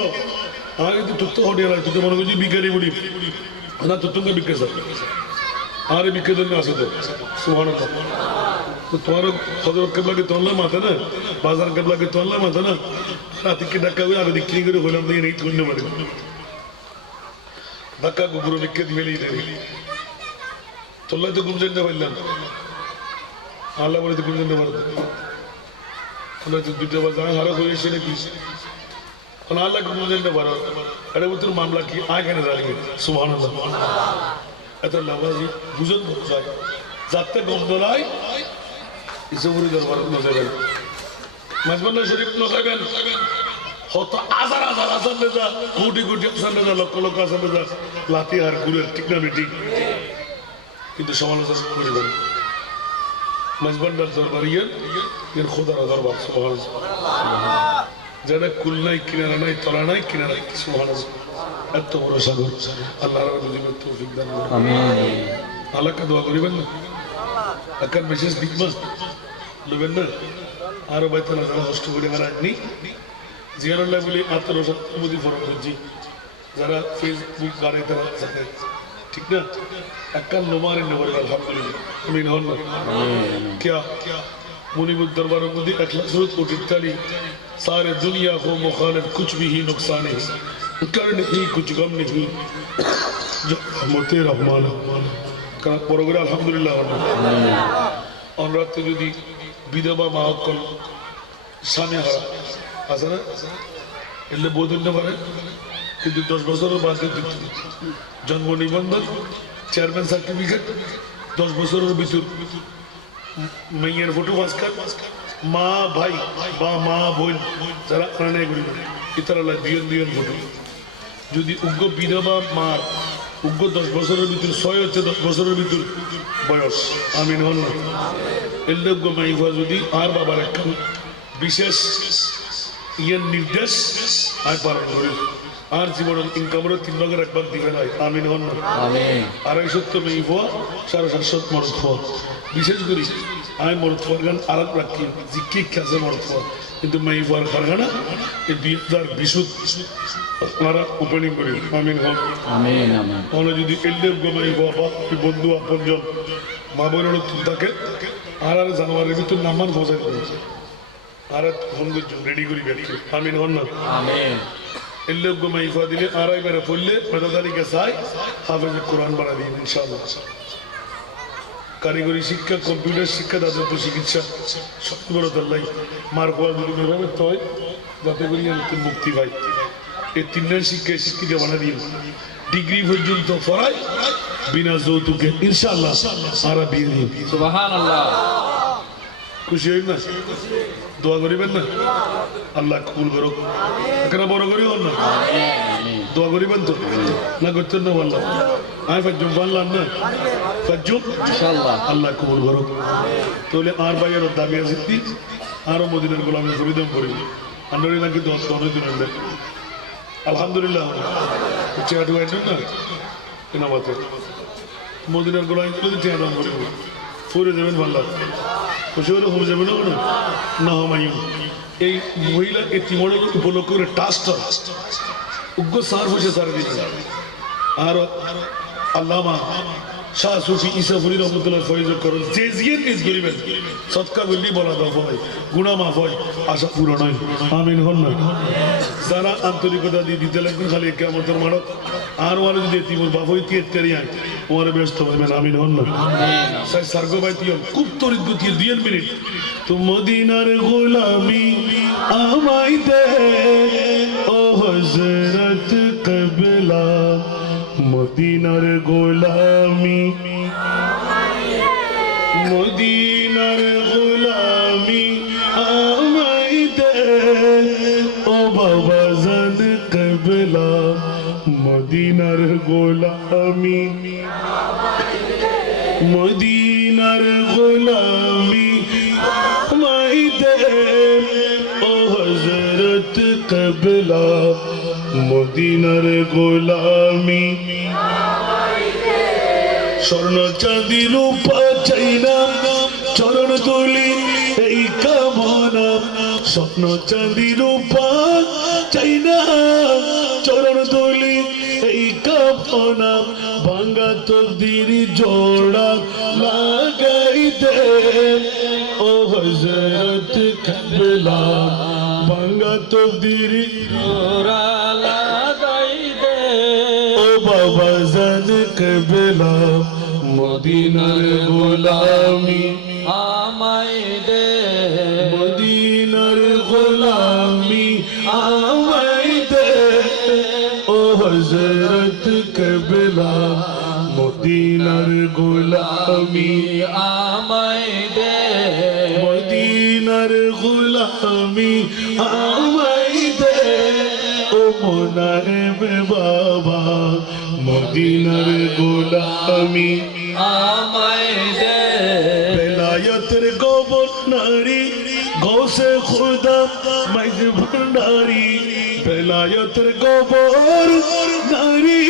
আমি কিন্তু তুই তো হটিয়ে না তুই তো মনে করছি বিজ্ঞানী বলি না তুই তুমি বিজ্ঞান আরে বিজ্ঞান জন্য আসে তো সুহান তো তোমার হজরত কেবলাকে তোলা মাথা না বাজার কেবলাকে তোলা মাথা না রাতিকে ধাক্কা করে আগে দিক্রি করে হলাম দিয়ে নেই ধন্য পারে ধাক্কা কুকুর বিজ্ঞান মেলেই দেবে তোল্লাই তো ঘুম জানতে পারলাম আল্লাহ বলে তো ঘুম জানতে পারতো দুটো বাজার হারা হয়ে এসে নাকি আল্লাহ ঘুম জানতে পারো আরে তোর মামলা কি আয় কেন দাঁড়িয়ে সুহান এত লাভাজি বুঝন যায় যাতে গন্ধ নাই ইসবুরি দরবার নজাবেন মাঝবান্না শরীফ নজাবেন হত হাজার হাজার হাজার নেতা কোটি কোটি হাজার নেতা লক্ষ লক্ষ হাজার নেতা লাতি আর গুড়ের ঠিক না মিটিং কিন্তু সমালোচনা করিবেন মাঝবান্ডার দরবার ইয়ের খোদার দরবার সুবহান যারা কুল নাই কিনারা নাই তলা নাই কিনারা সুবহান এত বড় সাগর আল্লাহ রাব্বুল তৌফিক দান করুন আমিন আল্লাহকে দোয়া করিবেন না আকার বিশেষ দিকমা লবেন না আরো বাইতে না যারা কষ্ট করে আর আপনি জিয়ারুল্লাহ বলে আত্মরসাত্মবোধী ফরম করছি যারা ফেসবুক গাড়ি তারা জানে ঠিক না একান নোমারে নেবরে আলহামদুলিল্লাহ আমিন হন না क्या मुनीबुल दरबारों को दी अखलासूत को टिकताली सारे दुनिया को मुखालिफ कुछ भी ही नुकसान है कर नहीं कुछ गम नहीं जो मोते रहमान কারণ পরগরে আলহামদুলিল্লাহ আমরা তো যদি বিধবা মা অকল স্বামী হারা আছে না এলে বোধন পারে কিন্তু 10 বছরের বাদে জন্ম নিবন্ধন চেয়ারম্যান সার্টিফিকেট 10 বছরের ভিতর মেয়ের ফটো মাস্কার মা ভাই বা মা বোন যারা আনে করি ইতারা দিয়ন ফটো যদি উগ্র বিধবা মার উগ্র 10 বছরের ভিতর 6 হচ্ছে 10 বছরের ভিতর বয়স আমিন হন না এলযোগ্য মাইফা যদি আর বাবার একটা বিশেষ ইয়ের নির্দেশ আর পালন করি আর জীবনের ইনকামের 3 ভাগের 1 ভাগ দিবেন আমিন হন না আমিন 250 মাইফা 750 মরফা বিশেষ করে আমি মরফা গান আরব রাখি জিকি কাছে মরফা কিন্তু মাইফার কারখানা এই 2020 আপনারা ওপেনিং করি আমিন হন আমিন আমিন কোন যদি এলযোগ্য মাইফা বা বন্ধু আপনজন মা বোনের থাকে আর জানুয়ারির ভিতর নামান বোঝাই করেছে আর ফোন করছেন রেডি করি ব্যাটি আমিন হন না আমিন এলযোগ্য মাইফা দিলে আড়াই বেড়ে পড়লে মেধাদারিকে চাই হাফেজ কোরআন বাড়া দিন ইনশাআল্লাহ কারিগরি শিক্ষা কম্পিউটার শিক্ষা দাতব্য চিকিৎসা সত্যি মার পর বিভিন্ন তো হয় যাতে করি নতুন মুক্তি পাই এই 3 শিক্ষায় শিক্ষিত বানা দিন ডিগ্রি পর্যন্ত পড়াই বিনা যৌতুকে ইনশাআল্লাহ সারা বিয়ে দিন সুবহানাল্লাহ খুশি হইন না দোয়া করিবেন না আল্লাহ কবুল করুক এখানে বড় করি হন না দোয়া করিবেন তো না করতেন না আল্লাহ আমি ফাজ্জুম পারলাম না ফাজ্জুম ইনশাআল্লাহ আল্লাহ কবুল করুক তাহলে আর ভাইয়ের দাবি আছে আরো মদিনার গোলামের সুবিধা করিব আন্ডারি নাকি 10 দিন হইবে আলহামদুলিল্লাহ চেয়ারটু আইছেন না কেনামাতে মদিনার গোলাম যদি চেয়ার করিব ফুরে যাবেন ভাল্লা খুশি হলে হয়ে যাবে না না হমায়ুন এই মহিলা এতিমনের উপলক্ষ করে টাস্টার উগ্র সার বসে সারা দিতে আর আল্লামা শাহ সুফি ইসাফুরি রহমতুল্লাহ ফয়জ করেন যে জিয়ে তেজ করিবেন সৎকা বললি বলা দাও হয় গুণা মাফ হয় আশা পূরণ হয় আমিন হন না যারা আন্তরিকতা দিয়ে দিতে লাগবেন খালি কেমতের মারক আর ওরা যদি এতিমর বাপ হই তিয়ার তেরিয়ায় ওরা ব্যস্ত হইবেন আমিন হন না সাই সার্গ বাইতিয়ন খুব তরিত গতিয়ে 2 মিনিট তো মদিনার গোলামি আমায় দে ও হযরত কবলা মদিনার গোলামি মদিনার গোলামি আমায় দে ও বাবা জান কবলা মদিনার গোলামি মদিনার গোলামি আমায় দে ও হযরত কবলা মদিনার গোলামি স্বর্ণ চাঁদি রূপা চাই না চরণ তুলি এই কামনা স্বপ্ন চাঁদি রূপা চাই না চরণ দলি এই কামনা ভাঙ্গা তকদির জোড়া লাগাই দে ও হযরত কাবলা ভাঙ্গা তকদির জোড়া লাগাই দে ও বাবা জান কাবলা মদিনার গোলামি আমায় দে মদিনার গোলামি আমায় দে ও হযরত কাবলা মদিনার গোলামি আমায় দে মদিনার গোলামি আমায় দে ও মোনায়েব বাবা মদিনার গোলামি আমায় দে বেলায়েতের গভর্নরি গৌসে খুদা মাইজ ভান্ডারি বেলায়েতের গভর্নরি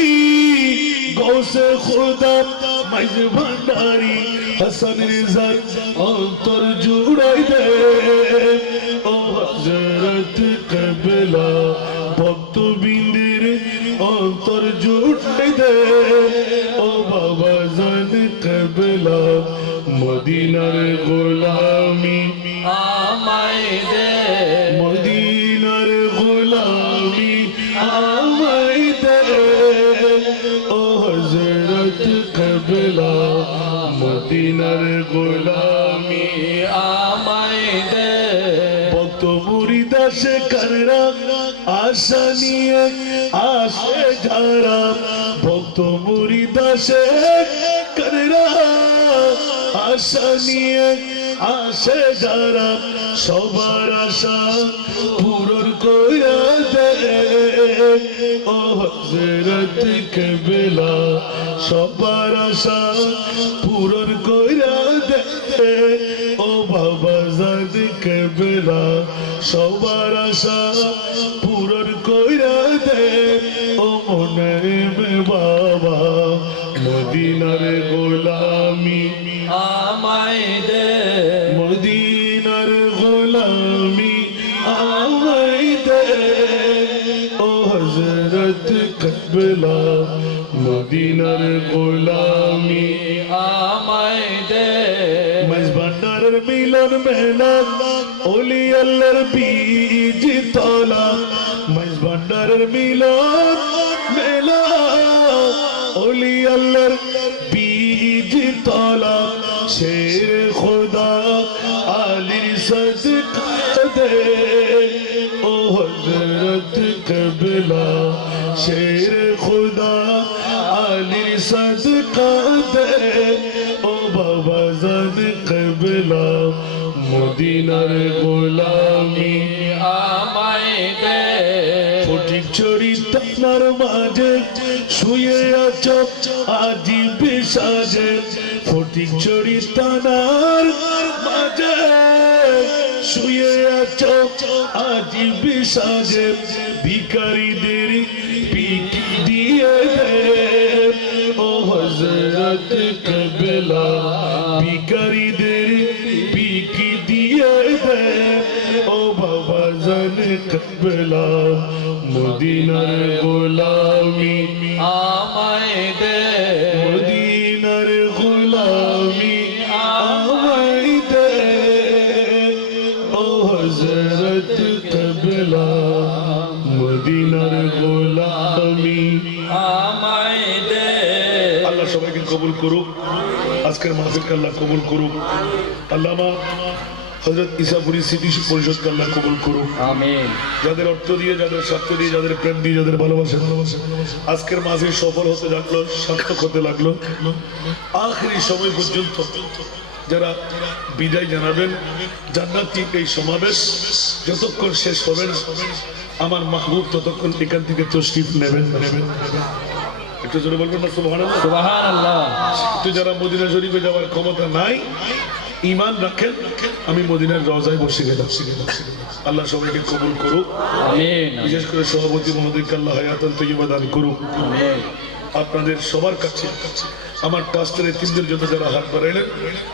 গৌসে খুদা মাইজ ভান্ডারি হাসান রিজার অন্তর জুড়াই দে ও হযরত কাবলা ভক্ত বিন্দির অন্তর জুড়াই দে ও বাবা জান কাবলা মদিনার গোলামি আমায় দে মদিনার গোলামি আমায় দে ও হযরত কাবলা মদিনার গোলামি আমায় দে ভক্ত মুরিদ আসে কাররা আশা নিয়ে আসে যারা ভক্ত মুরিদ আসে কাররা আশা নিয়ে আসে যারা সবার আশা পূরণ কইরা দে ও হযরত কাবলা সবার আশা পূরণ কইরা দে ও বাবা জান কাবলা সবার আশা পূরণ কইরা দে ও মোনায়েব বাবা মদিনার গোলামি আমায় দে মদিনার গোলামি আমায় দে ও হযরত কাবলা মদিনার গোলামি আমায় দে মাইজ ভান্ডারের মিলন মেলা ওলি আল্লাহর বীজ তলা মাইজ ভান্ডারের মিলন মেলা ওলি আল্লাহর বীজ তলা শের খোদা আলীর সদকা দে ও হযরত কাবলা শের খোদা আলীর সদকা দে ও বাবা জান কাবলা মদিনার গোলামি আমায় দে ফটিক চরিতার মাঝে শুয়ে আছো আজিব সাজে ফটিক চরিতার মাঝে শুয়ে আছো আজিব সাজে ভিখারিদের পিক দিয়ে দে ও হযরত কাবলা ভিখারিদের পিক দিয়ে দে ও বাবা জান কাবলা মদিনার গোলামি আমায় দে মদিনার গোলামি আমায় দে ও হযরত কাবলা মদিনার গোলামি আমায় দে আল্লাহ সবাইকে কবুল করুক আজকের মাহফিলকে আল্লাহ কবুল করুক আল্লামা হযরত ইসাপুরি স্মৃতি পরিষদকে আল্লাহ কবুল করুক আমিন যাদের অর্থ দিয়ে যাদের স্বার্থ দিয়ে যাদের প্রেম দিয়ে যাদের ভালোবাসা আজকের মাঝে সফল হতে লাগলো সার্থক হতে লাগলো আখেরি সময় পর্যন্ত যারা বিদায় জানাবেন জান্নাতি এই সমাবেশ যতক্ষণ শেষ হবে না আমার মাহবুব ততক্ষণ এখান থেকে তশরিফ নেবেন একটু জোরে বলবেন না সুবহানাল্লাহ সুবহানাল্লাহ একটু যারা মদিনা শরীফে যাওয়ার ক্ষমতা নাই ঈমান রাখেন আমি মদিনার রওজায় বসে গেলাম আল্লাহ সবাইকে কবুল করুক আমিন বিশেষ করে সভাপতি মহোদয়কে আল্লাহ হায়াতান তাইয়্যিবা দান করুক আমিন আপনাদের সবার কাছে আমার ট্রাস্টের এতিমদের জন্য যারা হাত বাড়াইলেন,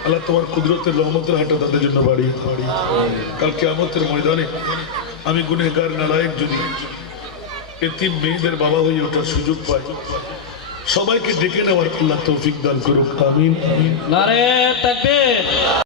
আল্লাহ তোমার কুদরতের রহমতের হাতটা তাদের জন্য বাড়িয়ে কাল কিয়ামতের ময়দানে আমি গুনেহগার নালায়েক যদি এতিম মেয়েদের বাবা হয়ে ওঠার সুযোগ পাই, সবাইকে ডেকে নেওয়ার আল্লাহ তৌফিক দান করুক, আমিন। নারে তাকবীর।